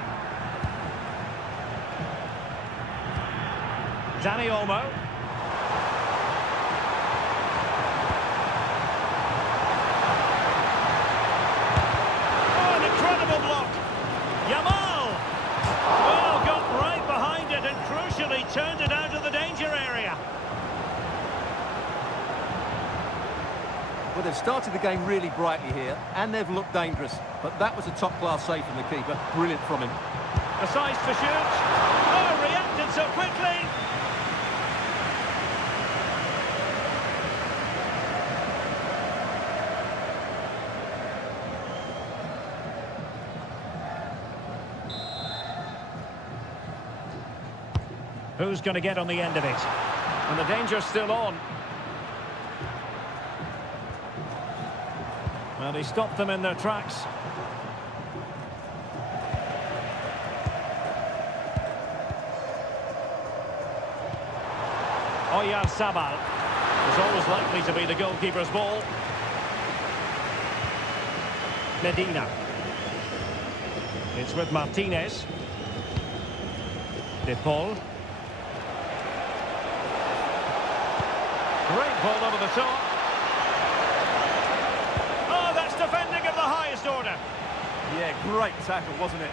Dani Olmo. Oh, an incredible block. Yamal. Well, got right behind it and crucially turned it out of the danger area. Well, they've started the game really brightly here, and they've looked dangerous. But that was a top-class save from the keeper. Brilliant from him. A size to shoot. Oh, reacted so quickly. Who's going to get on the end of it? And the danger's still on. Well, he stopped them in their tracks. Oyarzabal is always likely to be the goalkeeper's ball. Medina. It's with Martinez. De Paul. Great ball over the top. Oh, that's defending of the highest order. Yeah, great tackle, wasn't it?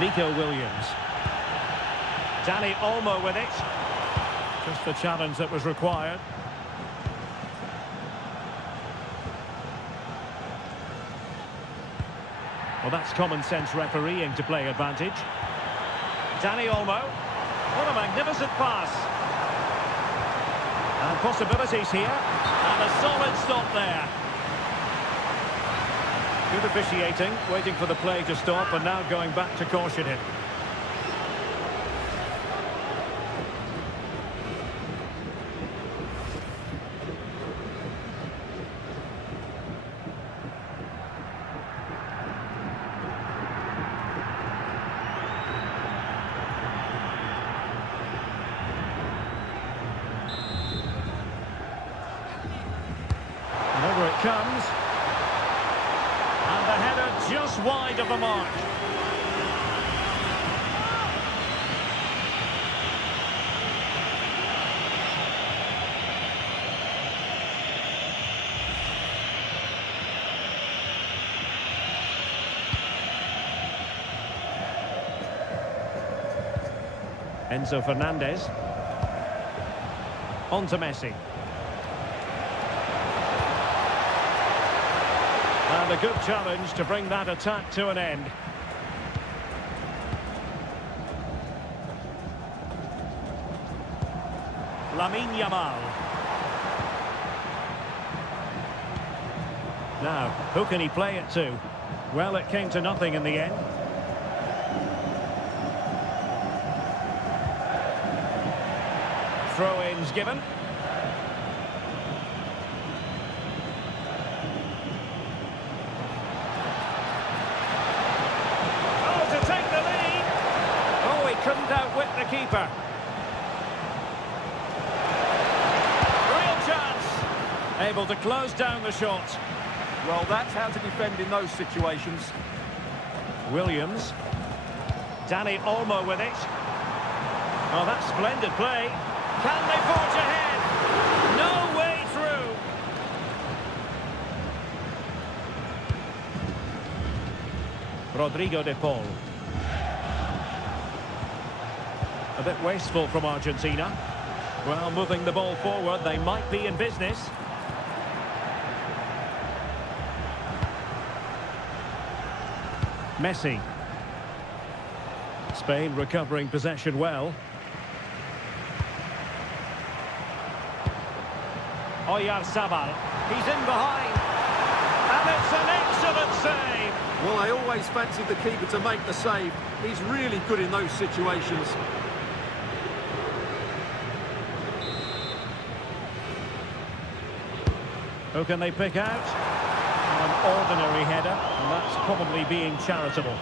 Nico Williams. Dani Olmo with it. Just the challenge that was required. Well, that's common sense refereeing to play advantage. Dani Olmo. What a magnificent pass. And possibilities here. And a solid stop there. Good officiating, waiting for the play to stop and now going back to caution him. And over it comes. And the header just wide of the mark. Enzo Fernandez. On to Messi. And a good challenge to bring that attack to an end. Lamine Yamal. Now, who can he play it to? Well, it came to nothing in the end. Throw-ins given. keeper. Real chance. Able to close down the shot. Well, that's how to defend in those situations. Williams. Dani Olmo with it. Oh, that's splendid play. Can they forge ahead? No way through. Rodrigo de Paul. A bit wasteful from Argentina. Well, moving the ball forward, they might be in business. Messi. Spain recovering possession well. Oyarzabal. He's in behind. And it's an excellent save. Well, I always fancied the keeper to make the save. He's really good in those situations. Who can they pick out? An ordinary header, and that's probably being charitable.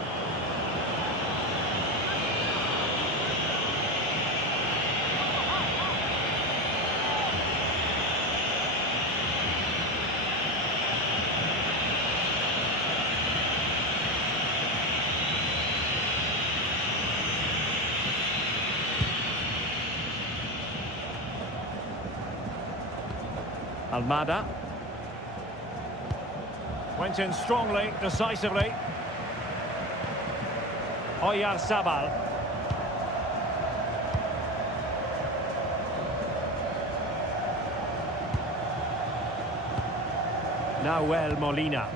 Almada. Went in strongly, decisively. Oyarzabal. Nahuel Molina.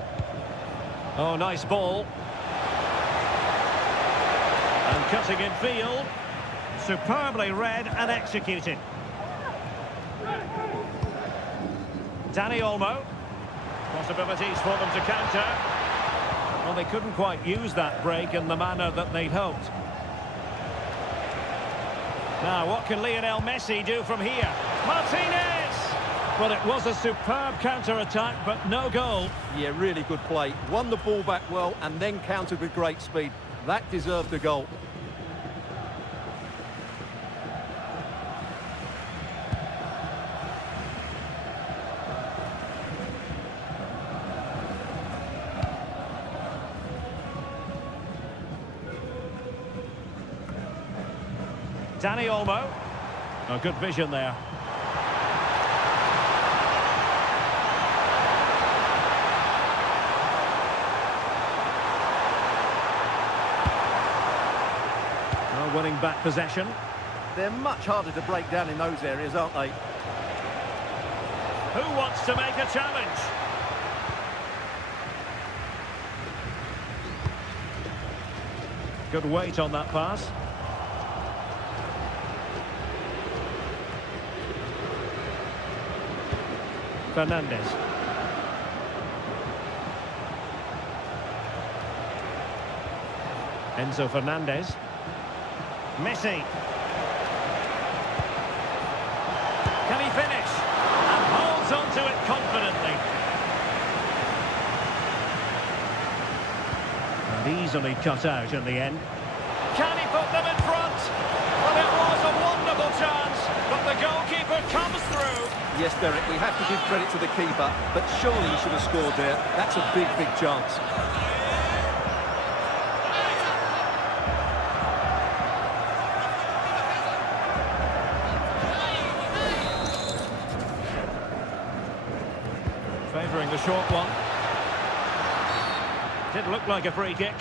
Oh, nice ball. And cutting in field. Superbly read and executed. Dani Olmo. Possibilities for them to counter. Well, they couldn't quite use that break in the manner that they'd hoped. Now, what can Lionel Messi do from here? Martinez! Well, it was a superb counter-attack, but no goal. Yeah, really good play. Won the ball back well and then countered with great speed. That deserved a goal. Dani Olmo. Oh, good vision there. Oh, winning back possession. They're much harder to break down in those areas, aren't they? Who wants to make a challenge? Good weight on that pass. Fernandez. Enzo Fernandez. Messi. Can he finish? And holds on to it confidently. And easily cut out in the end. Can he put them in front? Well, it was a wonderful chance, but the goalkeeper comes through. Yes, Derek, we have to give credit to the keeper, but surely he should have scored there. That's a big, big chance. Favouring the short one. Did look like a free kick.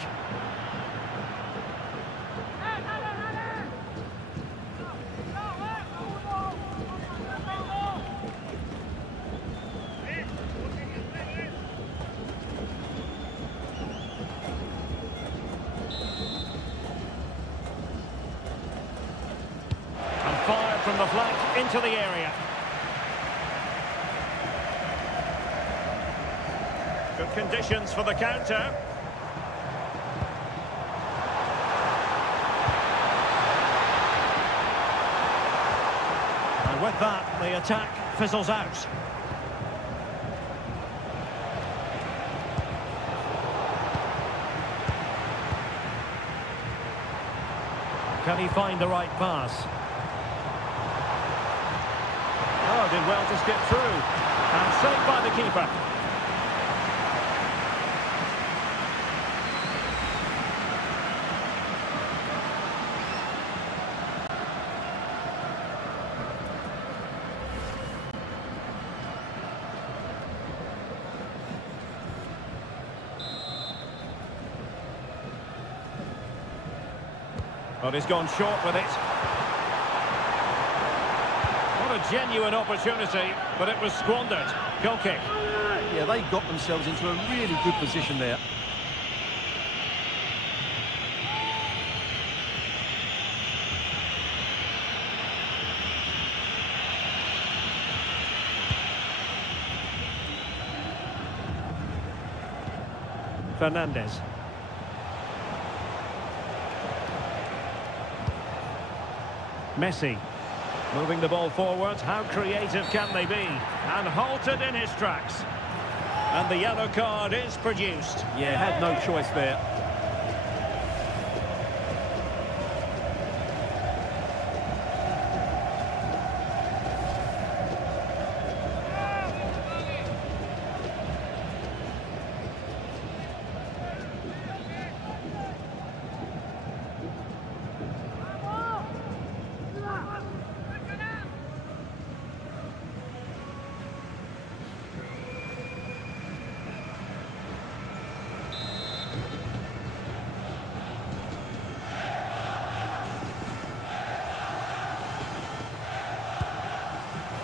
From the flank into the area. Good conditions for the counter. And with that, the attack fizzles out. Can he find the right pass? Oh, did well to skip through. And saved by the keeper. But he's gone short with it. What a genuine opportunity, but it was squandered. Goal kick. Yeah, they got themselves into a really good position there. Fernandez. Messi. Moving the ball forward. How creative can they be? And halted in his tracks. And the yellow card is produced. Yeah, had no choice there.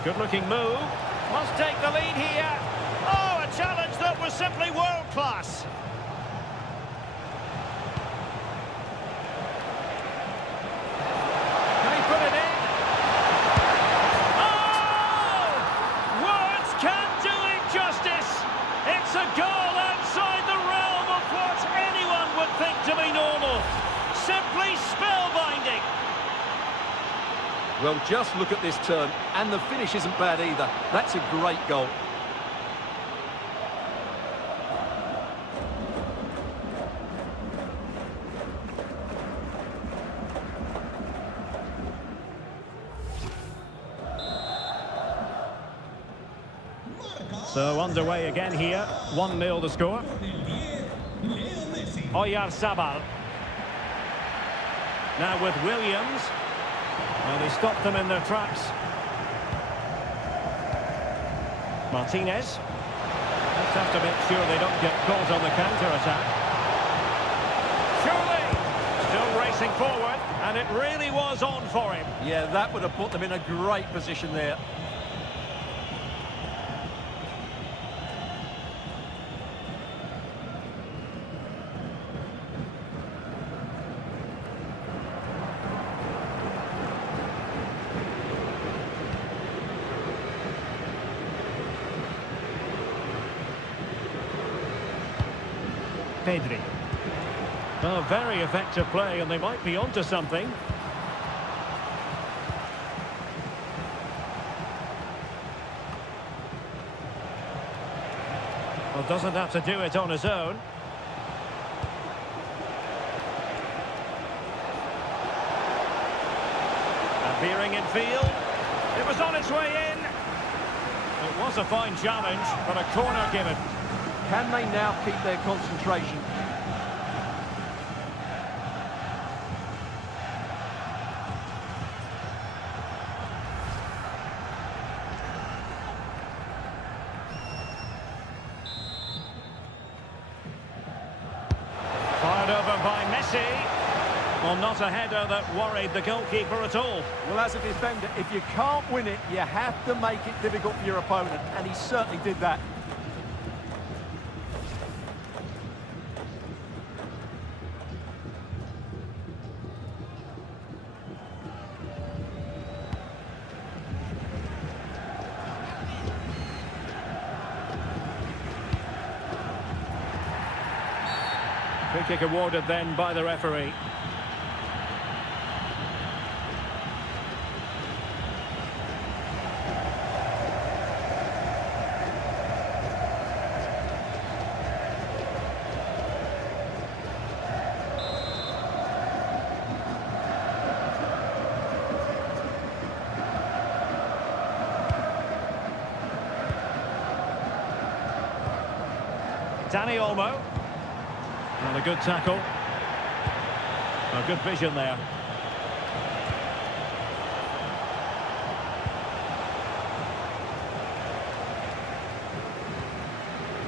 Good-looking move. Must take the lead here. Oh, a challenge that was simply world-class. Can he put it in? Oh! Words can't do it justice. It's a goal outside the realm of what anyone would think to be normal. Simply spellbinding. Well, just look at this turn, and the finish isn't bad either. That's a great goal. So underway again here. 1-0 the score. Oyarzabal. Now with Williams. Well, they stopped them in their tracks. Martinez. Just have to make sure they don't get caught on the counter-attack. Surely! Still racing forward, and it really was on for him. Yeah, that would have put them in a great position there. Pedri. Oh, very effective play, and they might be onto something. Well, doesn't have to do it on his own. And veering in field. It was on its way in. It was a fine challenge, but a corner given. Can they now keep their concentration? Fired over by Messi. Well, not a header that worried the goalkeeper at all. Well, as a defender, if you can't win it, you have to make it difficult for your opponent, and he certainly did that. Free kick awarded then by the referee. Danny Olmo. And a good tackle. A good vision there.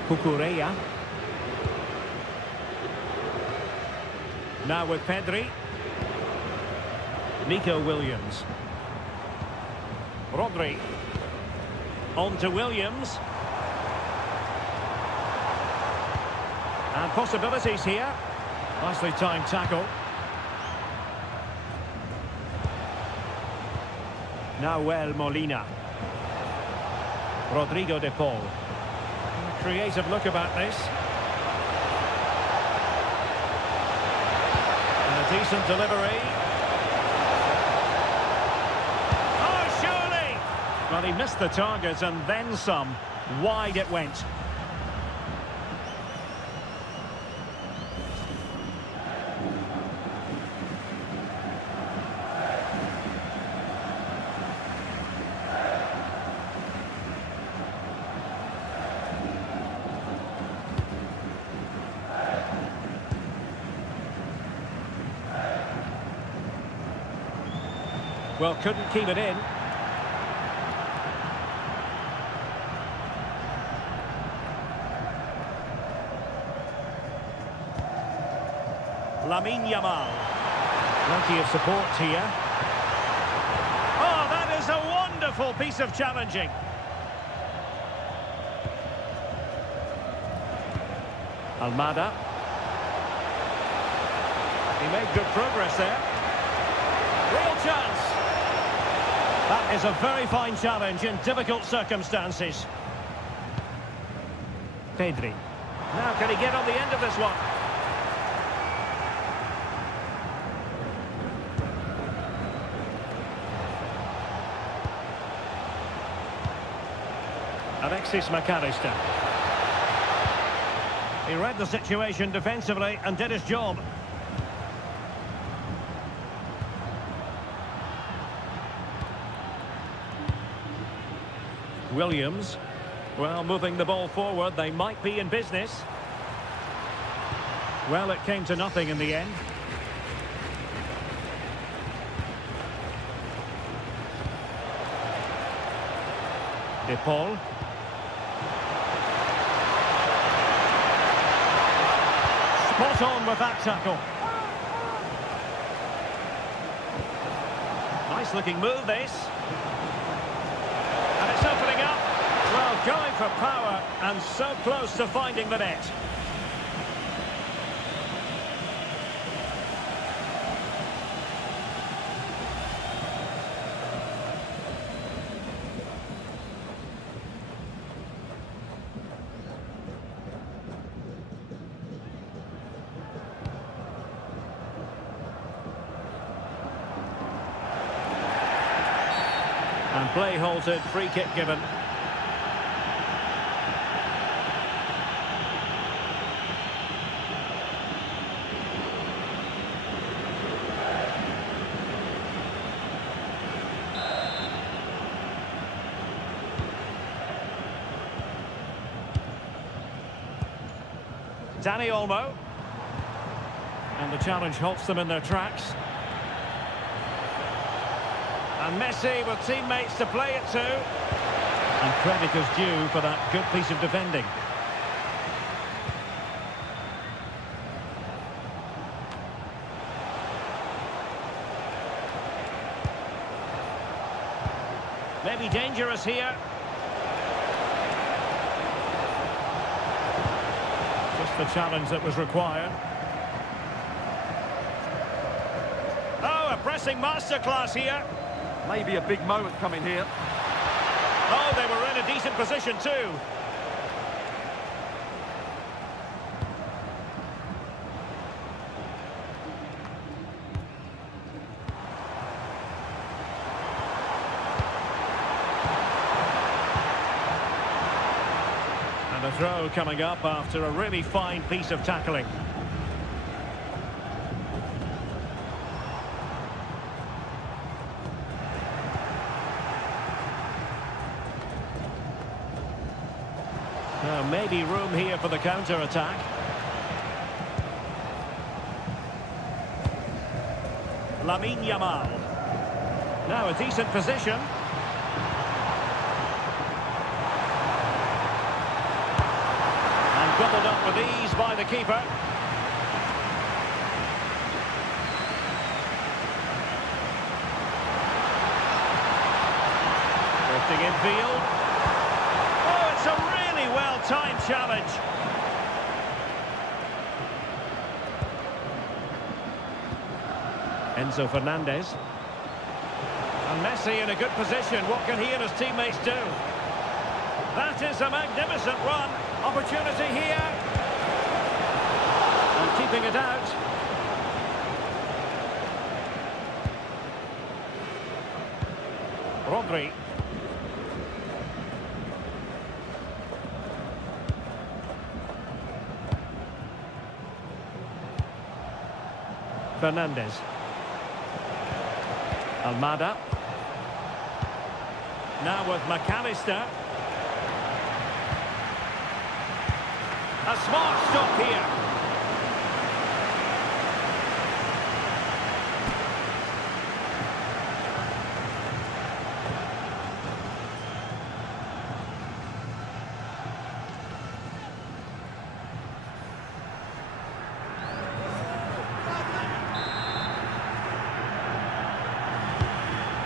Cucurella. Now with Pedri. Nico Williams. Rodri. On to Williams. And possibilities here. Nicely timed tackle. Nahuel Molina. Rodrigo de Paul. Creative look about this. And a decent delivery. Oh, surely! Well, he missed the target and then some. Wide it went. Well, couldn't keep it in. Lamine Yamal. Plenty of support here. Oh, that is a wonderful piece of challenging. Almada. He made good progress there. Real chance. That is a very fine challenge in difficult circumstances. Pedri. Now can he get on the end of this one? Alexis McAllister. He read the situation defensively and did his job. Williams. Well, moving the ball forward, they might be in business. Well, it came to nothing in the end. De Paul. Spot on with that tackle. Nice looking move, this. And it's opening up. Well, going for power and so close to finding the net. And play halted, free kick given. Danny Olmo. And the challenge halts them in their tracks. And Messi with teammates to play it to. And credit is due for that good piece of defending. Maybe dangerous here. Just the challenge that was required. Oh, a pressing masterclass here. Maybe a big moment coming here. Oh, they were in a decent position too. And a throw coming up after a really fine piece of tackling. Now, maybe room here for the counter-attack. Lamine Yamal. Now a decent position. And gobbled up with ease by the keeper. Drifting infield. Oh, it's a really well-timed challenge. Enzo Fernandez. And Messi in a good position. What can he and his teammates do? That is a magnificent run. Opportunity here. And keeping it out. Rodri. Fernandez. Almada. Now with McAllister. A smart stop here.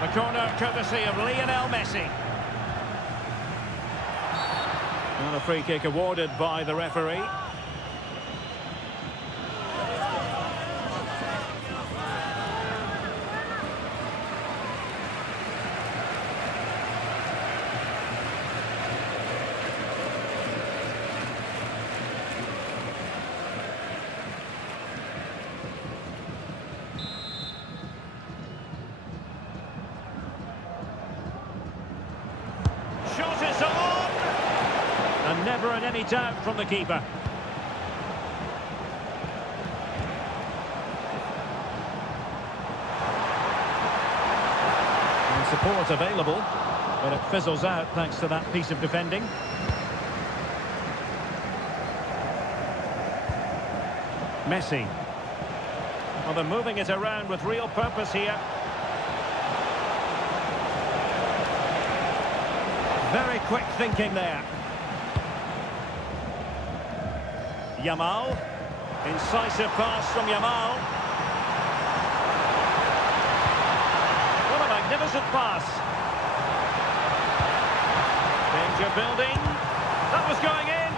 A corner courtesy of Lionel Messi. And a free kick awarded by the referee. And never in any doubt from the keeper. And support available, but it fizzles out thanks to that piece of defending. Messi. Well, they're moving it around with real purpose here. Very quick thinking there. Yamal. Incisive pass from Yamal. What a magnificent pass. Danger building. That was going in.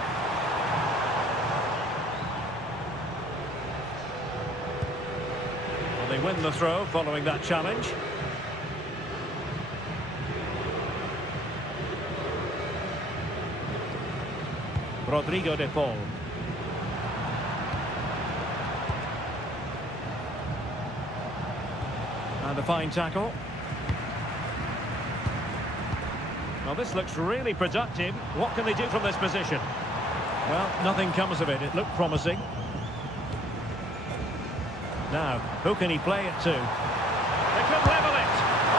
Well, they win the throw following that challenge. Rodrigo de Paul. And a fine tackle. Well, this looks really productive. What can they do from this position? Well, nothing comes of it. It looked promising. Now, who can he play it to? They could level it.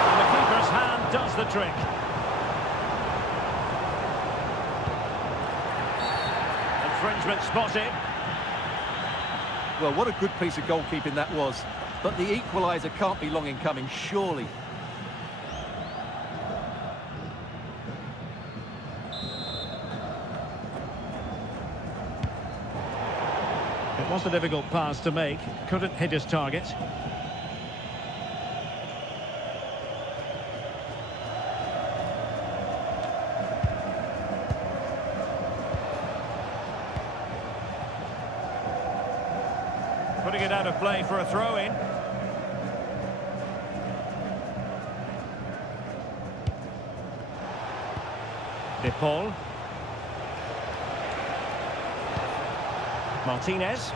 And the keeper's hand does the trick. Infringement spotted. Well, what a good piece of goalkeeping that was. But the equaliser can't be long in coming, surely. It was a difficult pass to make. Couldn't hit his target. Putting it out of play for a throw-in. De Paul. Martinez.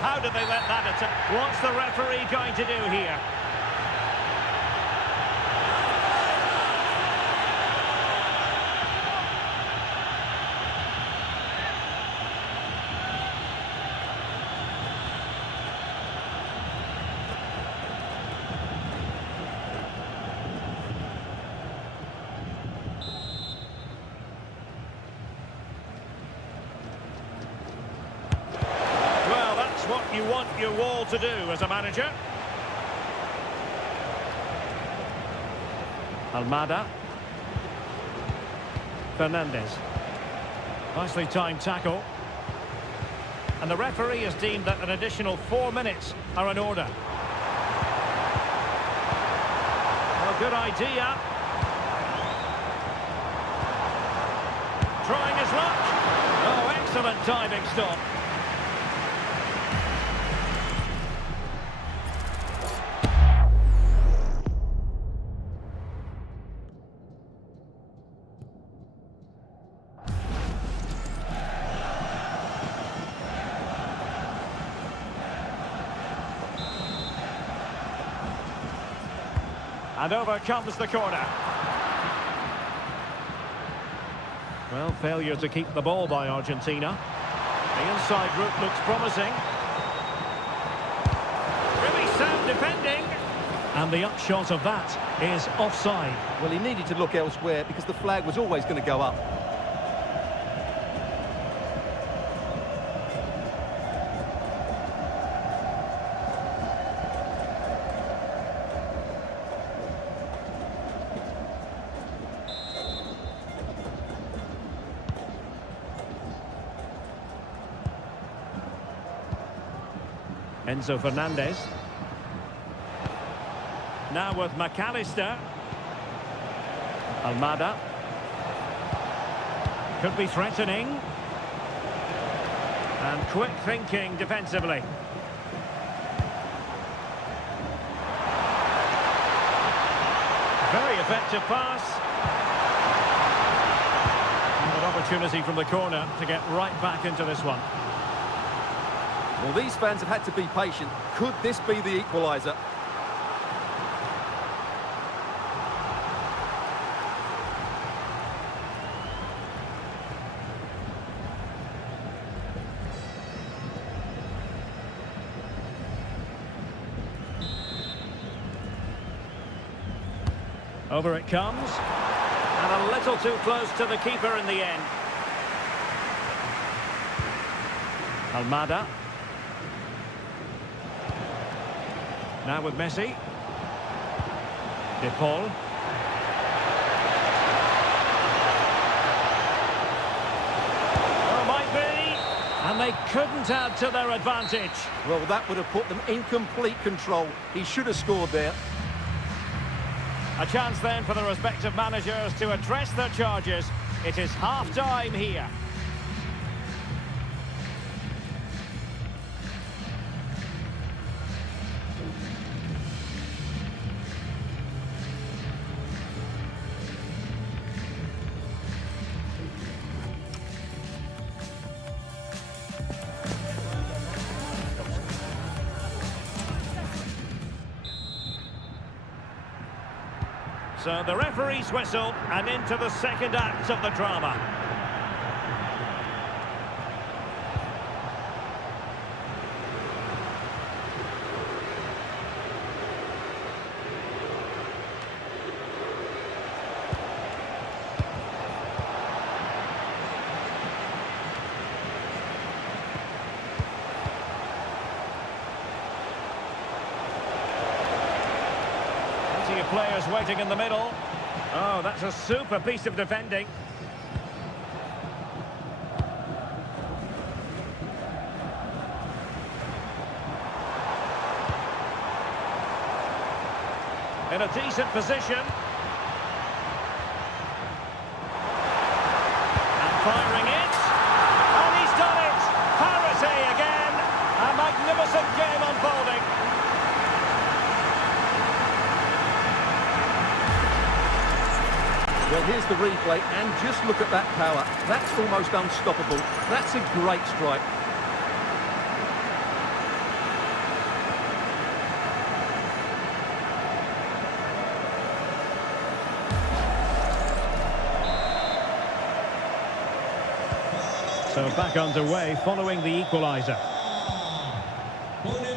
How did they let that attack? What's the referee going to do here? what you want your wall to do as a manager. Almada. Fernandez. Nicely timed tackle. And the referee has deemed that an additional 4 minutes are in order. Well, good idea. Trying his luck. Oh, excellent diving stop. And over comes the corner. Well, failure to keep the ball by Argentina. The inside route looks promising. Really sound defending. And the upshot of that is offside. Well, he needed to look elsewhere because the flag was always going to go up. Enzo Fernandez. Now with McAllister. Almada. Could be threatening. And quick thinking defensively. Very effective pass. And an opportunity from the corner to get right back into this one. Well, these fans have had to be patient. Could this be the equaliser? Over it comes. And a little too close to the keeper in the end. Almada. Now with Messi. De Paul. Oh, might be. And they couldn't add to their advantage. Well, that would have put them in complete control. He should have scored there. A chance then for the respective managers to address their charges. It is half-time here. So the referee's whistle, and into the second act of the drama. Plenty of players waiting in the middle. Oh, that's a super piece of defending. In a decent position. And firing it. And he's done it! Parity again! A magnificent game unfolding. Well, here's the replay, and just look at that power. That's almost unstoppable. That's a great strike. So back underway following the equaliser.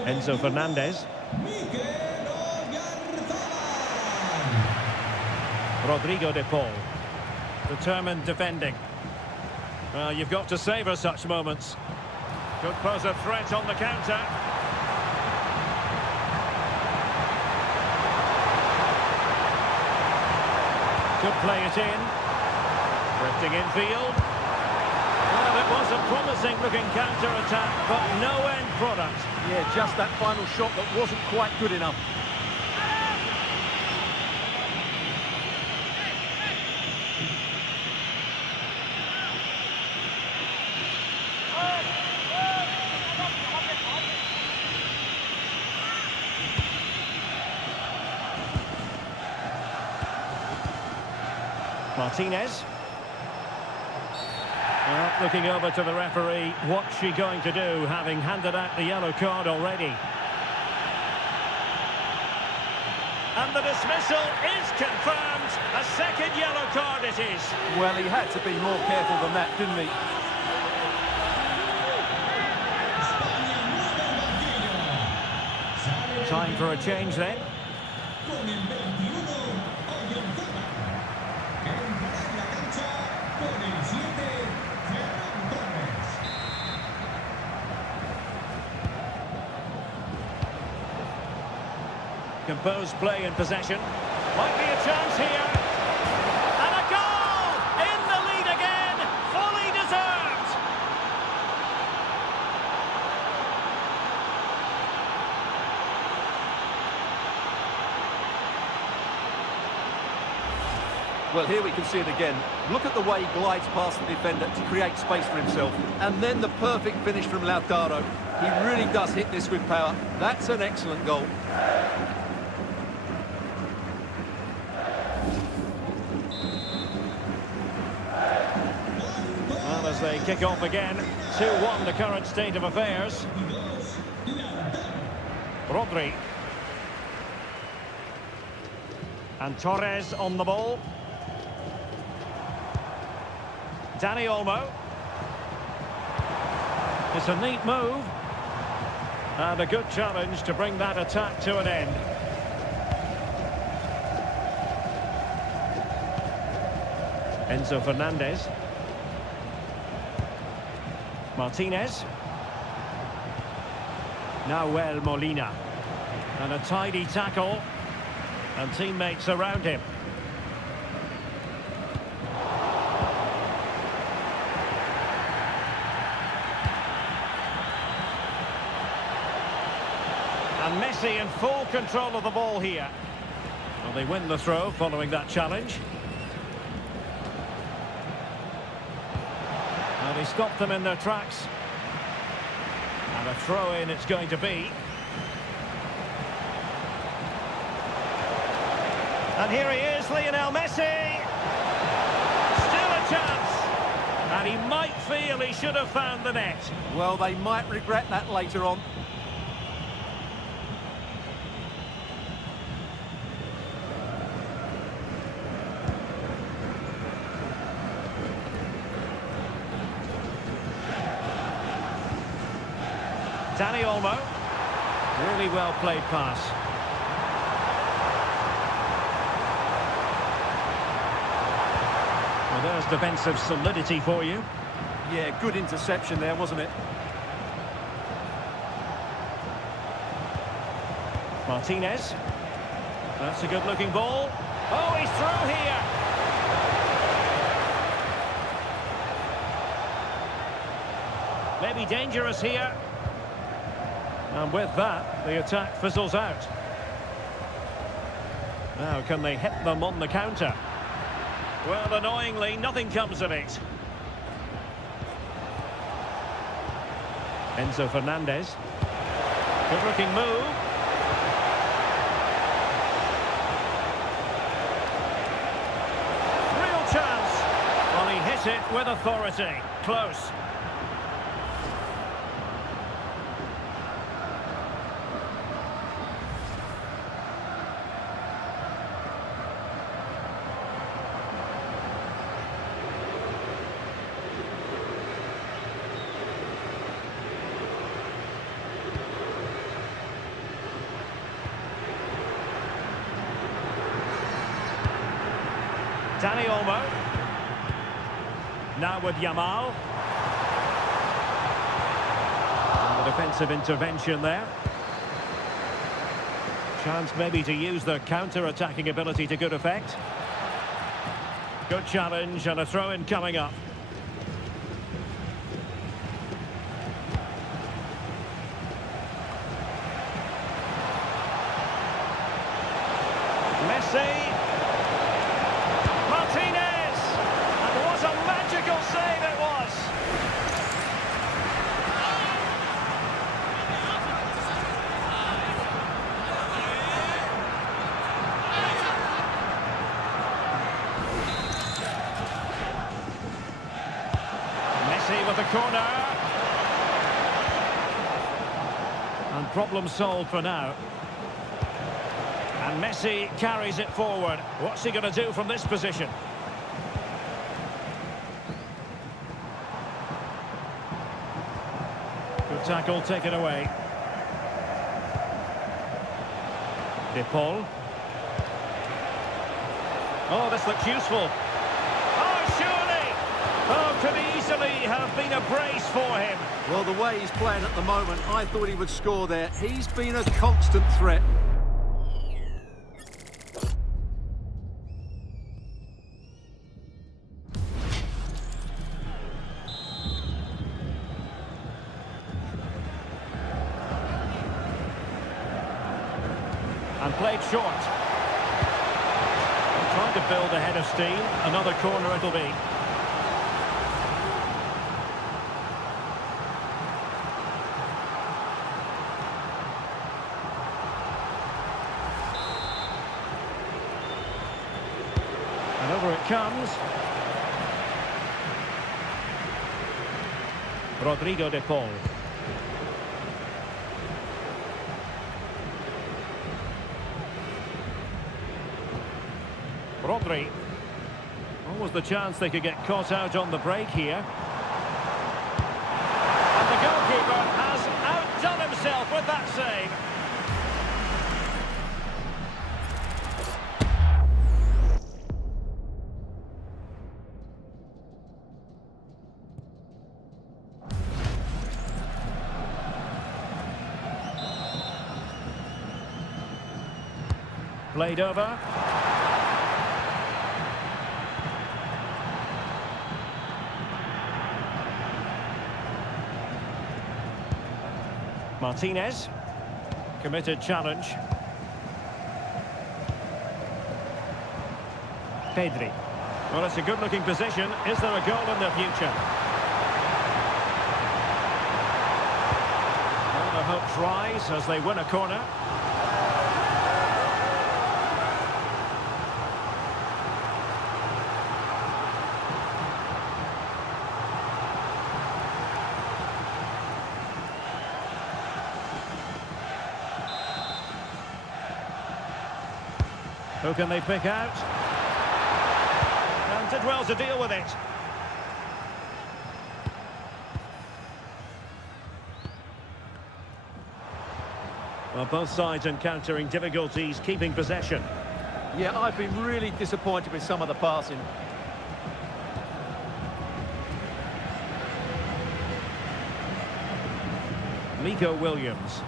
Enzo Fernandez. Rodrigo de Paul. Determined defending. Well, you've got to savour such moments. Could pose a threat on the counter. Could play it in. Drifting infield. Well, it was a promising looking counter-attack, but no end product. Yeah, just that final shot that wasn't quite good enough. Martinez. Well, looking over to the referee, what's she going to do, having handed out the yellow card already? And the dismissal is confirmed. A second yellow card it is. Well, he had to be more careful than that, didn't he? España mueve el banquillo. Sale Time for a change then. con el 21, Oyarzabal. Entra en la cancha con el 7, Ferran Torres. Composed play in possession. Might be a chance here. And a goal! In the lead again! Fully deserved! Well, here we can see it again. Look at the way he glides past the defender to create space for himself. And then the perfect finish from Lautaro. He really does hit this with power. That's an excellent goal. Well, as they kick off again, 2-1 the current state of affairs. Rodri. And Torres on the ball. Dani Olmo. It's a neat move. And a good challenge to bring that attack to an end. Enzo Fernandez. Martinez. Nahuel Molina. And a tidy tackle. And teammates around him. And Messi in full control of the ball here. Well, they win the throw following that challenge. And he stopped them in their tracks. And a throw-in it's going to be. And here he is, Lionel Messi. Still a chance. And he might feel he should have found the net. Well, they might regret that later on. Dani Olmo. Really well played pass. Well, there's defensive solidity for you. Yeah, good interception there, wasn't it? Martinez. That's a good-looking ball. Oh, he's through here. Maybe dangerous here. And with that, the attack fizzles out. Now, can they hit them on the counter? Well, annoyingly, nothing comes of it. Enzo Fernandez. Good-looking move. Real chance. Well, he hit it with authority. Close. Dani Olmo. Now with Yamal. And the defensive intervention there. Chance maybe to use their counter-attacking ability to good effect. Good challenge and a throw-in coming up. Messi. Martinez. And what a magical save it was. Messi with the corner. And problem solved for now. And Messi carries it forward. What's he going to do from this position? Good tackle taken away. De Paul. Oh, this looks useful. Oh, surely! Oh, could easily have been a brace for him. Well, the way he's playing at the moment, I thought he would score there. He's been a constant threat. And played short. Trying to build ahead of steam. Another corner it'll be. And over it comes. Rodrigo de Paul. Rodri. What was the chance they could get caught out on the break here? And the goalkeeper has outdone himself with that save. Played over. Martinez. Committed challenge. Pedri. Well, it's a good-looking position. Is there a goal in the future? Well, the hopes rise as they win a corner. Who can they pick out? And did well to deal with it. Well, both sides encountering difficulties keeping possession. Yeah, I've been really disappointed with some of the passing. Nico Williams.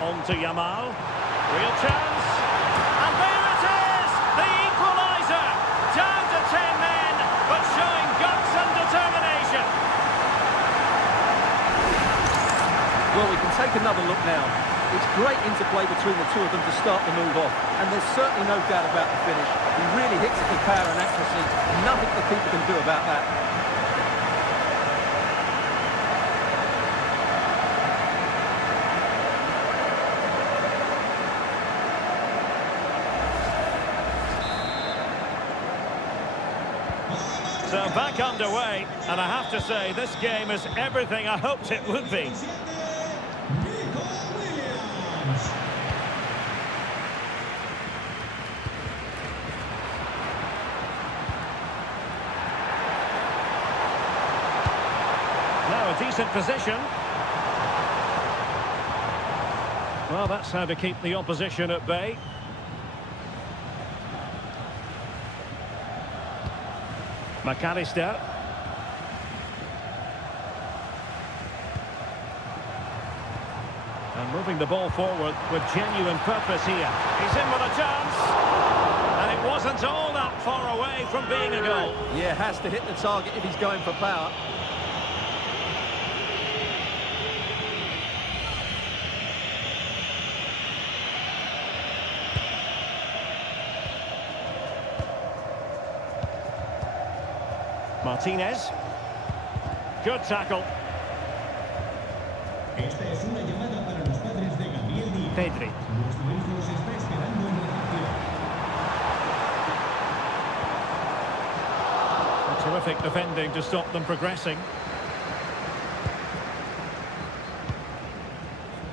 On to Yamal. Real chance. And there it is! The equaliser! Down to 10 men, but showing guts and determination. Well, we can take another look now. It's great interplay between the two of them to start the move off. And there's certainly no doubt about the finish. He really hits it with power and accuracy. Nothing the keeper can do about that. So back underway, and I have to say, this game is everything I hoped it would be. Now a decent position. Well, that's how to keep the opposition at bay. McAllister. And moving the ball forward with genuine purpose here. He's in with a chance. And it wasn't all that far away from being a goal. Yeah, has to hit the target if he's going for power. Martinez. Good tackle. Esta es una llamada para los padres de Gabriel Díaz. Pedri. Nuestro hijo se está esperando en recepción. A terrific defending to stop them progressing.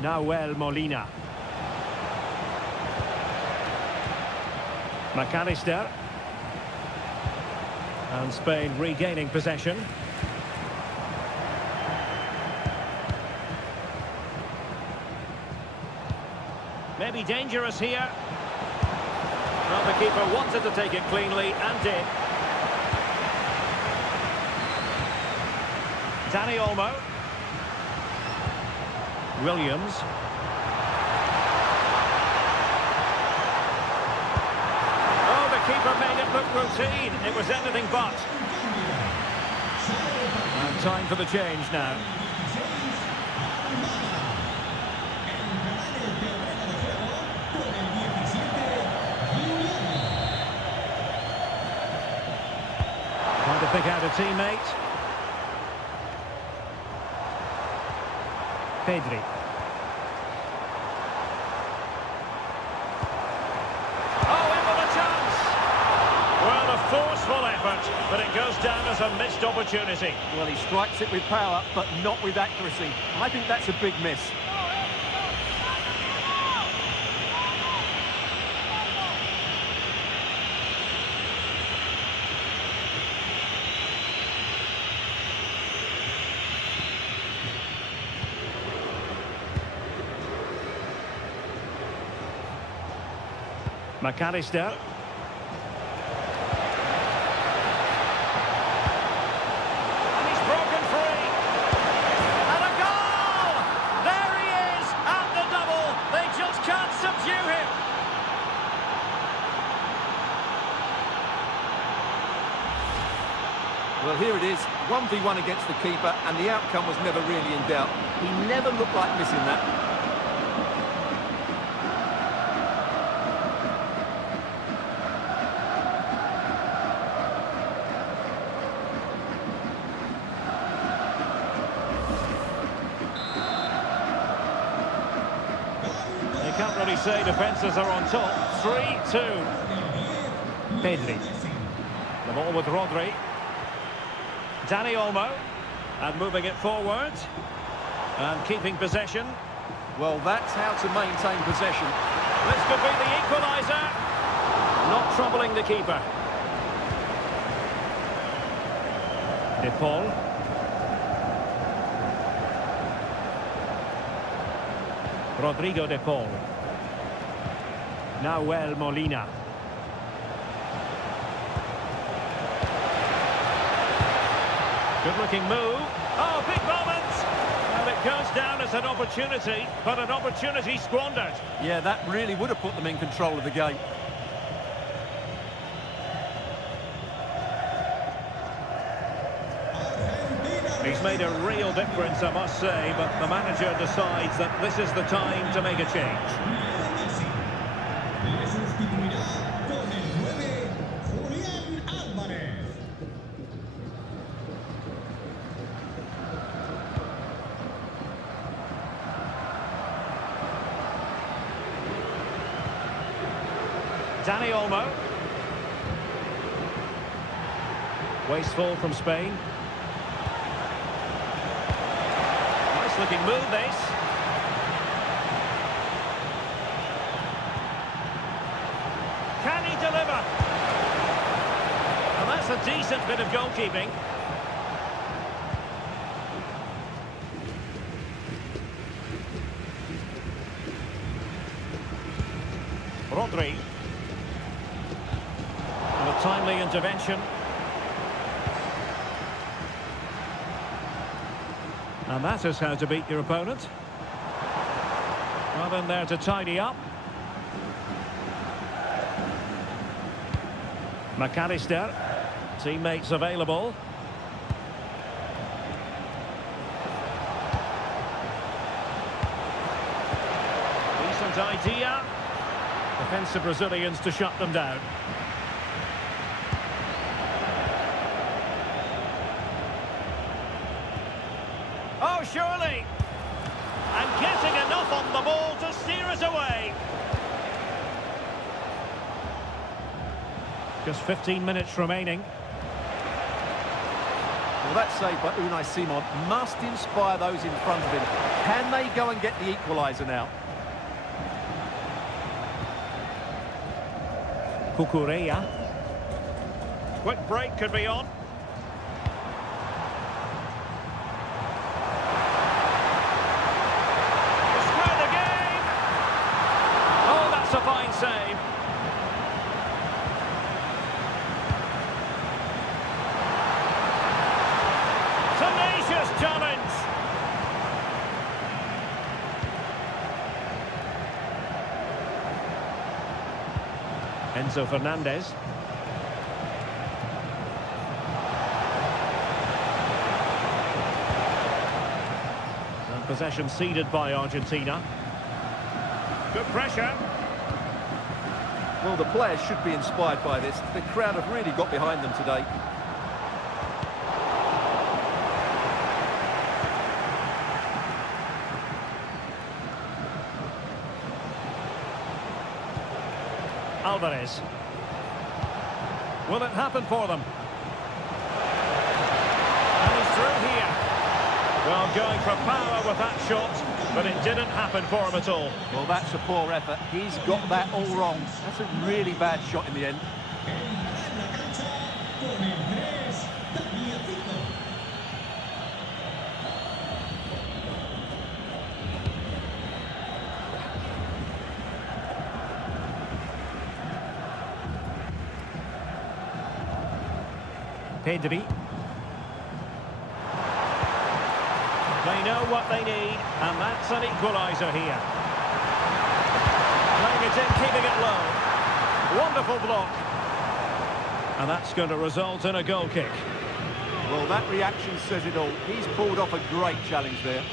Nahuel Molina. McAllister. And Spain regaining possession. Maybe dangerous here. Well, the keeper wanted to take it cleanly and did. Dani Olmo. Williams. Oh, the keeper made it look routine. It was anything but. And time for the change now. Trying to pick out a teammate. Pedri. Oh, in with a chance! Well, a forceful effort, but it goes down as a missed opportunity. Well, he strikes it with power, but not with accuracy. I think that's a big miss. McAllister. And he's broken free. And a goal! There he is at the double. They just can't subdue him. Well, here it is, 1v1 against the keeper, and the outcome was never really in doubt. He never looked like missing that. Can't really say defences are on top. 3-2. Pedri. The ball with Rodri. Dani Olmo. And moving it forward. And keeping possession. Well, that's how to maintain possession. This could be the equaliser. Not troubling the keeper. De Paul. Rodrigo De Paul. Nahuel Molina. Good-looking move. Oh, big moment! Well, it goes down as an opportunity, but an opportunity squandered. Yeah, that really would have put them in control of the game. He's made a real difference, I must say, but the manager decides that this is the time to make a change. Le sustituirá con el 9, Julián Álvarez. Dani Olmo. Wasteful from Spain. Looking move this. Can he deliver? And that's a decent bit of goalkeeping. Rodri. And a timely intervention. And that is how to beat your opponent. Well, in there to tidy up. McAllister. Teammates available. Decent idea. Defensive Brazilians to shut them down. Oh, surely. And getting enough on the ball to steer us away. Just 15 minutes remaining. Well, that save by Unai Simon must inspire those in front of him. Can they go and get the equaliser now? Cucurella. Quick break could be on. To square the game. Oh, that's a fine save. Tenacious challenge. Enzo Fernandez. And possession ceded by Argentina. Good pressure. Well, the players should be inspired by this. The crowd have really got behind them today. Alvarez. Will it happen for them? And he's through here. Well, going for power with that shot, but it didn't happen for him at all. Well, that's a poor effort. He's got that all wrong. That's a really bad shot in the end. En la cancha con el 3, Tagliafico. Pedri. They know what they need, and that's an equaliser here. Playing it in, keeping it low. Wonderful block. And that's going to result in a goal kick. Well, that reaction says it all. He's pulled off a great challenge there.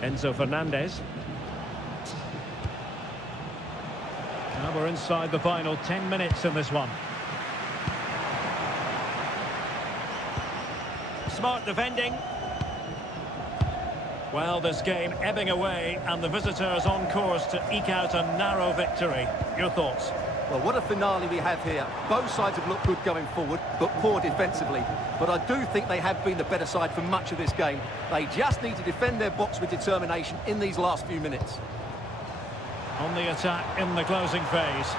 Enzo Fernandez. Now we're inside the final 10 minutes in this one. Smart defending. Well, this game ebbing away, and the visitors on course to eke out a narrow victory. Your thoughts? Well, what a finale we have here. Both sides have looked good going forward, but poor defensively. But I do think they have been the better side for much of this game. They just need to defend their box with determination in these last few minutes. On the attack in the closing phase.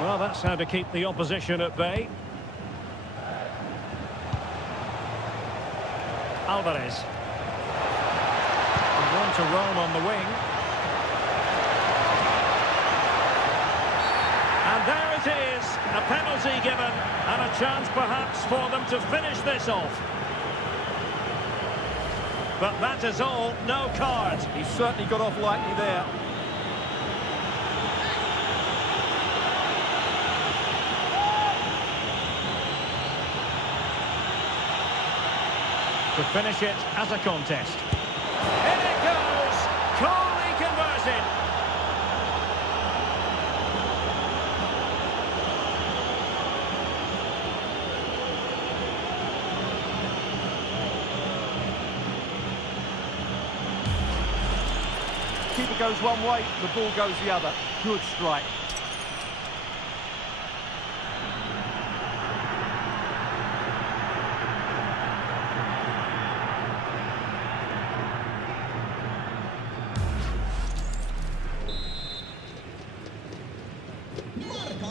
Well, that's how to keep the opposition at bay. Alvarez. One to Rome on the wing. And there it is, a penalty given, and a chance perhaps for them to finish this off. But that is all, no card. He certainly got off lightly there. To finish it as a contest. In it goes, coolly converted. Keeper goes one way, the ball goes the other. Good strike.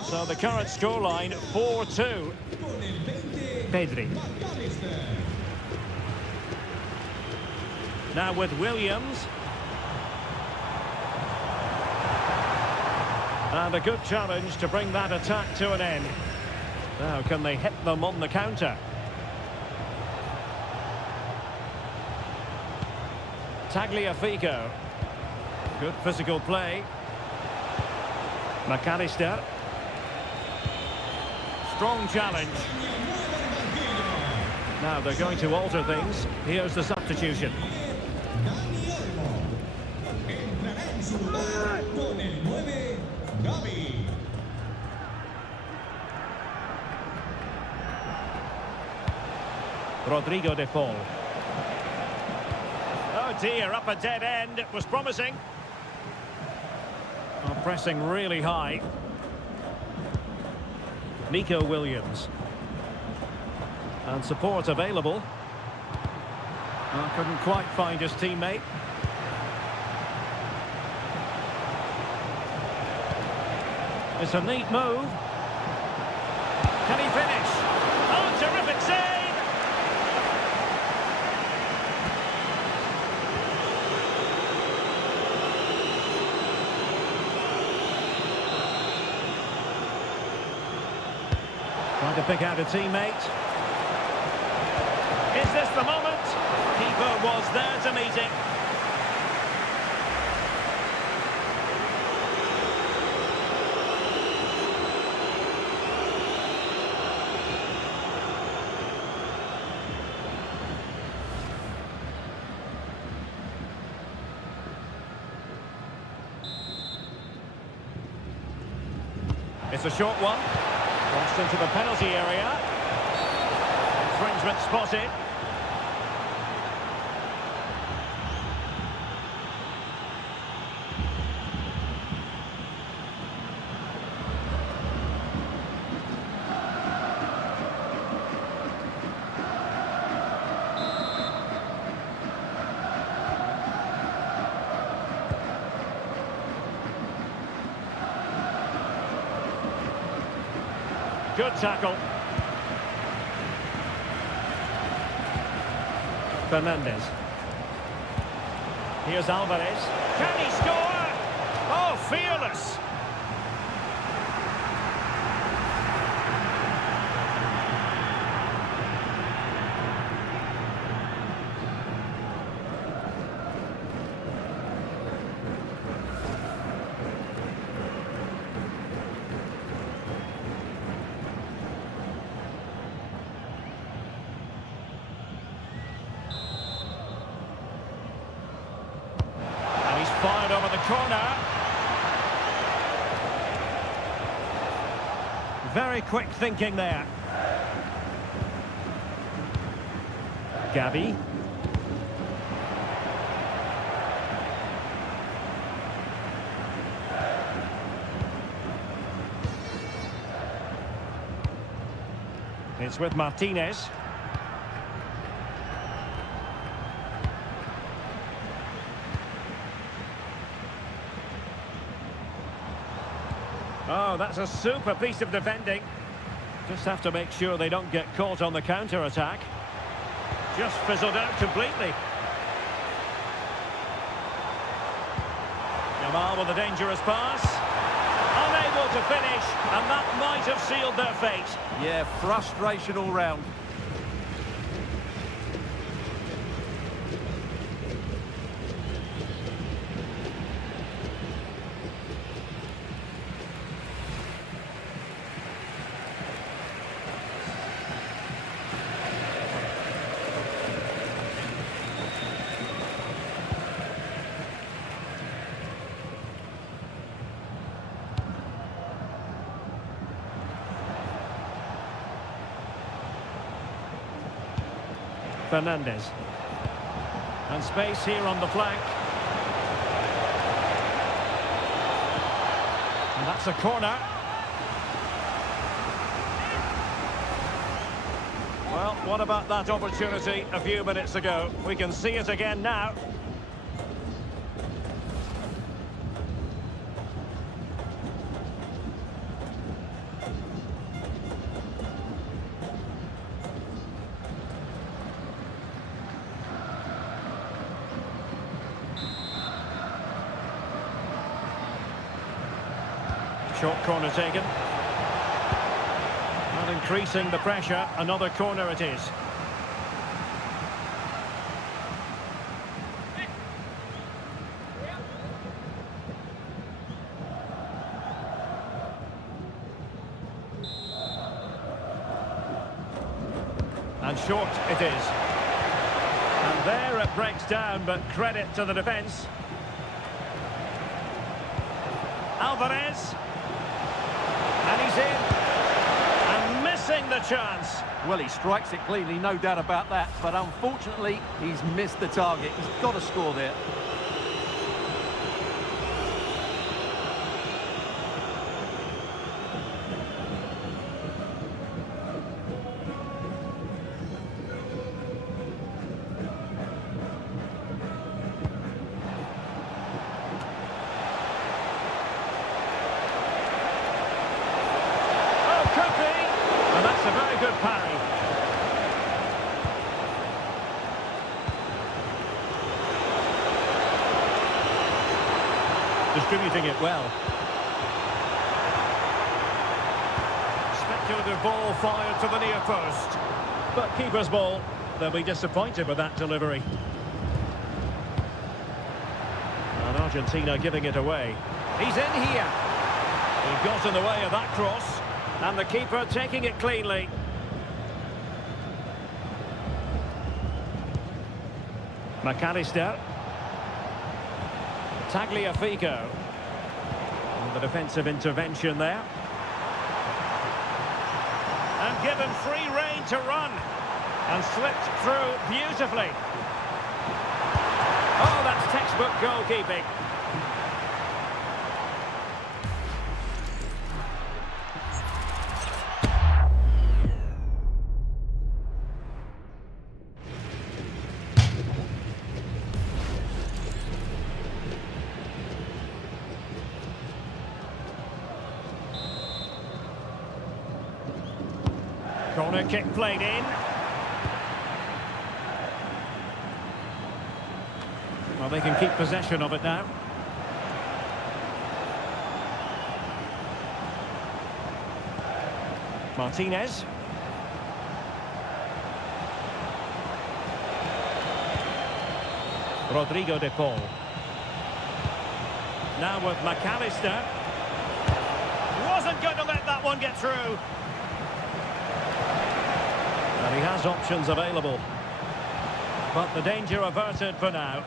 So the current scoreline, 4-2. Con el 20, Pedri. McAllister. Now with Williams. And a good challenge to bring that attack to an end. Now, can they hit them on the counter? Tagliafico. Good physical play. McAllister. Strong challenge. Now they're going to alter things. Here's the substitution. Dani Olmo. Entrará en su lugar con el 9, Gavi. Rodrigo de Paul. Oh dear, up a dead end. It was promising. Oh, pressing really high. Nico Williams. And support available. Oh, couldn't quite find his teammate. It's a neat move. Can he finish? Oh, terrific save! Trying to pick out a teammate. Is this the moment? Keeper was there to meet it. It's a short one. Crossed into the penalty area. Infringement spotted. Good tackle. Fernandez. Here's Alvarez. Can he score? Oh, fearless. Fired over the corner. Very quick thinking there. Gavi. It's with Martinez. Oh, that's a super piece of defending. Just have to make sure they don't get caught on the counter-attack. Just fizzled out completely. Yamal with a dangerous pass. Unable to finish, and that might have sealed their fate. Yeah, frustration all round. Fernandez. And space here on the flank. And that's a corner. Well, what about that opportunity a few minutes ago? We can see it again now. Short corner taken. And increasing the pressure, another corner it is. And short it is. And there it breaks down, but credit to the defence. Alvarez. And he's in. And missing the chance. Well, he strikes it cleanly, no doubt about that. But unfortunately, he's missed the target. He's got to score there. And that's a very good parry. Distributing it well. Speculative ball fired to the near post. But keeper's ball. They'll be disappointed with that delivery. And Argentina giving it away. He's in here. He got in the way of that cross. And the keeper taking it cleanly. McAllister. Tagliafico. And the defensive intervention there. And given free rein to run. And slipped through beautifully. Oh, that's textbook goalkeeping. Corner kick played in. Well, they can keep possession of it now. Martinez. Rodrigo de Paul. Now with McAllister. Wasn't going to let that one get through. And he has options available. But the danger averted for now.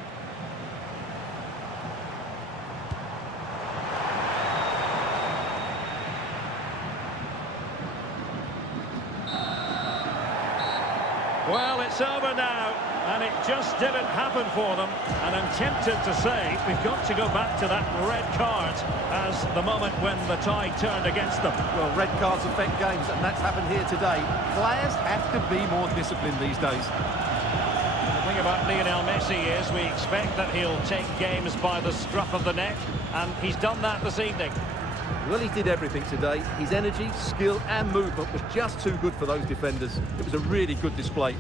Well, it's over now, and it just didn't happen for them. And I'm tempted to say we've got to go back to that red card as the moment when the tide turned against them. Well, red cards affect games, and that's happened here today. Players have to be more disciplined these days. The thing about Lionel Messi is we expect that he'll take games by the scruff of the neck, and he's done that this evening. Well, he did everything today. His energy, skill and movement was just too good for those defenders. It was a really good display.